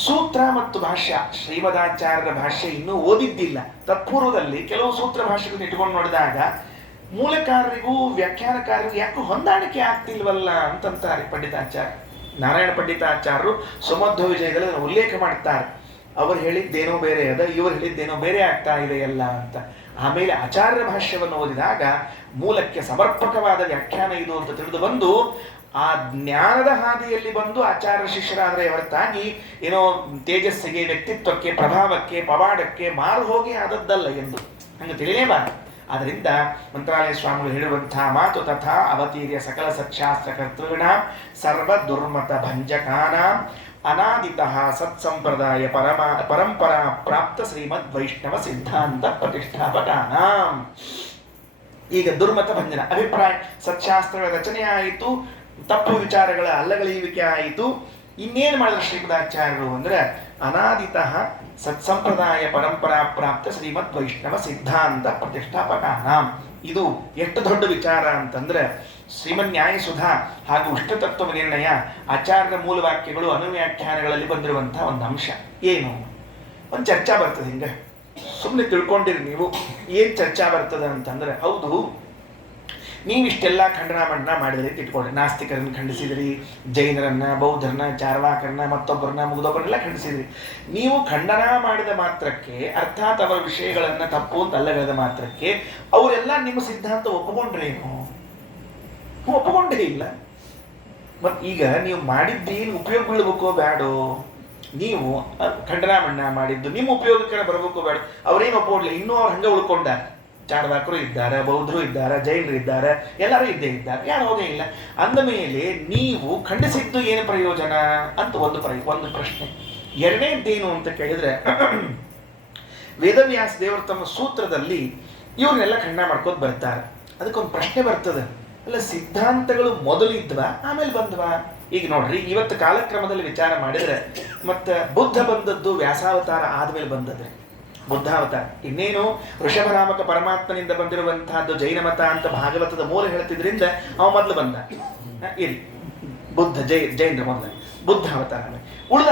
ಸೂತ್ರ ಮತ್ತು ಭಾಷ್ಯ, ಶ್ರೀಮದಾಚಾರ್ಯರ ಭಾಷ್ಯ ಇನ್ನೂ ಓದಿದ್ದಿಲ್ಲ. ತತ್ಪೂರ್ವದಲ್ಲಿ ಕೆಲವು ಸೂತ್ರ ಭಾಷೆಗಳನ್ನು ಇಟ್ಕೊಂಡು ನೋಡಿದಾಗ ಮೂಲಕಾರರಿಗೂ ವ್ಯಾಖ್ಯಾನಕಾರರಿಗೂ ಯಾಕೋ ಹೊಂದಾಣಿಕೆ ಆಗ್ತಿಲ್ವಲ್ಲ ಅಂತಂತಾರೆ ಪಂಡಿತಾಚಾರ್ಯ. ನಾರಾಯಣ ಪಂಡಿತಾಚಾರ್ಯರು ಸುಮಧ್ವ ವಿಜಯದಲ್ಲಿ ಉಲ್ಲೇಖ ಮಾಡ್ತಾರೆ. ಅವರು ಹೇಳಿದ್ದೇನೋ ಬೇರೆ ಅದ, ಇವರು ಹೇಳಿದ್ದೇನೋ ಬೇರೆ ಆಗ್ತಾ ಇದೆ ಎಲ್ಲ ಅಂತ. ಆಮೇಲೆ ಆಚಾರ್ಯ ಭಾಷ್ಯವನ್ನು ಓದಿದಾಗ ಮೂಲಕ್ಕೆ ಸಮರ್ಪಕವಾದ ವ್ಯಾಖ್ಯಾನ ಇದು ಅಂತ ತಿಳಿದು ಬಂದು, ಆ ಜ್ಞಾನದ ಹಾದಿಯಲ್ಲಿ ಬಂದು ಆಚಾರ್ಯ ಶಿಷ್ಯರಾದರೆ ಹೊರತಾಗಿ ಏನೋ ತೇಜಸ್ಸಿಗೆ, ವ್ಯಕ್ತಿತ್ವಕ್ಕೆ, ಪ್ರಭಾವಕ್ಕೆ, ಪವಾಡಕ್ಕೆ ಮಾರು ಹೋಗಿ ಆದದ್ದಲ್ಲ ಎಂದು ಹಂಗೆ ತಿಳಿಯಲೇಬಾರದು. ಆದ್ದರಿಂದ ಮಂತ್ರಾಲಯ ಸ್ವಾಮಿಗಳು ಹೇಳುವಂತಹ ಮಾತು, ತಥಾ ಅವತೀರ್ಯ ಸಕಲ ಸತ್ಶಾಸ್ತ್ರ ಕರ್ತೃಣ ಸರ್ವ ದುರ್ಮತ ಭಂಜಕಾನಾಂ ಅನಾದಿತಃ ಸತ್ಸಂಪ್ರದಾಯ ಪರಂಪರಾ ಪ್ರಾಪ್ತ ಶ್ರೀಮದ್ ವೈಷ್ಣವ ಸಿದ್ಧಾಂತ ಪ್ರತಿಷ್ಠಾಪಕಾನಾಂ. ಈಗ ದುರ್ಮತ ಭಂಜನ ಅಭಿಪ್ರಾಯ, ಸತ್ಶಾಸ್ತ್ರಗಳ ರಚನೆ ಆಯಿತು, ತಪ್ಪು ವಿಚಾರಗಳ ಅಲ್ಲಗಳೆಯುವಿಕೆ ಆಯಿತು, ಇನ್ನೇನು ಮಾಡಿದ್ರು ಶ್ರೀಮದಾಚಾರ್ಯರು ಅಂದ್ರೆ ಅನಾದಿತಃ ಸತ್ಸಂಪ್ರದಾಯ ಪರಂಪರಾ ಪ್ರಾಪ್ತ ಶ್ರೀಮದ್ ವೈಷ್ಣವ ಸಿದ್ಧಾಂತ ಪ್ರತಿಷ್ಠಾಪಕಾನಾಂ. ಇದು ಎಷ್ಟು ದೊಡ್ಡ ವಿಚಾರ ಅಂತಂದ್ರೆ ಶ್ರೀಮನ್ ನ್ಯಾಯಸುಧಾ ಹಾಗೂ ಉಷ್ಣತತ್ವ ನಿರ್ಣಯ ಆಚಾರ್ಯರ ಮೂಲವಾಕ್ಯಗಳು ಅನುವ್ಯಾಖ್ಯಾನಗಳಲ್ಲಿ ಬಂದಿರುವಂತಹ ಒಂದು ಅಂಶ. ಏನು ಒಂದು ಚರ್ಚಾ ಬರ್ತದೆ, ಹಿಂಗೆ ಸುಮ್ಮನೆ ತಿಳ್ಕೊಂಡಿರಿ ನೀವು ಏನ್ ಚರ್ಚಾ ಬರ್ತದೆ ಅಂತಂದ್ರೆ, ಹೌದು ನೀವಿಷ್ಟೆಲ್ಲ ಖಂಡನ ಮಂಡನ ಮಾಡಿದ್ರಿ ಇಟ್ಕೊಡ್ರಿ, ನಾಸ್ತಿಕರನ್ನ ಖಂಡಿಸಿದ್ರಿ, ಜೈನರನ್ನ, ಬೌದ್ಧರನ್ನ, ಚಾರ್ವಾಕರನ್ನ, ಮತ್ತೊಬ್ಬರನ್ನ, ಮುಗ್ದೊಬ್ಬರನ್ನೆಲ್ಲ ಖಂಡಿಸಿದ್ರಿ. ನೀವು ಖಂಡನ ಮಾಡಿದ ಮಾತ್ರಕ್ಕೆ, ಅರ್ಥಾತ್ ಅವರ ವಿಷಯಗಳನ್ನ ತಪ್ಪು ಅಂತ ಅಲ್ಲಗದ ಮಾತ್ರಕ್ಕೆ ಅವರೆಲ್ಲ ನಿಮ್ಮ ಸಿದ್ಧಾಂತ ಒಪ್ಪಿಕೊಂಡ್ರೇನು? ಒಪ್ಪಿಕೊಂಡೇ ಇಲ್ಲ. ಮತ್ ಈಗ ನೀವು ಮಾಡಿದ್ದೇನು ಉಪಯೋಗ ಬೀಳ್ಬೇಕೋ ಬೇಡೋ? ನೀವು ಖಂಡನ ಮಂಡನ ಮಾಡಿದ್ದು ನಿಮ್ಮ ಉಪಯೋಗಕ್ಕೆ ಬರಬೇಕು ಬೇಡ? ಅವ್ರೇನು ಒಪ್ಪಿಕೊಡ್ಲಿ, ಇನ್ನೂ ಅವ್ರು ಹಂಗೆ ಉಳ್ಕೊಂಡ. ಚಾರ್ವಾಕರು ಇದ್ದಾರೆ, ಬೌದ್ಧರು ಇದ್ದಾರೆ, ಜೈನರು ಇದ್ದಾರೆ, ಎಲ್ಲರೂ ಇದ್ದೇ ಇದ್ದಾರೆ, ಯಾರು ಹೋಗೇ ಇಲ್ಲ. ಅಂದ ಮೇಲೆ ನೀವು ಖಂಡಿಸಿದ್ದು ಏನು ಪ್ರಯೋಜನ ಅಂತ ಒಂದು ಪ್ರಶ್ನೆ. ಎರಡನೇದ್ದೇನು ಅಂತ ಕೇಳಿದ್ರೆ, ವೇದವ್ಯಾಸ ದೇವರು ತಮ್ಮ ಸೂತ್ರದಲ್ಲಿ ಇವ್ರನ್ನೆಲ್ಲ ಖಂಡನ ಮಾಡ್ಕೋತ ಬರ್ತಾರೆ. ಅದಕ್ಕೊಂದು ಪ್ರಶ್ನೆ ಬರ್ತದೆ, ಅಲ್ಲ ಸಿದ್ಧಾಂತಗಳು ಮೊದಲಿದ್ವಾ ಆಮೇಲೆ ಬಂದ್ವಾ? ಈಗ ನೋಡ್ರಿ, ಇವತ್ತು ಕಾಲಕ್ರಮದಲ್ಲಿ ವಿಚಾರ ಮಾಡಿದ್ರೆ ಮತ್ತೆ ಬುದ್ಧ ಬಂದದ್ದು ವ್ಯಾಸಾವತಾರ ಆದ್ಮೇಲೆ ಬಂದದ್ರಿ. ಬುದ್ಧಾವತಾರ ಇನ್ನೇನು ಋಷಭನಾಮಕ ಪರಮಾತ್ಮನಿಂದ ಬಂದಿರುವಂತಹದ್ದು ಜೈನ ಮತ ಅಂತ ಭಾಗವತದ ಮೂಲ ಹೇಳ್ತಿದ್ರಿಂದ ಅವ ಮೊದಲು ಬಂದ. ಇಲ್ಲಿ ಬುದ್ಧ ಜೈನರ ಮೊದಲ ಬುದ್ಧಾವತಾರ.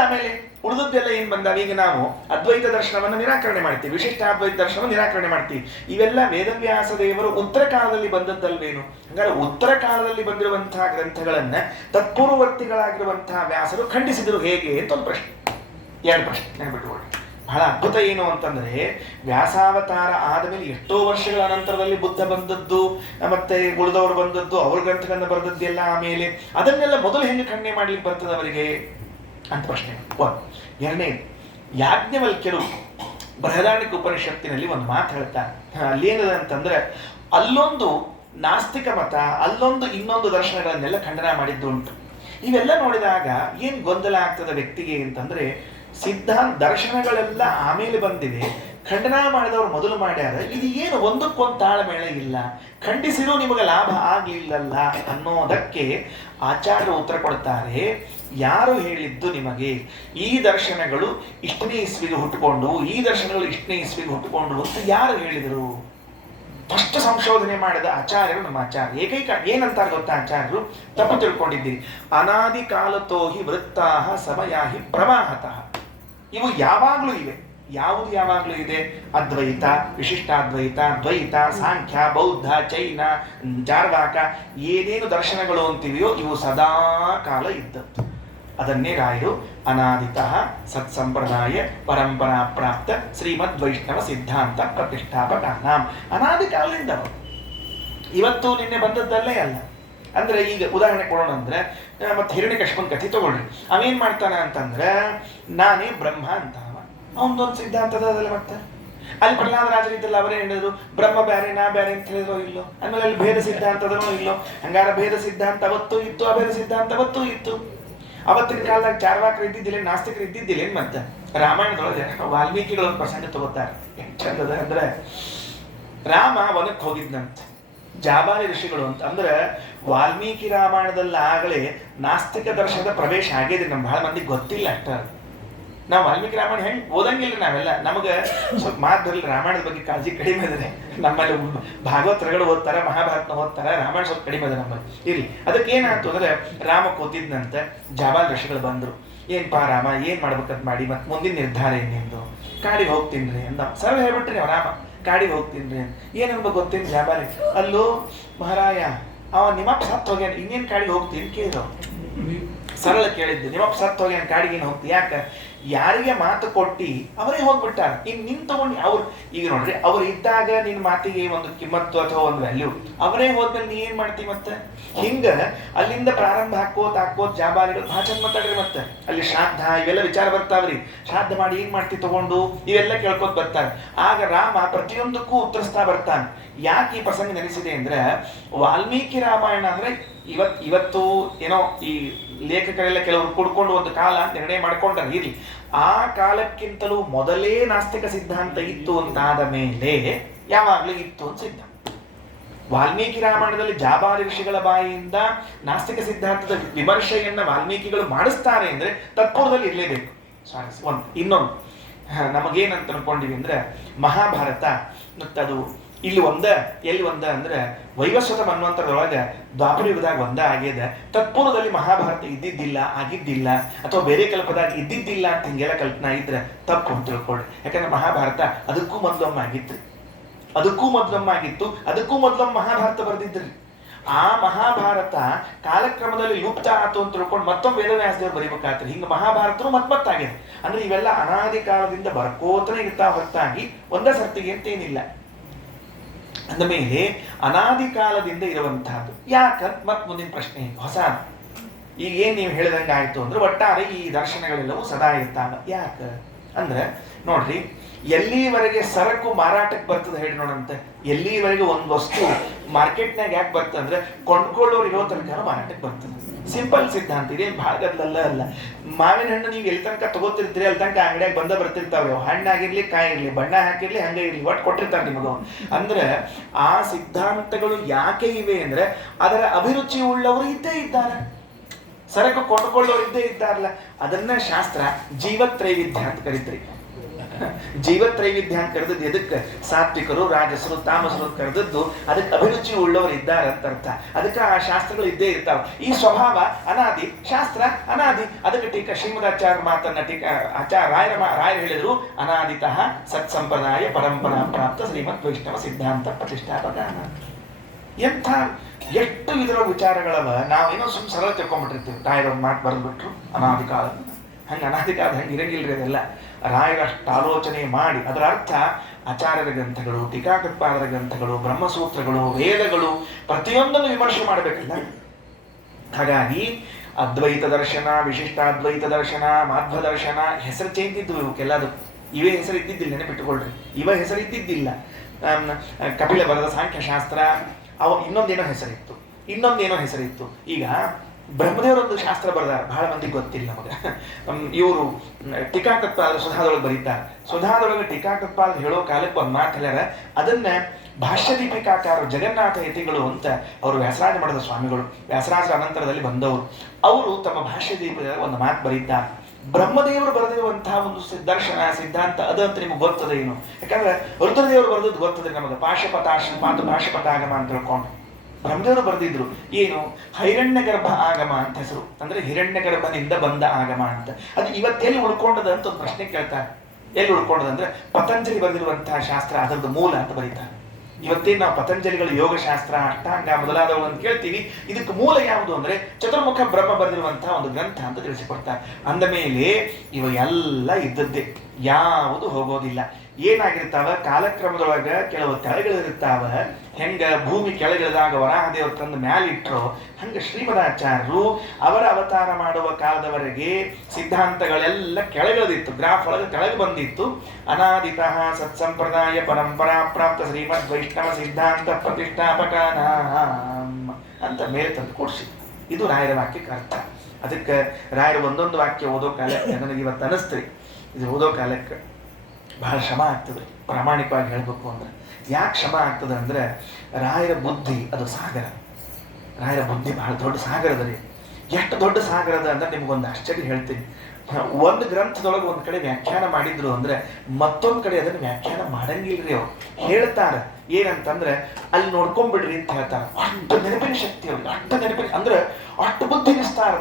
ಆಮೇಲೆ ಉಳಿದದ್ದೆಲ್ಲ ಏನ್ ಬಂದಾಗ ಈಗ ನಾವು ಅದ್ವೈತ ದರ್ಶನವನ್ನು ನಿರಾಕರಣೆ ಮಾಡ್ತೀವಿ, ವಿಶಿಷ್ಟ ಅದ್ವೈತ ದರ್ಶನವನ್ನು ನಿರಾಕರಣೆ ಮಾಡ್ತೀವಿ. ಇವೆಲ್ಲ ವೇದವ್ಯಾಸ ದೇವರು ಉತ್ತರ ಕಾಲದಲ್ಲಿ ಬಂದದ್ದಲ್ವೇನು? ಹಾಗಾದ್ರೆ ಉತ್ತರ ಕಾಲದಲ್ಲಿ ಬಂದಿರುವಂತಹ ಗ್ರಂಥಗಳನ್ನ ತತ್ಪೂರ್ವವರ್ತಿಗಳಾಗಿರುವಂತಹ ವ್ಯಾಸರು ಖಂಡಿಸಿದರು ಹೇಗೆ ಅಂತ ಒಂದು ಪ್ರಶ್ನೆ. ಎರಡು ಪ್ರಶ್ನೆ ನೆನಪಿಟ್ಟುಕೊಳ್ಳಿ. ಬಹಳ ಅದ್ಭುತ ಏನು ಅಂತಂದ್ರೆ, ವ್ಯಾಸಾವತಾರ ಆದಮೇಲೆ ಎಷ್ಟೋ ವರ್ಷಗಳ ನಂತರದಲ್ಲಿ ಬುದ್ಧ ಬಂದದ್ದು, ಮತ್ತೆ ಉಳಿದವರು ಬಂದದ್ದು, ಅವ್ರ ಗ್ರಂಥಗಳನ್ನ ಬರೆದದ್ದೆಲ್ಲ ಆಮೇಲೆ ಅದನ್ನೆಲ್ಲ ಮೊದಲು ಹೆಂಗೆ ಖಂಡನೆ ಮಾಡ್ಲಿಕ್ಕೆ ಬರ್ತದೆ ಅವರಿಗೆ ಅಂತ ಪ್ರಶ್ನೆ. ಎರಡನೇ, ಯಾಜ್ಞವಲ್ಕ್ಯರು ಬೃಹದಾರಣ್ಯಕ ಉಪನಿಷತ್ತಿನಲ್ಲಿ ಒಂದು ಮಾತು ಹೇಳ್ತಾರೆ. ಅಲ್ಲೇನದ ಅಂತಂದ್ರೆ, ಅಲ್ಲೊಂದು ನಾಸ್ತಿಕ ಮತ, ಅಲ್ಲೊಂದು ಇನ್ನೊಂದು ದರ್ಶನಗಳನ್ನೆಲ್ಲ ಖಂಡನ ಮಾಡಿದ್ದು ಉಂಟು. ಇವೆಲ್ಲ ನೋಡಿದಾಗ ಏನ್ ಗೊಂದಲ ಆಗ್ತದೆ ವ್ಯಕ್ತಿಗೆ ಅಂತಂದ್ರೆ, ಸಿದ್ಧಾಂತ ದರ್ಶನಗಳೆಲ್ಲ ಆಮೇಲೆ ಬಂದಿವೆ, ಖಂಡನ ಮಾಡಿದವರು ಮೊದಲು ಮಾಡ್ಯಾರ, ಇದು ಏನು ಒಂದಕ್ಕೊಂದು ತಾಳಮೇಳ ಇಲ್ಲ, ಖಂಡಿಸಿರೂ ನಿಮಗೆ ಲಾಭ ಆಗ್ಲಿಲ್ಲಲ್ಲ ಅನ್ನೋದಕ್ಕೆ ಆಚಾರ್ಯರು ಉತ್ತರ ಕೊಡ್ತಾರೆ. ಯಾರು ಹೇಳಿದ್ದು ನಿಮಗೆ ಈ ದರ್ಶನಗಳು ಇಷ್ಟನೇ ಇಸ್ವಿಗೆ ಹುಟ್ಟುಕೊಂಡು, ಈ ದರ್ಶನಗಳು ಇಷ್ಟನೇ ಇಸ್ವಿಗೆ ಹುಟ್ಟುಕೊಂಡು ಅಂತ ಯಾರು ಹೇಳಿದರು? ಫಸ್ಟ್ ಸಂಶೋಧನೆ ಮಾಡಿದ ಆಚಾರ್ಯರು ನಮ್ಮ ಆಚಾರ್ಯ. ಏಕೈಕ ಏನಂತಾರೆ ಗೊತ್ತಾ ಆಚಾರ್ಯರು? ತಪ್ಪು ತಿಳ್ಕೊಂಡಿದ್ದೀರಿ. ಅನಾದಿ ಕಾಲತೋ ಹಿ ವೃತ್ತಾಹ ಸಮಯಾಹಿ ಪ್ರವಾಹತಃ. ಇವು ಯಾವಾಗ್ಲೂ ಇವೆ. ಯಾವುದು ಯಾವಾಗ್ಲೂ ಇದೆ? ಅದ್ವೈತ, ವಿಶಿಷ್ಟಾದ್ವೈತ, ದ್ವೈತ, ಸಾಂಖ್ಯ, ಬೌದ್ಧ, ಜೈನ, ಚಾರ್ವಾಕ, ಏನೇನು ದರ್ಶನಗಳು ಅಂತಿವೆಯೋ ಇವು ಸದಾ ಕಾಲ ಇದ್ದದ್ದು. ಅದನ್ನೇ ರಾಯರು ಅನಾದಿತಃ ಸತ್ಸಂಪ್ರದಾಯ ಪರಂಪರಾ ಪ್ರಾಪ್ತ ಶ್ರೀಮದ್ ವೈಷ್ಣವ ಸಿದ್ಧಾಂತ ಪ್ರತಿಷ್ಠಾಪಕಾನಾಂ. ಅನಾದಿ ಕಾಲದಿಂದ ಇವತ್ತು ನಿನ್ನೆ ಬಂದದ್ದಲ್ಲೇ ಅಲ್ಲ. ಅಂದ್ರೆ ಈಗ ಉದಾಹರಣೆ ಕೊಡೋಣ ಅಂದ್ರೆ, ಮತ್ತೆ ಹಿರಣ್ಯಕಶ್ಯಪನ ಕಥೆ ತಗೊಳ್ರಿ. ಅವೇನ್ ಮಾಡ್ತಾನ ಅಂತಂದ್ರೆ, ನಾನೇ ಬ್ರಹ್ಮ ಅಂತ ಅವನದೊಂದು ಸಿದ್ಧಾಂತದ ಅದಲ್ಲ. ಮತ್ತೆ ಅಲ್ಲಿ ಪ್ರಹ್ಲಾದ ರಾಜರಿದ್ದಲ್ಲ, ಅವರೇ ಹೇಳಿದ್ರು ಬ್ರಹ್ಮ ಬ್ಯಾರೆ ನಾ ಬ್ಯಾರೆ ಅಂತ ಹೇಳಿದ್ರು ಇಲ್ಲೋ? ಆಮೇಲೆ ಅಲ್ಲಿ ಭೇದ ಸಿದ್ಧಾಂತದನೋ ಇಲ್ಲೋ? ಹಂಗಾರ ಭೇದ ಸಿದ್ಧಾಂತ ಅವತ್ತು ಇತ್ತು, ಅಭೇದ ಸಿದ್ಧಾಂತ ಅವತ್ತು ಇತ್ತು. ಅವತ್ತಿನ ಕಾಲದಾಗ ಚಾರ್ವಾಕರು ಇದ್ದಿದ್ದಿಲ್ಲ, ನಾಸ್ತಿಕರು ಇದ್ದಿದ್ದಿಲ್ಲ. ಏನ್ ಮತ್ತೆ ರಾಮಾಯಣದೊಳಗೆ ವಾಲ್ಮೀಕಿಗಳ ಪ್ರಸಂಗ ತಗೋತಾರೆ. ಚಂದದ ಅಂದ್ರೆ, ರಾಮ ವನಕ್ಕೆ ಹೋಗಿದ್ನಂತೆ, ಜಾಬಾಲಿ ಋಷಿಗಳು ಅಂತ ಅಂದ್ರೆ ವಾಲ್ಮೀಕಿ ರಾಮಾಯಣದಲ್ಲಿ ಆಗಲೇ ನಾಸ್ತಿಕ ದರ್ಶನದ ಪ್ರವೇಶ ಆಗಿದೆ. ನಮ್ ಬಹಳ ಮಂದಿಗೆ ಗೊತ್ತಿಲ್ಲ ಅಷ್ಟ. ನಾವು ವಾಲ್ಮೀಕಿ ರಾಮಾಯಣ ಹೆಂಗ್ ಓದಂಗಿಲ್ಲ ನಾವೆಲ್ಲ. ನಮಗೆ ಸ್ವಲ್ಪ ಮಾತಲ್ಲಿ ರಾಮಾಯಣದ ಬಗ್ಗೆ ಕಾಳಜಿ ಕಡಿಮೆ ಇದೆ. ನಮ್ಮಲ್ಲಿ ಭಾಗವತರುಗಳು ಓದ್ತಾರೆ, ಮಹಾಭಾರತನ ಓದ್ತಾರೆ, ರಾಮಾಯಣ ಸ್ವಲ್ಪ ಕಡಿಮೆ ಇದೆ ನಮ್ಮಲ್ಲಿ. ಇಲ್ಲಿ ಅದಕ್ಕೆ ಏನಾಯ್ತು ಅಂದ್ರೆ, ರಾಮ ಕೂತಿದ್ನಂತೆ, ಜಾಬಾಲ್ ಋಷಿಗಳು ಬಂದ್ರು. ಏನ್ಪಾ ರಾಮ, ಏನ್ ಮಾಡ್ಬೇಕಂತ ಮಾಡಿ, ಮತ್ತೆ ಮುಂದಿನ ನಿರ್ಧಾರ ಏನಿಂದು? ಕಾಡಿಗೆ ಹೋಗ್ತೀನ್ರಿ ಅಂದ. ಸರಳ ಹೇಳ್ಬಿಟ್ರಿ ರಾಮ, ಕಾಡಿಗೆ ಹೋಗ್ತೀನಿ. ಏನಂಬ ಗೊತ್ತೇನು ಜಾಬಾಲಿ? ಅಲ್ಲೂ ಮಹಾರಾಯ ಅವ ನಿಮ್ಮಪ್ಪ ಸತ್ತು ಹೋಗ್ಯಾನ, ಇನ್ನೇನು ಕಾಡಿಗೆ ಹೋಗ್ತೀನಿ ಕೇಳಿದ್ರು. ಸರಳ ಕೇಳಿದ್ದು, ನಿಮ್ಮಪ್ಪ ಸತ್ತು ಹೋಗ್ಯಾನ, ಕಾಡಿಗೆ ಹೋಗ್ತಿ? ಯಾಕ? ಯಾರಿಗೆ ಮಾತು ಕೊಟ್ಟಿ ಅವರೇ ಹೋಗ್ಬಿಟ್ಟಾರ. ಈಗ ನಿನ್ ತಗೊಂಡು ಅವ್ರು, ಈಗ ನೋಡ್ರಿ, ಅವ್ರು ಇದ್ದಾಗ ನಿನ್ ಮಾತಿಗೆ ಒಂದು ಕಿಮ್ಮತ್ತು ಅಥವಾ ಒಂದು ವ್ಯಾಲ್ಯೂ, ಅವರೇ ಹೋದ್ಮೇಲೆ ನೀ ಏನ್ ಮಾಡ್ತಿ? ಮತ್ತೆ ಹಿಂಗ ಅಲ್ಲಿಂದ ಪ್ರಾರಂಭ ಹಾಕೋತ್ ಜಾಬಾಲಿಗಳು ಭಾಷಣ ಮಾತಾಡ್ರಿ. ಮತ್ತೆ ಅಲ್ಲಿ ಶ್ರಾದ್ದ ಇವೆಲ್ಲ ವಿಚಾರ ಬರ್ತಾವ್ರಿ. ಶ್ರಾದ್ದ ಮಾಡಿ ಏನ್ ಮಾಡ್ತಿ ತಗೊಂಡು, ಇವೆಲ್ಲ ಕೇಳ್ಕೊತ ಬರ್ತಾರೆ. ಆಗ ರಾಮ ಪ್ರತಿಯೊಂದಕ್ಕೂ ಉತ್ತರಿಸ್ತಾ ಬರ್ತಾನೆ. ಯಾಕೆ ಈ ಪ್ರಸಂಗ ನೆನೆಸಿದೆ ಅಂದ್ರೆ, ವಾಲ್ಮೀಕಿ ರಾಮಾಯಣ ಅಂದ್ರೆ ಇವತ್ತು ಏನೋ ಈ ಲೇಖಕರೆಲ್ಲ ಕೆಲವರು ಕುಡ್ಕೊಂಡು ಒಂದು ಕಾಲ ನಿರ್ಣಯ ಮಾಡ್ಕೊಂಡ್ರೆ ಇರ್ಲಿ, ಆ ಕಾಲಕ್ಕಿಂತಲೂ ಮೊದಲೇ ನಾಸ್ತಿಕ ಸಿದ್ಧಾಂತ ಇತ್ತು ಅಂತಾದ ಮೇಲೆ ಯಾವಾಗ್ಲೂ ಇತ್ತು ಅಂತ ಸಿದ್ಧಾಂತ. ವಾಲ್ಮೀಕಿ ರಾಮಾಯಣದಲ್ಲಿ ಜಾಬಾಲಿ ಋಷಿಗಳ ಬಾಯಿಯಿಂದ ನಾಸ್ತಿಕ ಸಿದ್ಧಾಂತದ ವಿಮರ್ಶೆಯನ್ನ ವಾಲ್ಮೀಕಿಗಳು ಮಾಡಿಸ್ತಾರೆ ಅಂದ್ರೆ ತತ್ಪೂರ್ವದಲ್ಲಿ ಇರಲೇಬೇಕು. ಒಂದು ಇನ್ನೊಂದು ನಮಗೇನಂತ ಅನ್ಕೊಂಡಿವಿ ಅಂದ್ರೆ ಮಹಾಭಾರತ ಮತ್ತದು ಇಲ್ಲಿ ಎಲ್ಲಿ ಅಂದ್ರೆ ವೈವಸ್ವತ ಮನ್ವಂತರದೊಳಗೆ ದ್ವಾಪರ ಯುಗದಾಗ ಆಗ್ಯದ. ತತ್ಪೂರ್ವದಲ್ಲಿ ಮಹಾಭಾರತ ಇದ್ದಿದ್ದಿಲ್ಲ, ಆಗಿದ್ದಿಲ್ಲ, ಅಥವಾ ಬೇರೆ ಕಲ್ಪದಾಗ ಇದ್ದಿದ್ದಿಲ್ಲ ಅಂತ ಹಿಂಗೆಲ್ಲ ಕಲ್ಪನಾ ಇದ್ರೆ ತಪ್ಪು ಅಂತ ತಿಳ್ಕೊಳ್ರಿ. ಯಾಕಂದ್ರೆ ಮಹಾಭಾರತ ಅದಕ್ಕೂ ಮೊದಲೊಮ್ಮೆ ಆಗಿತ್ತು, ಅದಕ್ಕೂ ಮೊದಲೊಮ್ಮೆ ಮಹಾಭಾರತ ಬರೆದಿದ್ರಿ. ಆ ಮಹಾಭಾರತ ಕಾಲಕ್ರಮದಲ್ಲಿ ಲುಪ್ತ ಆತು ಅಂತ ತಿಳ್ಕೊಂಡು ಮತ್ತೊಮ್ಮೆ ವೇದವ್ಯಾಸದೇವರು ಬರೀಬೇಕಾಗ್ತದೆ. ಹಿಂಗೆ ಮಹಾಭಾರತನು ಮತ್ತಾಗಿದೆ. ಅಂದ್ರೆ ಇವೆಲ್ಲ ಅನಾದಿ ಕಾಲದಿಂದ ಬರ್ಕೋತನೇ ಇರ್ತಾ ಹೊರತಾಗಿ ಒಂದೇ ಸರ್ತಿಗೆ ಅಂತೇನಿಲ್ಲ. ಅಂದ ಮೇಲೆ ಅನಾದಿ ಕಾಲದಿಂದ ಇರುವಂತಹದ್ದು ಯಾಕಂತ ಮತ್ ಮುಂದಿನ ಪ್ರಶ್ನೆ ಹೊಸ. ಈಗ ಏನ್ ನೀವು ಹೇಳಿದಂಗೆ ಆಯ್ತು ಅಂದ್ರೆ ಒಟ್ಟಾರೆ ಈ ದರ್ಶನಗಳೆಲ್ಲವೂ ಸದಾ ಇರ್ತಾವ. ಯಾಕ ಅಂದ್ರೆ ನೋಡ್ರಿ, ಎಲ್ಲಿವರೆಗೆ ಸರಕು ಮಾರಾಟಕ್ಕೆ ಬರ್ತದೆ ಹೇಳಿ ನೋಡಂತೆ. ಎಲ್ಲಿವರೆಗೆ ಒಂದು ವಸ್ತು ಮಾರ್ಕೆಟ್ನಾಗ ಯಾಕೆ ಬರ್ತದೆ ಅಂದ್ರೆ ಕೊಂಡ್ಕೊಳ್ಳೋರು ಇರೋ ತನಕ ಮಾರಾಟಕ್ಕೆ ಬರ್ತದೆ. ಸಿಂಪಲ್ ಸಿದ್ಧಾಂತ, ಇದೇನು ಭಾಳ ಗದ್ದಲ ಅಲ್ಲ. ಮಾವಿನ ಹಣ್ಣು ನೀವು ಎಲ್ಲಿ ತನಕ ತಗೋತಿರ್ತೀರಿ ಅಲ್ಲಿ ತನಕ ಅಂಗಡಿಯಾಗ ಬರ್ತಿರ್ತಾವೆ. ಹಣ್ಣಾಗಿರ್ಲಿ, ಕಾಯಿ ಇರ್ಲಿ, ಬಣ್ಣ ಹಾಕಿರ್ಲಿ, ಹಂಗೆ ಇರ್ಲಿ, ಒಟ್ಟು ಕೊಟ್ಟಿರ್ತಾರೆ ನಿಮಗ. ಅಂದ್ರೆ ಆ ಸಿದ್ಧಾಂತಗಳು ಯಾಕೆ ಇವೆ ಅಂದ್ರೆ ಅದರ ಅಭಿರುಚಿ ಉಳ್ಳವರು ಇದ್ದೇ ಇದ್ದಾರೆ, ಸರಕು ಕೊಂಡ್ಕೊಳ್ಳೋರು ಇದ್ದೇ ಇದ್ದಾರಲ್ಲ. ಅದನ್ನ ಶಾಸ್ತ್ರ ಜೀವತ್ರೈವಿಧ್ಯ ಅಂತ ಕರೀತ್ರಿ. ಜೀವತ್ರೈವಿಧ್ಯ ಅಂತ ಕರೆದದ್ದು ಎದಕ್ಕೆ? ಸಾತ್ವಿಕರು, ರಾಜಸರು, ತಾಮಸರು ಕರೆದದ್ದು ಅದಕ್ಕೆ ಅಭಿರುಚಿ ಉಳ್ಳವರು ಇದ್ದಾರೆ ಅಂತ ಅರ್ಥ. ಅದಕ್ಕೆ ಆ ಶಾಸ್ತ್ರಗಳು ಇದ್ದೇ ಇರ್ತಾವ. ಈ ಸ್ವಭಾವ ಅನಾದಿ, ಶಾಸ್ತ್ರ ಅನಾದಿ. ಅದಕ್ಕೆ ಟೀಕಾ ಶ್ರೀಮದಾಚಾರ್ಯ ಮಾತನ್ನ ರಾಯರು ಹೇಳಿದ್ರು, ಅನಾದಿತಃ ಸತ್ಸಂಪ್ರದಾಯ ಪರಂಪರಾ ಪ್ರಾಪ್ತ ಶ್ರೀಮದ್ ವೈಷ್ಣವ ಸಿದ್ಧಾಂತ ಪ್ರತಿಷ್ಠಾಪಕ. ಎಷ್ಟು ಇದರ ವಿಚಾರಗಳವ ನಾವೇನೋ ಸುಮ್ಮನೆ ಸರಳ ತಿಳ್ಕೊಂಡ್ಬಿಟ್ಟಿರ್ತೀವಿ. ರಾಯರೊಂದು ಮಾತು ಬರೆದ್ಬಿಟ್ರು ಅನಾದಿ ಕಾಲ, ಅನಾದಿ ಕಾಲದ ಹಂಗೆ ಇರಂಗಿಲ್ರಿ. ಅದೆಲ್ಲ ರಾಯರಷ್ಟು ಆಲೋಚನೆ ಮಾಡಿ ಅದರ ಅರ್ಥ ಆಚಾರ್ಯರ ಗ್ರಂಥಗಳು, ಟೀಕಾಕೃತ್ಪಾದರ ಗ್ರಂಥಗಳು, ಬ್ರಹ್ಮಸೂತ್ರಗಳು, ವೇದಗಳು ಪ್ರತಿಯೊಂದನ್ನು ವಿಮರ್ಶೆ ಮಾಡಬೇಕಲ್ಲ. ಹಾಗಾಗಿ ಅದ್ವೈತ ದರ್ಶನ, ವಿಶಿಷ್ಟಾದ್ವೈತ ದರ್ಶನ, ಮಾಧ್ವ ದರ್ಶನ ಹೆಸರು ಚೇಂಜ್ ಇದ್ವು. ಇವಕ್ಕೆಲ್ಲದು ಇವೇ ಹೆಸರು ಇದ್ದಿದ್ದಿಲ್ಲ, ನೆನಪಿಟ್ಟುಕೊಳ್ರಿ. ಇವ ಹೆಸರು ಇದ್ದಿದ್ದಿಲ್ಲ. ಕಪಿಲ ಬರೆದ ಸಾಂಖ್ಯಶಾಸ್ತ್ರ, ಇನ್ನೊಂದೇನೋ ಹೆಸರಿತ್ತು. ಈಗ ಬ್ರಹ್ಮದೇವರೊಂದು ಶಾಸ್ತ್ರ ಬರೆದಾರ, ಬಹಳ ಮಂದಿಗೆ ಗೊತ್ತಿಲ್ಲ ನಮಗೆ. ಇವರು ಟೀಕಾಕೃತ್ಪಾದ ಸುಧಾದೊಳಗೆ ಬರೀತಾರೆ. ಸುಧಾದೊಳಗೆ ಟೀಕಾಕೃತ್ಪಾದ ಹೇಳೋ ಕಾಲಕ್ಕೆ ಒಂದು ಮಾತು ಹೇಳ್ಯಾರ. ಅದನ್ನ ಭಾಷ್ಯದೀಪಿಕಾಕಾರ ಜಗನ್ನಾಥ ಯತಿಗಳು ಅಂತ ಅವರು ವ್ಯಾಸರಾಜ ಮಠದ ಸ್ವಾಮಿಗಳು, ವ್ಯಾಸರಾಜರ ಅನಂತರದಲ್ಲಿ ಬಂದವರು. ಅವರು ತಮ್ಮ ಭಾಷ್ಯದೀಪದ ಒಂದು ಮಾತು ಬರೀತಾರೆ. ಬ್ರಹ್ಮದೇವರು ಬರೆದಿರುವಂತಹ ಒಂದು ದರ್ಶನ ಸಿದ್ಧಾಂತ ಅದು ಅಂತ ನಿಮ್ಗೆ ಗೊತ್ತದೆ ಏನು? ಯಾಕಂದ್ರೆ ರುದ್ರದೇವರು ಬರೆದದ್ದು ಗೊತ್ತದೆ ನಮಗೆ. ಪಾಶಪತಾಗಮ ಅಂತ ತಿಳ್ಕೊಂಡು ಬ್ರಹ್ಮದೇವರು ಬರೆದಿದ್ರು. ಏನು? ಹೈರಣ್ಯ ಗರ್ಭ ಆಗಮ ಅಂತ ಹೆಸರು. ಅಂದ್ರೆ ಹಿರಣ್ಯ ಗರ್ಭನಿಂದ ಬಂದ ಆಗಮ ಅಂತ. ಅದು ಇವತ್ತೆಲ್ಲಿ ಉಳ್ಕೊಂಡದ ಅಂತ ಒಂದು ಪ್ರಶ್ನೆ ಕೇಳ್ತಾರೆ. ಎಲ್ಲಿ ಉಳ್ಕೊಂಡದಂದ್ರೆ ಪತಂಜಲಿ ಬರೆದಿರುವಂತಹ ಶಾಸ್ತ್ರ ಅದರದ್ದು ಮೂಲ ಅಂತ ಬರೀತಾರೆ. ಇವತ್ತೇನು ನಾವು ಪತಂಜಲಿಗಳು ಯೋಗಶಾಸ್ತ್ರ, ಅಷ್ಟಾಂಗ ಮೊದಲಾದವು ಅಂತ ಕೇಳ್ತೀವಿ. ಇದಕ್ಕೆ ಮೂಲ ಯಾವುದು ಅಂದ್ರೆ ಚತುರ್ಮುಖ ಬ್ರಹ್ಮ ಬರೆದಿರುವಂತಹ ಒಂದು ಗ್ರಂಥ ಅಂತ ತಿಳಿಸಿಕೊಡ್ತಾರೆ. ಅಂದ ಮೇಲೆ ಇವ ಎಲ್ಲ ಇದ್ದದ್ದೇ, ಯಾವುದು ಹೋಗೋದಿಲ್ಲ. ಏನಾಗಿರ್ತಾವ? ಕಾಲಕ್ರಮದೊಳಗ ಕೆಲವು ತೆಳೆಗಳಿರ್ತಾವ. ಹೆಂಗ ಭೂಮಿ ಕೆಳಗಿಳಿದಾಗ ವರಾಹದೇವರು ತಂದು ಮ್ಯಾಲಿಟ್ರು, ಹಂಗ ಶ್ರೀಮದಾಚಾರ್ಯರು ಅವರ ಅವತಾರ ಮಾಡುವ ಕಾಲದವರೆಗೆ ಸಿದ್ಧಾಂತಗಳೆಲ್ಲ ಕೆಳಗಿಳಿದಿತ್ತು, ಗ್ರಾಫ್ ಒಳಗೆ ಕೆಳಗೆ ಬಂದಿತ್ತು. ಅನಾದಿತಃ ಸತ್ಸಂಪ್ರದಾಯ ಪರಂಪರಾ ಪ್ರಾಪ್ತ ಶ್ರೀಮದ್ ವೈಷ್ಣವ ಸಿದ್ಧಾಂತ ಪ್ರತಿಷ್ಠಾಪಕನ ಅಂತ ಮೇಲೆ ತಂದು ಕೊಡ್ಸಿ. ಇದು ರಾಯರ ವಾಕ್ಯಕ್ಕೆ ಅರ್ಥ. ಅದಕ್ಕೆ ರಾಯರು ಒಂದೊಂದು ವಾಕ್ಯ ಓದೋ ಕಾಲಕ್ಕೆ ನನಗೆ ಇವತ್ತು ಅನಿಸ್ತ್ರಿ, ಇದು ಓದೋ ಕಾಲಕ್ಕೆ ಬಹಳ ಶ್ರಮ ಆಗ್ತದೆ. ಪ್ರಾಮಾಣಿಕವಾಗಿ ಹೇಳ್ಬೇಕು ಅಂದ್ರೆ ಯಾಕೆ ಶ್ರಮ ಆಗ್ತದೆ ಅಂದ್ರೆ ರಾಯರ ಬುದ್ಧಿ ಅದು ಸಾಗರ. ರಾಯರ ಬುದ್ಧಿ ಬಹಳ ದೊಡ್ಡ ಸಾಗರದ ರೀ. ಎಷ್ಟು ದೊಡ್ಡ ಸಾಗರದ ಅಂದ್ರೆ ನಿಮ್ಗೊಂದು ಆಶ್ಚರ್ಯ ಹೇಳ್ತೀನಿ. ಒಂದು ಗ್ರಂಥದೊಳಗೆ ಒಂದ್ ಕಡೆ ವ್ಯಾಖ್ಯಾನ ಮಾಡಿದ್ರು ಅಂದ್ರೆ ಮತ್ತೊಂದ್ ಕಡೆ ಅದನ್ನ ವ್ಯಾಖ್ಯಾನ ಮಾಡಂಗಿಲ್ರಿ. ಅವ್ರು ಹೇಳ್ತಾರ ಏನಂತಂದ್ರೆ ಅಲ್ಲಿ ನೋಡ್ಕೊಂಡ್ಬಿಡ್ರಿ ಅಂತ ಹೇಳ್ತಾರ. ಅಷ್ಟು ನೆನಪಿನ ಶಕ್ತಿ ಅವ್ರಿಗೆ, ಅಷ್ಟು ನೆನಪಿನ ಅಂದ್ರೆ ಅಷ್ಟು ಬುದ್ಧಿ ನಿಸ್ತಾರ.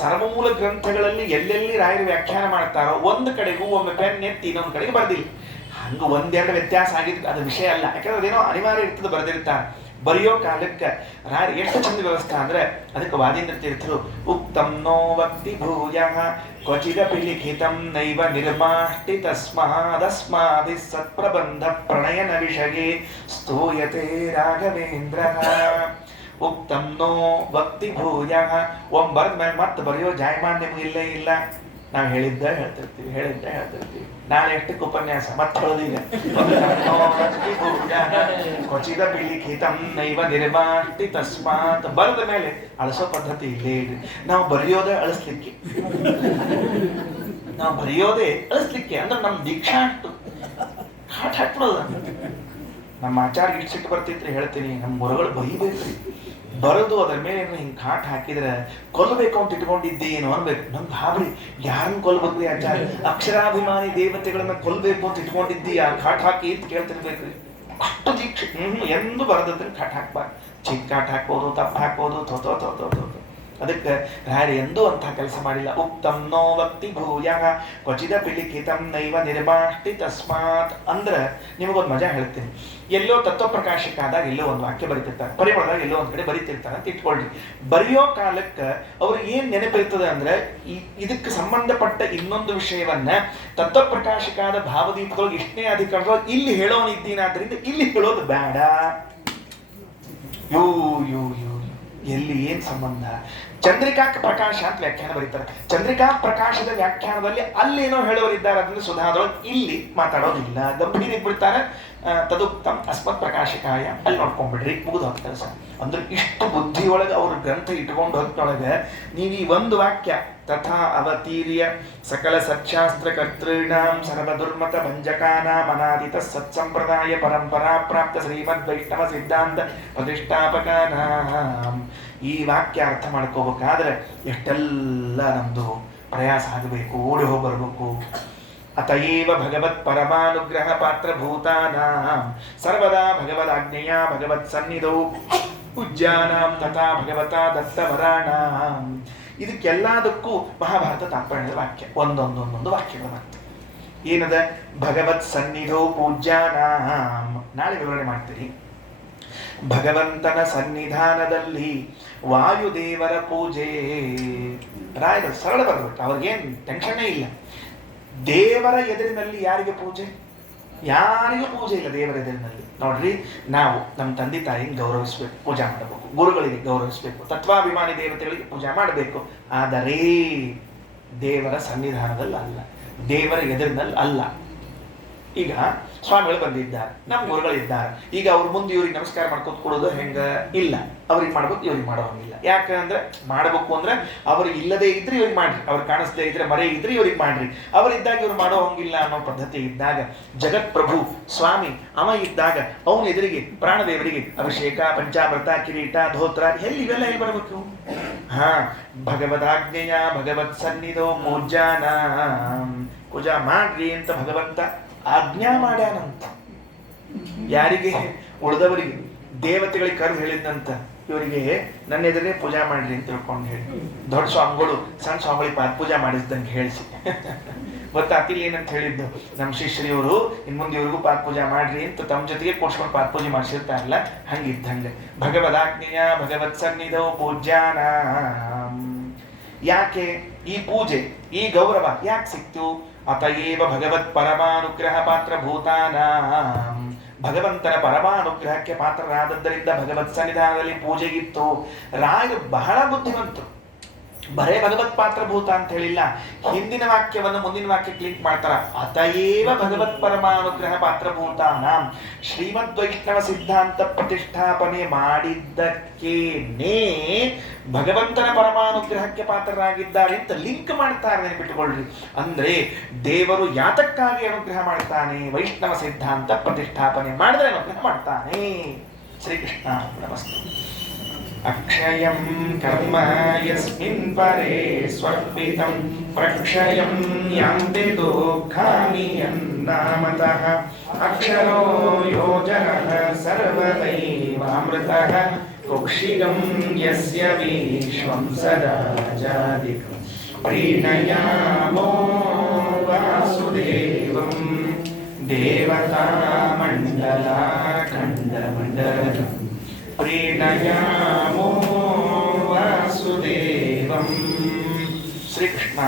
ಸರ್ವಮೂಲ ಗ್ರಂಥಗಳಲ್ಲಿ ಎಲ್ಲೆಲ್ಲಿ ರಾಯರು ವ್ಯಾಖ್ಯಾನ ಮಾಡ್ತಾರೋ ಒಂದು ಕಡೆಗೂ ಒಮ್ಮೆ ಪೆನ್ ಎತ್ತಿ ಇನ್ನೊಂದು ಕಡೆಗೆ ಬರ್ದಿಲ್ಲ. ಹಂಗ ಒಂದೆರಡು ವ್ಯತ್ಯಾಸ ಆಗಿದ್ದು ಅದು ವಿಷಯ ಅಲ್ಲ. ಯಾಕಂದ್ರೆ ಅದೇನೋ ಅನಿವಾರ್ಯ ಇರ್ತದೆ, ಬರೆದಿರ್ತಾರ. ಬರೆಯೋ ಕಾಲಕ್ಕೆ ರಾಯರು ಎಷ್ಟು ಚಂದ ವ್ಯವಸ್ಥೆ ಅಂದ್ರೆ ಅದಕ್ಕೆ ವಾದೀಂದ್ರ ತೀರ್ಥರು ಉಕ್ತಂ ನೋ ಭಕ್ತಿ ಭೂಯ ಕ್ವಚಿದಪಿ ಲಿಖಿತಂ ನೈವ ನಿರ್ಮಾಷ್ಟಿ ತಸ್ಮಾದಸ್ಮಾದಿ ಸತ್ಪ್ರಬಂಧ ಪ್ರಣಯನ ವಿಷಯೇ ಸ್ತೂಯತೆ ರಾಘವೇಂದ್ರ. ಉಕ್ತಂ ನೋ ಭಕ್ತಿ ಭೂಯ. ಬರೆದ ಮೇಲೆ ಮತ್ತೆ ಬರೆಯೋ ಜಾಯಮಾನ್ ನಿಮ್ಗೆ ಇಲ್ಲೇ ಇಲ್ಲ. ನಾವು ಹೇಳಿದ್ದ ಹೇಳ್ತಿರ್ತೀವಿ. ನಾಳೆ ಎಷ್ಟಕ್ಕೆ ಉಪನ್ಯಾಸ ಮತ್ತೆ ಹೇಳೋದೀಗ. ಕ್ವಚಿದ ಲಿಖಿತಂ ನೈವ ನಿರ್ಮಾಷ್ಟಿ ತಸ್ಮಾತ್. ಬರೆದ ಮೇಲೆ ಅಳಿಸೋ ಪದ್ಧತಿ ಇಲ್ಲೇ ಇಲ್ರಿ. ನಾವು ಬರೆಯೋದೇ ಅಳಿಸ್ಲಿಕ್ಕೆ ಅಂದ್ರೆ ನಮ್ಮ ದೀಕ್ಷಾ ಅಷ್ಟು ಹಾಟ್ ಹಾಕ್ಬಿಡೋದ. ನಮ್ಮ ಆಚಾರ್ಯ ಇಷ್ಟು ಸಿಟ್ಟು ಬರ್ತಿದ್ರೆ ಹೇಳ್ತೀನಿ, ನಮ್ಮ ಗುರುಗಳು ಬೈಬೇಕ್ರಿ. ಬರೋದು ಅದ್ರ ಮೇಲೆ ಹಿಂಗೆ ಕಾಟ್ ಹಾಕಿದ್ರೆ ಕೊಲ್ಲಬೇಕು ಅಂತ ಇಟ್ಕೊಂಡಿದ್ದೇನು ಅನ್ಬೇಕು. ನಮ್ಗೆ ಹಾಬ್ರಿ, ಯಾರನ್ನ ಕೊಲ್ಬೇಕ್ರಿ ಆಚಾರ್ಯ? ಅಕ್ಷರಾಭಿಮಾನಿ ದೇವತೆಗಳನ್ನ ಕೊಲ್ಬೇಕು ಅಂತ ಇಟ್ಕೊಂಡಿದ್ದೀಯಾ ಕಾಟ್ ಹಾಕಿ ಅಂತ ಕೇಳ್ತಿರ್ಬೇಕ್ರಿ. ಅಷ್ಟು ದೀಕ್ಷೆ ಎಂದು ಬರದತ್ರ ಕಾಟ್ ಹಾಕ್ಬಾರ್ದು. ಚಿಕ್ಕ ಕಾಟ್ ಹಾಕ್ಬೋದು, ತಪ್ಪು ಹಾಕ್ಬೋದು, ತೋತೋ. ಅದಕ್ಕೆ ರಾಯರು ಎಂದೂ ಅಂತ ಕೆಲಸ ಮಾಡಿಲ್ಲ. ಉಕ್ತಂ ನೋ ಭಕ್ತಿ ಭೂಯ ಕ್ವಚಿದ ಪಿಲಿಖಿತಂ ನೈವ ನಿರ್ಮಾಷ್ಟಿ ತಸ್ಮಾತ್. ಅಂದ್ರೆ ನಿಮಗೊಂದು ಮಜಾ ಹೇಳ್ತೀನಿ. ಎಲ್ಲೋ ತತ್ವಪ್ರಕಾಶಕ್ಕಾದಾಗ ಎಲ್ಲೋ ಒಂದು ವಾಕ್ಯ ಬರೀತಿರ್ತಾರೆ, ಪರಿಮಳದಾಗ ಎಲ್ಲೋ ಒಂದು ಕಡೆ ಬರೀತಿರ್ತಾರೆ ಅಂತ ಇಟ್ಕೊಳ್ರಿ. ಬರೆಯೋ ಕಾಲಕ್ಕೆ ಅವ್ರಿಗೆ ಏನ್ ನೆನಪಿರ್ತದೆ ಅಂದ್ರೆ ಇದಕ್ಕೆ ಸಂಬಂಧಪಟ್ಟ ಇನ್ನೊಂದು ವಿಷಯವನ್ನ ತತ್ವಪ್ರಕಾಶಕ್ಕಾದ ಭಾವದೀಪದೊಳಗೆ ಎಷ್ಟನೇ ಅಧಿಕಾರದೊಳಗೆ ಇಲ್ಲಿ ಹೇಳೋನಿದ್ದೀನಾದ್ರಿಂದ ಇಲ್ಲಿ ಹೇಳೋದು ಬೇಡ. ಯೋ ಎಲ್ಲಿ ಏನ್ ಸಂಬಂಧ? ಚಂದ್ರಿಕಾ ಪ್ರಕಾಶ ಅಂತ ವ್ಯಾಖ್ಯಾನ ಬರೀತಾರೆ. ಚಂದ್ರಿಕಾ ಪ್ರಕಾಶದ ವ್ಯಾಖ್ಯಾನದಲ್ಲಿ ಅಲ್ಲೇನೋ ಹೇಳೋರಿದ್ದಾರೆ, ಅದನ್ನು ಸುಧಾದೊಳಗೆ ಇಲ್ಲಿ ಮಾತಾಡೋದಿಲ್ಲ. ಗಂಭೀರ ಬಿಡ್ತಾರೆ. ತದುಕ್ತಂ ಅಸ್ಮತ್ ಪ್ರಕಾಶಕಾಯ ಅಲ್ಲಿ ನೋಡ್ಕೊಂಡ್ಬಿಡ್ರಿ, ಮುಗಿದು ಹೋದ ಕೆಲಸ. ಅಂದ್ರೆ ಇಷ್ಟು ಬುದ್ಧಿಯೊಳಗೆ ಅವ್ರ ಗ್ರಂಥ ಇಟ್ಕೊಂಡು ಹೊತ್ತೊಳಗೆ ನೀವು ಈ ಒಂದು ವಾಕ್ಯ ತಥಾ ಅವತೀರ್ಯ ಸಕಲ ಸಚ್ಚಾಸ್ತ್ರ ಕರ್ತೃಣಾಂ ಸರ್ವದುರ್ಮತ ಭಂಜಕಾನಾಂ ಅನಾದಿತ ಸತ್ಸಂಪ್ರದಾಯ ಪರಂಪರಾ ಪ್ರಾಪ್ತ ಶ್ರೀಮದ್ ವೈಷ್ಣವ ಸಿದ್ಧಾಂತ ಪ್ರತಿಷ್ಠಾಪಕಾನಾಂ. ಈ ವಾಕ್ಯ ಅರ್ಥ ಮಾಡ್ಕೋಬೇಕಾದ್ರೆ ಎಷ್ಟೆಲ್ಲ ನಮ್ದು ಪ್ರಯಾಸ ಆಗಬೇಕು, ಓಡಿ ಹೋಗಿ ಬರಬೇಕು. ಅತಯೇವ ಭಗವತ್ ಪರಮಾನುಗ್ರಹ ಪಾತ್ರ ಭೂತಾನಾಂ ಸರ್ವದಾ ಭಗವದಾಜ್ಞೆಯ ಭಗವತ್ ಸನ್ನಿಧೌ ಪೂಜ್ಯಾನಾಂ ತಥಾ ಭಗವತಾ ದತ್ತವರಾಣಾಂ. ಇದಕ್ಕೆಲ್ಲದಕ್ಕೂ ಮಹಾಭಾರತ ತಾತ್ಪರ್ಯದ ವಾಕ್ಯ, ಒಂದೊಂದೊಂದೊಂದು ವಾಕ್ಯಗಳು. ಮತ್ತೆ ಏನದ? ಭಗವತ್ ಸನ್ನಿಧೌ ಪೂಜ್ಯಾನಾಂ. ನಾಳೆ ವಿವರಣೆ ಮಾಡ್ತೀರಿ. ಭಗವಂತನ ಸನ್ನಿಧಾನದಲ್ಲಿ ವಾಯುದೇವರ ಪೂಜೆ. ರಾಯರು ಸರಳ ಬರ್ಬಿಟ್ಟು, ಅವ್ರಿಗೇನು ಟೆನ್ಷನ್ನೇ ಇಲ್ಲ. ದೇವರ ಎದುರಿನಲ್ಲಿ ಯಾರಿಗೆ ಪೂಜೆ? ಯಾರಿಗೂ ಪೂಜೆ ಇಲ್ಲ ದೇವರ ಎದುರಿನಲ್ಲಿ. ನೋಡ್ರಿ, ನಾವು ನಮ್ಮ ತಂದೆ ತಾಯಿಗೆ ಗೌರವಿಸ್ಬೇಕು, ಪೂಜಾ ಮಾಡಬೇಕು. ಗುರುಗಳಿಗೆ ಗೌರವಿಸ್ಬೇಕು, ತತ್ವಾಭಿಮಾನಿ ದೇವತೆಗಳಿಗೆ ಪೂಜಾ ಮಾಡಬೇಕು. ಆದರೆ ದೇವರ ಸನ್ನಿಧಾನದಲ್ಲಿ ಅಲ್ಲ, ದೇವರ ಎದುರಿನಲ್ಲಿ ಅಲ್ಲ. ಈಗ ಸ್ವಾಮಿಗಳು ಬಂದಿದ್ದಾರೆ, ನಮ್ಮ ಗುರುಗಳಿದ್ದಾರೆ. ಈಗ ಅವ್ರ ಮುಂದೆ ಇವ್ರಿಗೆ ನಮಸ್ಕಾರ ಮಾಡ್ಕೊತ ಕೊಡೋದು ಹೆಂಗ? ಇಲ್ಲ, ಅವ್ರಿಗೆ ಮಾಡ್ಬೇಕು, ಇವ್ರಿಗೆ ಮಾಡೋಂಗಿಲ್ಲ. ಯಾಕಂದ್ರೆ ಮಾಡಬೇಕು ಅಂದ್ರೆ ಅವ್ರು ಇಲ್ಲದೆ ಇದ್ರೆ ಇವ್ರಿಗೆ ಮಾಡ್ರಿ, ಅವ್ರು ಕಾಣಿಸ್ದೇ ಇದ್ರೆ ಮರೆ ಇದ್ರೆ ಇವ್ರಿಗೆ ಮಾಡ್ರಿ. ಅವರಿದ್ದಾಗ ಇವ್ರು ಮಾಡೋ ಹಂಗಿಲ್ಲ ಅನ್ನೋ ಪದ್ಧತಿ ಇದ್ದಾಗ, ಜಗತ್ ಪ್ರಭು ಸ್ವಾಮಿ ಅವ ಇದ್ದಾಗ ಅವನ ಎದುರಿಗೆ ಪ್ರಾಣದೇವರಿಗೆ ಅಭಿಷೇಕ, ಪಂಚಾಮೃತ, ಕಿರೀಟ, ಧೋತ್ರ ಇವೆಲ್ಲ ಎಲ್ಲಿ ಬರಬೇಕು? ಭಗವದಾಜ್ಞೆಯ ಭಗವತ್ ಸನ್ನಿಧೋ ಪೂಜಾನ. ಪೂಜಾ ಮಾಡ್ರಿ ಅಂತ ಭಗವಂತ ಆಜ್ಞಾ ಮಾಡ್ಯಾನಂತ. ಯಾರಿಗೆ? ಉಳಿದವರಿಗೆ, ದೇವತೆಗಳಿಗೆ ಕರೆದು ಹೇಳಿದ್ದಂತ, ಇವರಿಗೆ ನನ್ನ ಎದುರೇ ಪೂಜಾ ಮಾಡ್ರಿ ಅಂತ ತಿಳ್ಕೊಂಡು ಹೇಳಿ. ದೊಡ್ಡ ಸ್ವಾಮಿಗಳು ಸಣ್ಣ ಸ್ವಾಮಿಗಳಿಗೆ ಪಾದ ಪೂಜಾ ಮಾಡಿಸ್ದಂಗೆ ಹೇಳಿಸಿ ಗೊತ್ತಾತಿಲ್ಲ ಏನಂತ ಹೇಳಿದ್ದು. ನಮ್ಮ ಶಿಷ್ಯರಿವರು ಇನ್ ಮುಂದೆ ಇವ್ರಿಗೂ ಪಾದ ಪೂಜಾ ಮಾಡ್ರಿ ಅಂತ ತಮ್ಮ ಜೊತೆಗೆ ಕೂಡ್ಸ್ಕೊಂಡು ಪಾದ ಪೂಜೆ ಮಾಡಿಸಿರ್ತಾರಲ್ಲ, ಹಂಗಿದ್ದಂಗೆ ಭಗವದಾಜ್ಞೆಯ ಭಗವತ್ ಸನ್ನಿಧೋ ಪೂಜ್ಯಾನ. ಯಾಕೆ ಈ ಪೂಜೆ, ಈ ಗೌರವ ಯಾಕೆ ಸಿಕ್ತು? ಅತಯೇವ ಭಗವತ್ ಪರಮಾನುಗ್ರಹ ಪಾತ್ರ ಭೂತಾನಾಂ. ಭಗವಂತನ ಪರಮಾನುಗ್ರಹಕ್ಕೆ ಪಾತ್ರರಾದದ್ದರಿಂದ ಭಗವತ್ ಸನ್ನಿಧಾನದಲ್ಲಿ ಪೂಜೆಗಿತ್ತು. ರಾಯರು ಬಹಳ ಬುದ್ಧಿವಂತರು. ಬರೇ ಭಗವತ್ ಪಾತ್ರ ಭೂತ ಅಂತ ಹೇಳಿಲ್ಲ, ಹಿಂದಿನ ವಾಕ್ಯವನ್ನು ಮುಂದಿನ ವಾಕ್ಯಕ್ಕೆ ಲಿಂಕ್ ಮಾಡ್ತಾರ. ಅತಯೇವ ಭಗವತ್ ಪರಮಾನುಗ್ರಹ ಪಾತ್ರ ಭೂತಾನಾಂ. ಶ್ರೀಮದ್ ವೈಷ್ಣವ ಸಿದ್ಧಾಂತ ಪ್ರತಿಷ್ಠಾಪನೆ ಮಾಡಿದ್ದಕ್ಕೇನೆ ಭಗವಂತನ ಪರಮಾನುಗ್ರಹಕ್ಕೆ ಪಾತ್ರರಾಗಿದ್ದಾರೆ ಅಂತ ಲಿಂಕ್ ಮಾಡ್ತಾರೆ, ನೆನಪಿಟ್ಟುಕೊಳ್ಳ್ರಿ. ಅಂದ್ರೆ ದೇವರು ಯಾತಕ್ಕಾಗಿ ಅನುಗ್ರಹ ಮಾಡ್ತಾನೆ? ವೈಷ್ಣವ ಸಿದ್ಧಾಂತ ಪ್ರತಿಷ್ಠಾಪನೆ ಮಾಡಿದ್ರೆ ಅನುಗ್ರಹ ಮಾಡ್ತಾನೆ. ಶ್ರೀಕೃಷ್ಣ ನಮಸ್ತೆ. ಅಕ್ಷಯಂ ಕರ್ಮ ಯಸ್ಮಿನ್ ಪರೇ ಸ್ವರ್ಪಿತಂ ಪ್ರಕ್ಷಯಂ ಯಾಂತೆ ದುಃಖಾನಿ ಯನ್ನಾಮತಃ. ಅಕ್ಷರೋ ಯೋಜನಃ ಸರ್ವದೈವಾಮೃತಃ ಕುಕ್ಷಿಗಂ ಯಸ್ಯ ವಿಶ್ವಂ ಸದಾ ಜಾದಿಕಂ. ಪ್ರೀಣಯಾಮೋ ವಾಸುದೇವಂ ದೇವತಾ ಮಂಡಲಾಖಂಡಮಂಡಲಂ. ಪ್ರೀಣಯಾಮೋ ವಾಸುದೇವಂ. ಶ್ರೀಕೃಷ್ಣ.